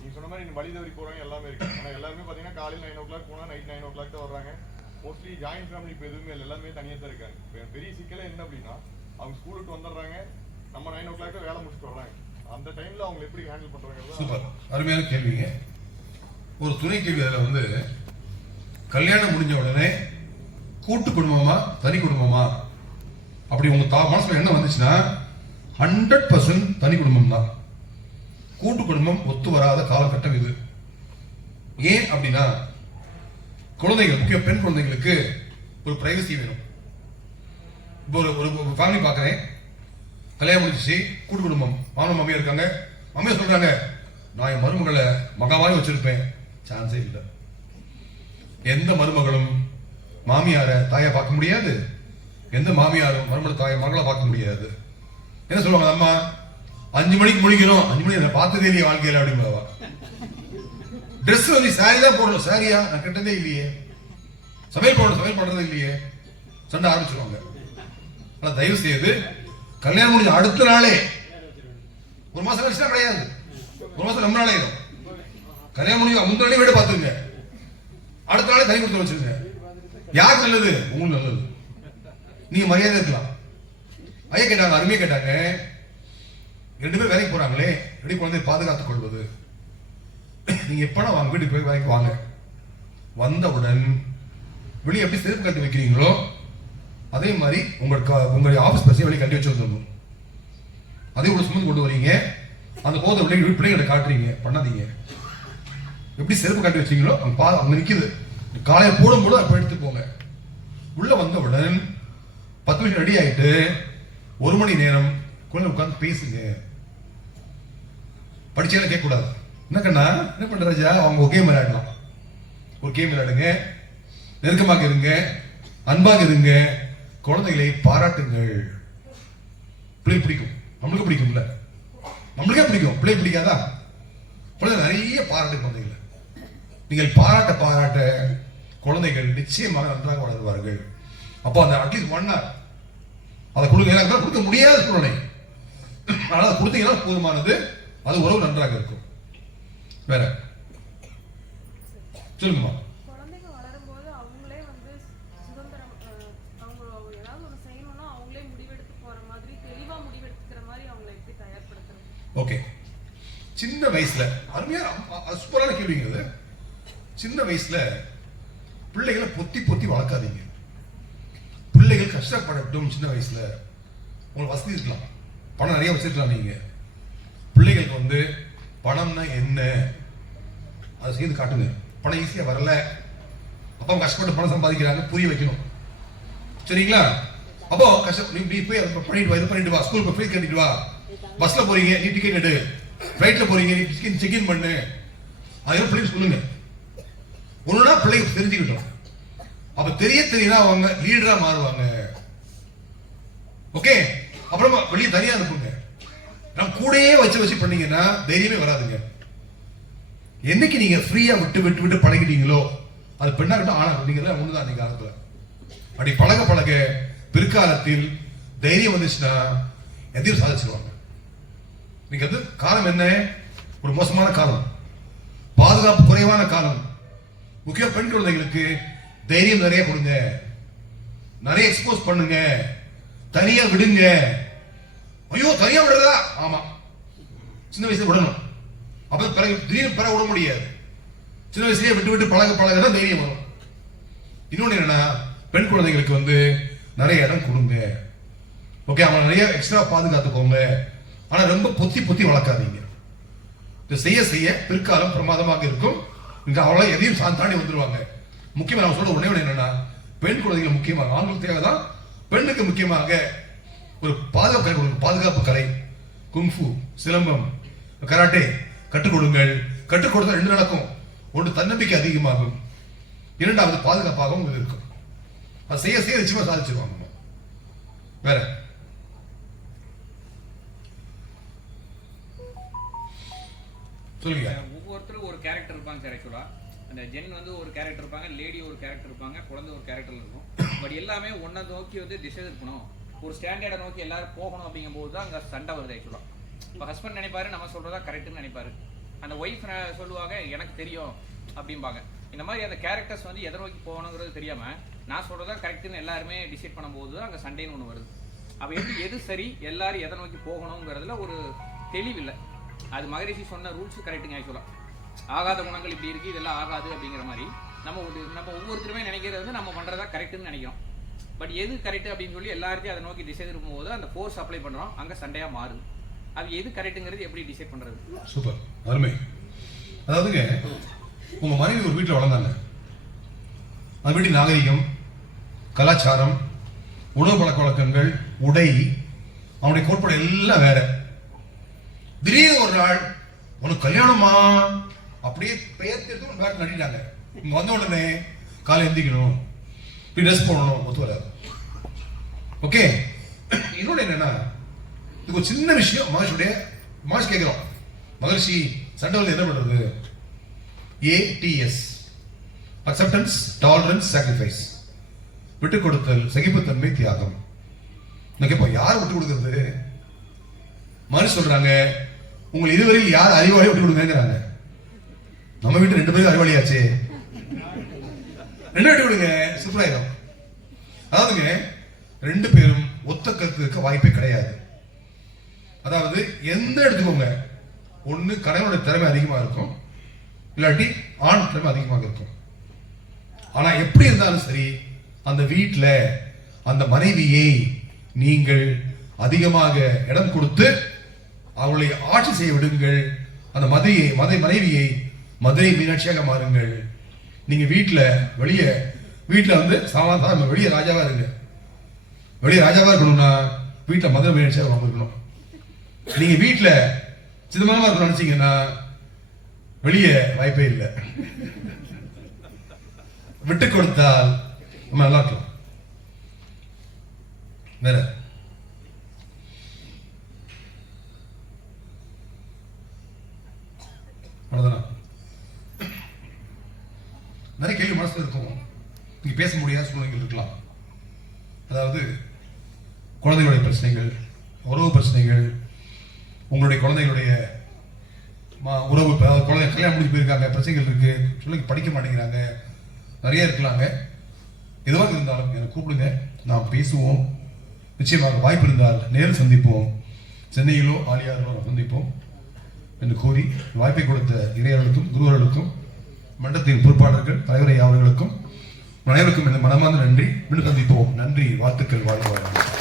நீங்க சொன்ன மாதிரி வழி தவறி போறவங்க எல்லாமே இருக்கு. ஆனா எல்லாருமே பாத்தீங்கன்னா காலையில் 9 o'clock போனா நைட் 9 o'clock தான் வர்றாங்க. மோஸ்ட்லி ஜாயின்ட் ஃபேமிலி இப்போ எதுவுமே இல்லை, எல்லாமே தனியாக தான் இருக்காங்க. பெரிய சிக்கலே என்ன அப்படின்னா, அவங்க ஸ்கூலுக்கு வந்துடுறாங்க, நம்ம 9 o'clock வேலை முடிச்சுட்டு வர்றாங்க. அந்த டைம்ல அவங்க எப்படி ஹேண்டில் பண்றாங்க? சூப்பர், அருமையான கேள்விங்க. ஒரு துணை கேள்வி. அதில் வந்து கல்யாணம் முடிஞ்ச உடனே கூட்டு குடும்பமா தனி குடும்பமா அப்படி உங்க மனசுல என்ன வந்துச்சுன்னா 100% தனி குடும்பம் தான். கூட்டு குடும்பம் ஒத்து வராத காலகட்டம் இது. ஏன் அப்படின்னா குழந்தைகள், முக்கிய பெண் குழந்தைகளுக்கு ஒரு பிரைவசி வேணும். இப்போ ஒரு ஃபேமிலி பார்க்குறேன், கல்யாணம் முடிச்சு கூட்டு குடும்பம், மாமன் மாமியா இருக்காங்க. மாமியா சொல்றாங்க, நான் என் மருமகளை மகமாவே வச்சிருப்பேன். சான்ஸே இல்லை. எந்த மருமகளும் மாமியார தாயா பார்க்க முடியாது, எந்த மாமியாரும் மருமகளை தாயை மகளை பார்க்க முடியாது. என்ன சொல்லுவாங்க அம்மா, 5 மணிக்கு முடிக்கணும், 5 மணி நான் பார்த்ததே இல்லையே வாழ்க்கையில அப்படிங்கிறவா. ட்ரெஸ் வந்து சாரி தான் போடணும், சாரியா நான் கட்டதே இல்லையே, சமையல் போடணும், சமையல் பண்றதே இல்லையே, சண்டை ஆரம்பிச்சிருவாங்க. ஆனா தயவு செய்து கல்யாணம் முடிஞ்ச அடுத்த நாளே, ஒரு மாசம் கழிச்சுனா கிடையாது, ஒரு மாசம் ரொம்ப நாளே ஆயிடும். கல்யாணம் முடிஞ்ச முந்தின நாளே வீடு பார்த்துங்க, அடுத்த நாளே தனி கொடுத்து வச்சிருங்க. யாருக்கு நல்லது? உங்களுக்கு நல்லது. நீங்க மரியாதை இருக்கலாம். ஐயா கேட்டாங்க, அருமையா கேட்டாங்க, 2 பேர் வேலைக்கு போறாங்களே, எப்படி குழந்தைய பாதுகாத்துக் கொள்வது? நீங்க எப்படா வாங்க வீட்டுக்கு போய் வேலைக்கு வாங்க, வந்தவுடன் வெளியே எப்படி செருப்பு கட்டி வைக்கிறீங்களோ அதே மாதிரி உங்களுடைய ஆபீஸ் பஸ்ஸை வெளியே கட்டி வச்சு வந்துடணும். அதே ஒரு சுமந்து கொண்டு வரீங்க, அந்த போதை வெளியே பிள்ளைகளை காட்டுறீங்க, பண்ணாதீங்க. எப்படி செருப்பு கட்டி வச்சீங்களோ அங்க நிக்குது, காலையில போடும்போது அப்ப எடுத்து போங்க. உள்ள வந்தவுடன் 10 நிமிஷம் ரெடி ஆயிட்டு 1 மணி நேரம் குழந்தை உட்கார்ந்து பேசுங்க. படிச்சேன்னு கேட்க கூடாது. என்ன கண்ணா என்ன பண்ற ராஜா? அவங்க கேம் விளையாடலாம், ஒரு கேம் விளையாடுங்க, நெருக்கமாக இருங்க, அன்பாக இருங்க, குழந்தைகளை பாராட்டுங்கள். பிள்ளை பிடிக்கும், நம்மளுக்கு பிடிக்கும்ல, நம்மளுக்கே பிடிக்கும், பிள்ளை பிடிக்காதா? குழந்தை நிறைய பாராட்டு குழந்தைகள். நீங்கள் பாராட்ட பாராட்ட குழந்தைகள் நிச்சயமாக நன்றாக வளருவார்கள். அப்போ அந்த அட்லீஸ்ட் 1 hour அதை கொடுங்க. கொடுக்க முடியாத சூழ்நிலை, ஆனால் அதை கொடுத்தீங்கன்னா போதுமானது, அது உறவு நன்றாக இருக்கும். வேற சொல்லுங்கம்மா. குழந்தைங்க வளரும்போது அவங்களே வந்து சுதந்திரம், அவங்க ஏதாவது ஒரு செய்யணும்னா அவங்களே முடிவெடுத்து போற மாதிரி, தெளிவா முடிவெடுத்துக்கிற மாதிரி அவங்களை எப்படி தயார்படுத்துறது? ஓகே, சின்ன வயசுல அருமையா சூப்பரான கேள்விங்க. சின்ன வயசுல பிள்ளைகளை பொத்தி பொத்தி வளர்க்காதீங்க. பிள்ளைகள் கஷ்டப்படட்டும். சின்ன வயசுல உங்களுக்கு வசதி இருக்கலாம், பணம் நிறைய வச்சிருக்கலாம், நீங்க பிள்ளைகளுக்கு வந்து பணம்னா என்ன அதை செய்து காட்டுங்க. பணம் ஈஸியா வரல, அப்பா கஷ்டப்பட்டு பணம் சம்பாதிக்கிறாங்க, புரிய வைக்கணும். சரிங்களா? அப்போ நீ போய் பண்ணிட்டு வா, இது பண்ணிட்டு வா, ஸ்கூல் போய் ஃபீஸ் கட்டிட்டு வா, பஸ்ல போறீங்க நீ டிக்கெட் எடு, ஃபிளைட்ல போறீங்க நீ செக்இன் பண்ணு, அதெல்லாம் பிள்ளைங்க சொல்லுங்க. ஒண்ணுனா பிள்ளைங்க தெரிஞ்சுக்கிட்டோம். அப்ப தெரியுதா அவங்க லீடரா மாறுவாங்க. ஓகே, அப்புறமா வெளியே தனியா அனுப்புங்க. நம்ம கூடயே வச்சு பண்ணீங்கன்னா தைரியமே வராதுங்க. என்னைக்கு நீங்க ஃப்ரீயா விட்டு பழகிட்டீங்களோ, அது பெண்ணாகட்டும் ஆணாகட்டும் ஒண்ணுதான். நீங்க காலத்துல அப்படி பழக பிற்காலத்தில் தைரியம் வந்துச்சுன்னா எதையும் சாதிச்சிருவாங்க. நீங்க அது காலம் என்ன? ஒரு மோசமான காலம், பாதுகாப்பு குறைவான காலம். முக்கிய பெண் குழந்தைகளுக்கு தைரியம் நிறைய கொடுங்க, நிறைய எக்ஸ்போஸ் பண்ணுங்க, தனியா விடுங்க. ஐயோ தனியா விடுறதா? ஆமா, சின்ன வயசுல விடணும். அப்ப பிறகு திடீர்னு பிறகு விட முடியாது. சின்ன வயசுலயே விட்டு பழகதான் தைரியம் வரும். இன்னொன்னு என்னன்னா, பெண் குழந்தைகளுக்கு வந்து நிறைய இடம் கொடுங்க. ஓகே, அவங்க நிறைய எக்ஸ்ட்ரா பாதுகாத்துக்கோங்க. ஆனா ரொம்ப பொத்தி வளர்க்காதீங்க. இதை செய்ய பிற்காலம் பிரமாதமாக இருக்கும். இங்க அவளை எதையும் தாண்டி வந்துருவாங்க. முக்கியமா நான் சொல்ற ஒண்ணே என்னன்னா, பெண் குழந்தைகள் முக்கியமாக, ஆண்களுக்கு தேவைதான், பெண்ணுக்கு முக்கியமாக ஒரு பாதுகாப்பு கலை, குங்ஃபு, சிலம்பம், கராட்டே கற்றுக் கொடுங்கள். கற்றுக் கொடுத்தா 2 நடக்கும். ஒன்று தன்னம்பிக்கை அதிகமாகும், 2வது பாதுகாப்பாகவும் இருக்கும். அது செய்ய நிச்சயமா சாதிச்சிருவாங்க. வேற சொல்லுங்க. ஒவ்வொருத்தரும் ஒரு கேரக்டர் இருப்பாங்க சார். ஆக்சுவலா அந்த ஜென் வந்து ஒரு கேரக்டர் இருப்பாங்க, லேடி ஒரு கேரக்டர் இருப்பாங்க, குழந்தை ஒரு கேரக்டர்ல இருக்கும். பட் எல்லாமே ஒன்றை நோக்கி வந்து திசை இருக்கணும், ஒரு ஸ்டாண்டர்டை நோக்கி எல்லாரும் போகணும். அப்படிங்கும் போது தான் அங்கே சண்டை வருது. ஆக்சுவலா இப்போ ஹஸ்பண்ட் நினைப்பாரு நம்ம சொல்றதா கரெக்ட்னு நினைப்பாரு, அந்த ஒய்ஃப் சொல்லுவாங்க எனக்கு தெரியும் அப்படிம்பாங்க. இந்த மாதிரி அந்த கேரக்டர்ஸ் வந்து எதை நோக்கி போகணுங்கிறது தெரியாம நான் சொல்றதா கரெக்ட்னு எல்லாருமே டிசைட் பண்ணும்போது தான் அங்கே சண்டைன்னு ஒன்று வருது. அப்போ எது சரி, எல்லாரும் எதை நோக்கி போகணுங்கிறதுல ஒரு தெளிவில்லை. அது மகரிஷி சொன்ன ரூல்ஸ் கரெக்டுங்க. ஆக்சுவலா ஆகாத குணங்கள் இப்படி இருக்கு, இதெல்லாம் ஆகாது அப்படிங்கிற மாதிரி நம்ம ஒவ்வொருத்தருமே நினைக்கிறது வந்து நம்ம பண்றதா கரெக்ட்னு நினைக்கிறோம். பட் எது கரெக்ட் அப்படின்னு சொல்லி எல்லாத்தையும் அதை நோக்கி டிசைட் இருக்கும்போது அந்த ஃபோர்ஸ் அப்ளை பண்றோம், அங்க சண்டையா மாறுது. அது எது கரெக்ட்ங்கிறது எப்படி டிசைட் பண்றது? சூப்பர், அருமை. அதாவதுங்க, உங்க மனைவி ஒரு வீட்டில் வளர்ந்தாங்க. அந்த வீட்டின் நாகரிகம், கலாச்சாரம், உணவு பழக்க வழக்கங்கள், உடை, அவனுடைய கோட்பாடு எல்லாம் வேற. திடீர்னு ஒரு நாள் உனக்கு கல்யாணமா அப்படியே பெயர் தெரிஞ்சு பேக் நட்டிட்டாங்க. இங்க வந்த உடனே காலை எந்திக்கணும், இப்படி ட்ரெஸ் போடணும், ஒத்து வராது. ஓகே, இன்னொன்று என்னன்னா, இது ஒரு சின்ன விஷயம். மகர்ஷி கேட்கிறோம், மகர்ஷி சண்டவல் என்ன பண்றது? ATS, acceptance, tolerance, sacrifice. விட்டு கொடுத்தல், சகிப்புத்தன்மை, தியாகம். கேட்போம், யார் விட்டு கொடுக்கறது? மகர்ஷி சொல்றாங்க, உங்கள் இருவரில் யார் அறிவாளி விட்டு கொடுங்கிறாங்க. நம்ம வீட்டு 2 பேரும் அறிவாளியாச்சு, 2 விட்டு கொடுங்க, சூப்பராயிரும். அதாவதுங்க 2 பேரும் ஒத்த கருத்து இருக்க வாய்ப்பே கிடையாது. அதாவது எந்த எடுத்துக்கோங்க, ஒண்ணு கணவனோட திறமை அதிகமா இருக்கும், இல்லாட்டி ஆண் திறமை அதிகமாக இருக்கும். ஆனா எப்படி இருந்தாலும் சரி, அந்த வீட்டுல அந்த மனைவியை நீங்கள் அதிகமாக இடம் கொடுத்து அவளை ஆட்சி செய்ய விடுங்கள். அந்த மனைவியை மதுரை மீனாட்சியாக மாறுங்கள். நீங்க வீட்டுல வந்து சாதாரண வெளியே ராஜாவா இருங்க. வெளியே ராஜாவா இருக்கணும்னா வீட்டுல மதுரை மீனாட்சியாக இருக்கணும். நீங்க வீட்டுல சிதம்பரமா இருக்கணும்னு நினைச்சீங்கன்னா வெளியே வாய்ப்பே இல்லை. விட்டு கொடுத்தால் நம்ம நல்லா இருக்கலாம். வேற நிறைய கேள்வி மனசுல இருக்கும், நீங்க பேச முடியாத சூழ்நிலைகள் இருக்கலாம். அதாவது குழந்தைகளுடைய பிரச்சனைகள், உறவு பிரச்சனைகள், உங்களுடைய குழந்தைகளுடைய உறவு, குழந்தை கல்யாணம் முடிஞ்சு போயிருக்காங்க, பிரச்சனைகள் இருக்கு, பிள்ளைங்க படிக்க மாட்டேங்கிறாங்க, நிறைய இருக்கலாங்க. எதுவாக இருந்தாலும் எனக்கு கூப்பிடுங்க, நாம் பேசுவோம். நிச்சயமாக வாய்ப்பு இருந்தால் நேரில் சந்திப்போம், சென்னையிலோ ஆலியாரிலோ சந்திப்போம் என்று கூறி வாய்ப்பை கொடுத்த இறையர்களுக்கும் குருவர்களுக்கும் மண்டலத்தின் பொறுப்பாளர்கள் தலைவரை அவர்களுக்கும் அனைவருக்கும் இந்த மனமார்ந்த நன்றி. மீண்டும் சந்திப்போம். நன்றி, வாழ்த்துக்கள், வாழ்வார்கள்.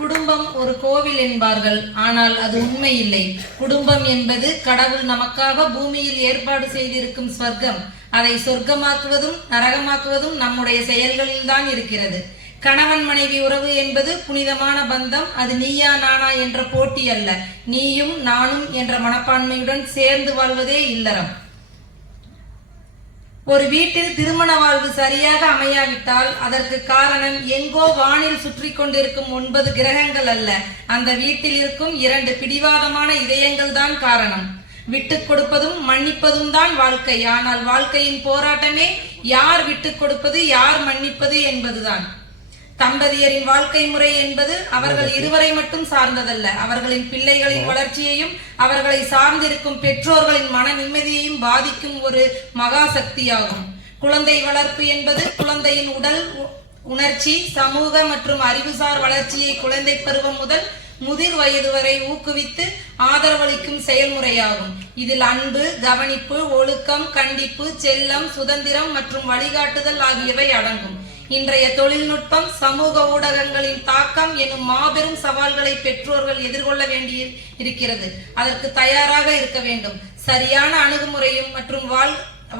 குடும்பம் ஒரு கோவில் என்பார்கள், ஆனால் அது உண்மை இல்லை. குடும்பம் என்பது கடவுள் நமக்காக பூமியில் ஏற்பாடு செய்திருக்கும் ஸ்வர்க்கம். அதை சொர்க்கமாக்குவதும் நரகமாக்குவதும் நம்முடைய செயல்களில் தான் இருக்கிறது. கணவன் மனைவி உறவு என்பது புனிதமான பந்தம். அது நீயா நானா என்ற போட்டி அல்ல, நீயும் நானும் என்ற மனப்பான்மையுடன் சேர்ந்து வாழ்வதே இல்லறம். ஒரு வீட்டில் திருமண வாழ்வு சரியாக அமையாவிட்டால் அதற்கு காரணம் எங்கோ வானில் சுற்றி கொண்டிருக்கும் 9 கிரகங்கள் அல்ல, அந்த வீட்டில் இருக்கும் 2 பிடிவாதமான இதயங்கள் தான் காரணம். விட்டுக் கொடுப்பதும் மன்னிப்பதும் தான் வாழ்க்கை. ஆனால் வாழ்க்கையின் போராட்டமே யார் விட்டுக் கொடுப்பது, யார் மன்னிப்பது என்பதுதான். தம்பதியரின் வாழ்க்கை முறை என்பது அவர்கள் இருவரை மட்டும் சார்ந்ததல்ல, அவர்களின் பிள்ளைகளின் வளர்ச்சியையும் அவர்களை சார்ந்திருக்கும் பெற்றோர்களின் மன நிம்மதியையும் பாதிக்கும் ஒரு மகா சக்தியாகும். குழந்தை வளர்ப்பு என்பது குழந்தையின் உடல், உணர்ச்சி, சமூக மற்றும் அறிவுசார் வளர்ச்சியை குழந்தை பருவம் முதல் முதிர் வயது வரை ஊக்குவித்து ஆதரவளிக்கும் செயல்முறையாகும். இதில் அன்பு, கவனிப்பு, ஒழுக்கம், கண்டிப்பு, செல்லம், சுதந்திரம் மற்றும் வழிகாட்டுதல் ஆகியவை அடங்கும். இன்றைய தொழில்நுட்பம், சமூக ஊடகங்களின் தாக்கம் எனும் மாபெரும் சவால்களை பெற்றோர்கள் எதிர்கொள்ள வேண்டி இருக்கிறது. அதற்கு தயாராக இருக்க வேண்டும். சரியான அணுகுமுறையும் மற்றும்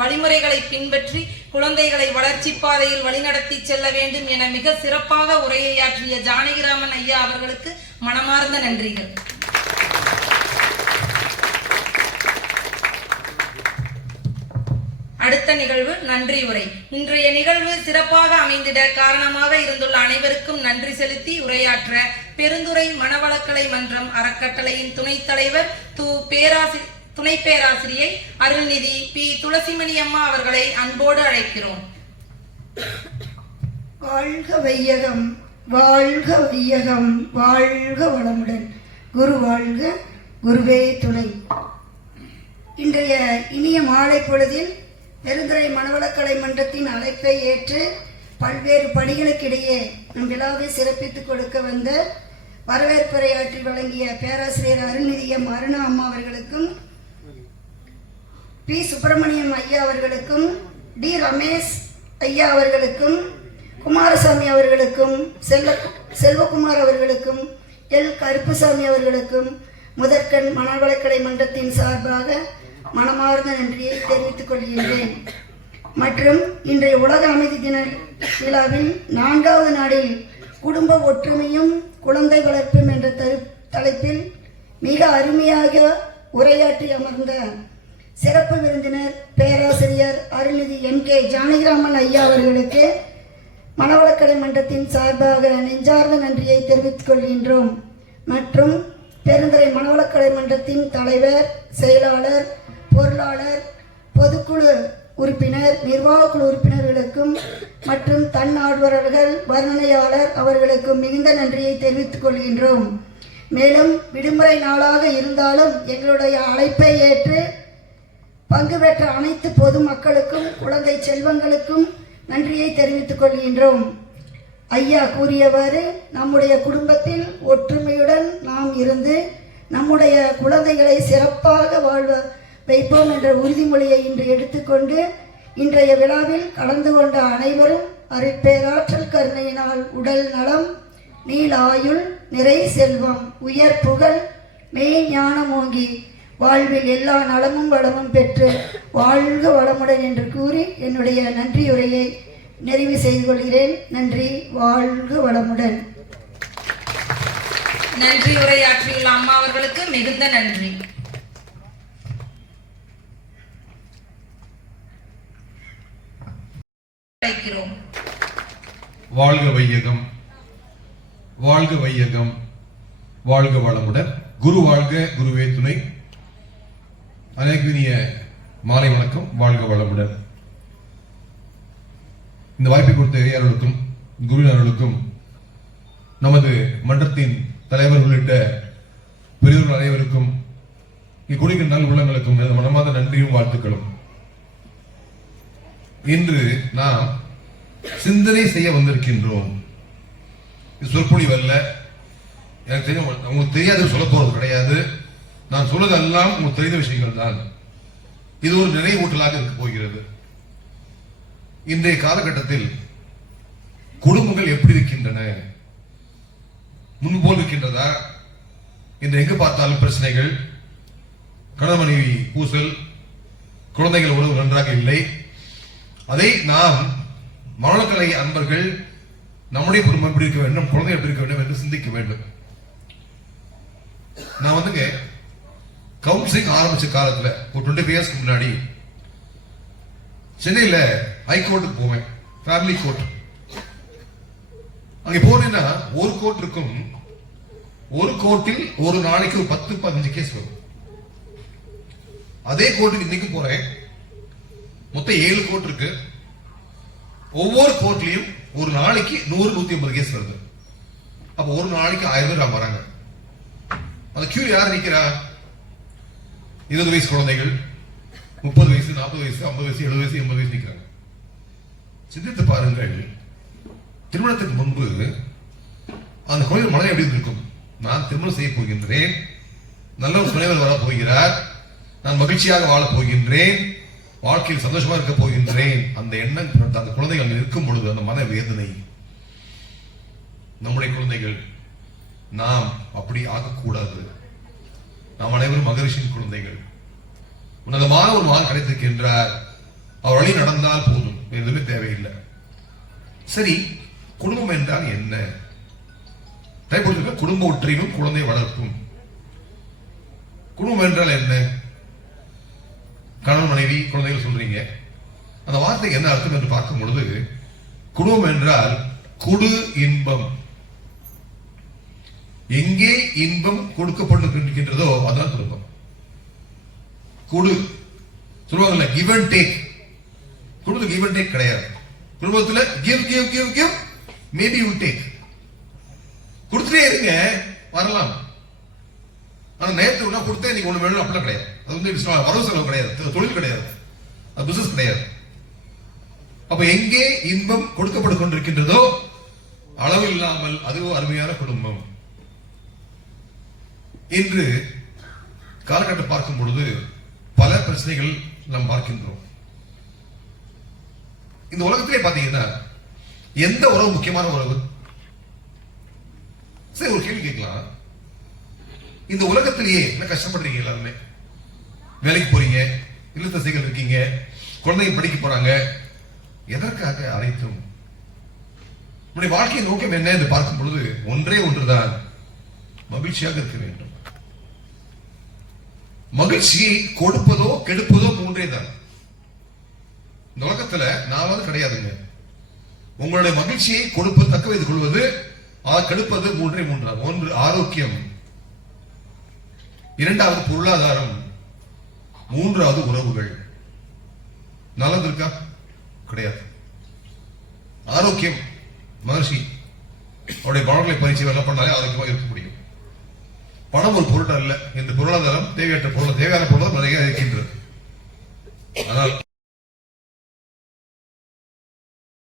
வழிமுறைகளை பின்பற்றி குழந்தைகளை வளர்ச்சி பாதையில் வழிநடத்தி செல்ல வேண்டும் என மிக சிறப்பாக உரையாற்றிய ஜானகிராமன் ஐயா அவர்களுக்கு மனமார்ந்த நன்றிகள். அடுத்த நிகழ்வு நன்றி உரை. இன்றைய நிகழ்வு சிறப்பாக அமைந்திட காரணமாக இருந்துள்ள அனைவருக்கும் நன்றி செலுத்தி உரையாற்ற பெருந்துறை மனவளக்கலை மன்றம் அறக்கட்டளையின் துணைத் தலைவர் துணை பேராசிரியை அருள்நிதி பி. துளசிமணி அம்மா அவர்களை அன்போடு அழைக்கிறோம். வாழ்க வையகம், வாழ்க வையகம், வாழ்க வளமுடன். குரு வாழ்க, குருவே துணை. இன்றைய இனிய மாலை பொழுதில் பெருந்துறை மனவளக்கலை மன்றத்தின் அழைப்பை ஏற்று பல்வேறு பணிகளுக்கிடையே நம் விழாவை சிறப்பித்துக் கொடுக்க வந்த வரவேற்புரையாற்றி வழங்கிய பேராசிரியர் அருள்நிதியம் அருணா அம்மா அவர்களுக்கும், பி. சுப்பிரமணியம் ஐயா அவர்களுக்கும், டி. ரமேஷ் ஐயா அவர்களுக்கும், குமாரசாமி அவர்களுக்கும், செல்வகுமார் அவர்களுக்கும், எல். கருப்புசாமி அவர்களுக்கும் முதற்கண் மனவளக்கலை மன்றத்தின் சார்பாக மனமார்ந்த நன்றியை தெரிவித்துக் கொள்கின்றேன். மற்றும் இன்றைய உலக அமைதி தின விழாவில் 4வது நாளில் குடும்ப ஒற்றுமையும் குழந்தை வளர்ப்பும் என்ற தலைப்பில் மிக அருமையாக உரையாற்றி அமர்ந்த சிறப்பு விருந்தினர் பேராசிரியர் அருள்நிதி MK ஜானகிராமன் ஐயா அவர்களுக்கு மணவளக்கலை மன்றத்தின் சார்பாக நெஞ்சார்ந்த நன்றியை தெரிவித்துக் கொள்கின்றோம். மற்றும் பெருந்துறை மணவளக்கலை மன்றத்தின் தலைவர், செயலாளர், பொருளாளர், பொதுக்குழு உறுப்பினர், நிர்வாக குழு உறுப்பினர்களுக்கும் மற்றும் தன்னார்வலர்கள், வர்ணனையாளர் அவர்களுக்கும் மிகுந்த நன்றியை தெரிவித்துக் கொள்கின்றோம். மேலும் விடுமுறை நாளாக இருந்தாலும் எங்களுடைய அழைப்பை ஏற்று பங்கு பெற்ற அனைத்து பொதுமக்களுக்கும் குழந்தை செல்வங்களுக்கும் நன்றியை தெரிவித்துக் கொள்கின்றோம். ஐயா கூறியவாறு நம்முடைய குடும்பத்தில் ஒற்றுமையுடன் நாம் இருந்து நம்முடைய குழந்தைகளை சிறப்பாக வாழ வைப்போம் என்ற உறுதிமொழியை இன்று எடுத்துக்கொண்டு இன்றைய விழாவில் கலந்து கொண்ட அனைவரும் அருட்பேராற்றல் கருணையினால் உடல் நலம், நீள் ஆயுள், நிறை செல்வம், உயர் புகழ், மெய் ஞானம் ஓங்கி வாழ்வில் எல்லா நலமும் வளமும் பெற்று வாழ்க வளமுடன் என்று கூறி என்னுடைய நன்றியுரையை நிறைவு செய்து கொள்கிறேன். நன்றி. வாழ்க வளமுடன். நன்றி உரையாற்றியுள்ள அம்மா அவர்களுக்கு மிகுந்த நன்றி. வாழ்க வையகம், வாழ்க வையகம், வாழ்க வளமுடன். குரு வாழ்க, குருவே துணை. அனைவருக்கும் மாலை வணக்கம். வாழ்க வளமுடன். இந்த வாய்ப்பை கொடுத்த இறையாளர்களுக்கும் குருவினர்களுக்கும் நமது மன்றத்தின் தலைவர் உள்ளிட்ட பெரியவர்கள் அனைவருக்கும் இக்குடிக்கின்ற நல்ல உள்ளங்களுக்கும் எனது மனமார்ந்த நன்றியும் வாழ்த்துக்களும். இன்று நாம் சிந்தனை செய்ய வந்திருக்கின்றோம். சொற்பொழிவல்ல, எனக்கு தெரியும் உங்களுக்கு தெரியாது, சொல்ல போறது கிடையாது. நான் சொல்வதெல்லாம் உங்களுக்கு தெரிந்த விஷயங்கள் தான். இது ஒரு நினைவூட்டலாக இருக்க போகிறது. இன்றைய காலகட்டத்தில் குடும்பங்கள் எப்படி இருக்கின்றன? முன்போல் இருக்கின்றதா? இன்று எங்கு பார்த்தாலும் பிரச்சனைகள், கணவன் மனைவி பூசல், குழந்தைகள் உறவு நன்றாக இல்லை. அதை நாம் மணவளக்கலை அன்பர்கள் நம்முடைய குடும்பம் எப்படி இருக்க வேண்டும், குழந்தை எப்படி இருக்க வேண்டும் என்று சிந்திக்க வேண்டும். நான் வந்துங்க கவுன்சிலிங் ஆரம்பிச்ச காலத்துல ஒரு 25 இயர்ஸ்க்கு முன்னாடி சென்னையில ஹைகோர்ட்டுக்கு போவேன், ஃபேமிலி கோர்ட். அங்க போனேன்னா ஒரு கோர்ட் இருக்கும், ஒரு கோர்ட்டில் ஒரு நாளைக்கு ஒரு 10-15 கேஸ் வரும். அதே கோர்ட்டுக்கு இன்னைக்கு போறேன், மொத்தம் 7 கோர்ட் இருக்கு. ஒவ்வொரு கோர்ட்லயும் ஒரு நாளைக்கு 100-150 கேஸ் வருது. அப்ப ஒரு நாளைக்கு 1000 பேர் வராங்க. அந்த கியூ யார் நிக்கிறா? 20 வயசு குழந்தைகள், 30 வயசு, 40 வயசு, 50 வயசு, 70 வயசு, 80 வயசு நிற்கிறாங்க. சிந்தித்து பாருங்கள், திருமணத்துக்கு முன்பு அந்த குழந்தை மனம் எப்படி இருக்கும்? நான் திருமணம் செய்ய போகின்றேன், நல்ல ஒரு துணைவர் வர போகிறார், நான் மகிழ்ச்சியாக வாழ போகின்றேன், வாழ்க்கையில் சந்தோஷமா இருக்க போகின்றேன். அந்த எண்ணம் அந்த குழந்தைகள் இருக்கும் பொழுது அந்த மன வேதனை. நம்முடைய குழந்தைகள் நாம் அப்படி ஆகக்கூடாது. நாம் அனைவரும் மகரிஷியின் குழந்தைகள். உன்னதமான ஒரு மகன் கிடைத்திருக்கின்றார், அவர் வழி நடந்தால் போதும், எதுவுமே தேவையில்லை. சரி, குடும்பம் என்றால் என்ன? குடும்ப ஒற்றுமையும் குழந்தை வளர்ப்பும். குடும்பம் என்றால் என்ன? கணவன் மனைவி குழந்தைகள் சொல்றீங்க, அந்த வார்த்தைக்கு என்ன அர்த்தம் என்று பார்க்கும் பொழுது, குடும்பம் என்றால் குடு இன்பம். எங்கே இன்பம் கொடுக்கப்பட்டிருக்கின்றதோ அதான் குடும்பம். குடு சொல்லுவாங்கல்ல, கிவ் அண்ட் டேக். குடும்பத்துக்கு கிவ் அண்ட் டேக் கிடையாது. குடும்பத்துல give give give give, maybe you take. கொடுத்துட்டே இருங்க, வரலாம். ஆனா நேரத்தை ஒண்ணா கொடுத்தா நீங்க ஒண்ணு வேணும் அப்படிலாம் கிடையாது. அது வந்து வரவு செலவு கிடையாது, தொழில் கிடையாது, அது பிசினஸ் கிடையாது. அப்ப எங்கே இன்பம் கொடுக்கப்பட்டு கொண்டிருக்கின்றதோ அளவு இல்லாமல் அதுவும் அருமையான குடும்பம். இன்று காலகட்டம் பார்க்கும் பொழுது பல பிரச்சனைகள் நாம் பார்க்கின்றோம். இந்த உலகத்திலே பாத்தீங்கன்னா எந்த உறவு முக்கியமான உறவு? சரி, ஒரு கேள்வி கேட்கலாம். இந்த உலகத்திலேயே என்ன கஷ்டப்படுறீங்க? எல்லாருமே வேலைக்கு போறீங்க, இல்லத்தரசிகள் இருக்கீங்க, குழந்தைங்க படிக்க போறாங்க, எதற்காக அனைத்தும்? நம்முடைய வாழ்க்கையின் நோக்கம் என்ன என்று பார்க்கும் பொழுது ஒன்றே ஒன்றுதான், மகிழ்ச்சியாக இருக்க வேண்டும். மகிழ்ச்சியை கொடுப்பதோ கெடுப்பதோ மூன்றே தான். இந்த உலகத்துல நாலாவது கிடையாதுங்க. உங்களுடைய மகிழ்ச்சியை கொடுப்பது, தக்க வைத்துக் கொள்வது, கெடுப்பது மூன்றே மூன்றாகும். ஒன்று ஆரோக்கியம், இரண்டாவது பொருளாதாரம், மூன்றாவது உறவுகள். நல்லது இருக்கா? கிடையாது. ஆரோக்கியம், மகர்ஷி அவருடைய பணங்களை பரிசு வெள்ள பண்ணாலே ஆரோக்கியமாக இருக்க முடியும். பணம் ஒரு பொருள் அல்ல. இந்த பொருளாதாரம் தேவையான பொருள் நிறைய இருக்கின்றது. ஆனால்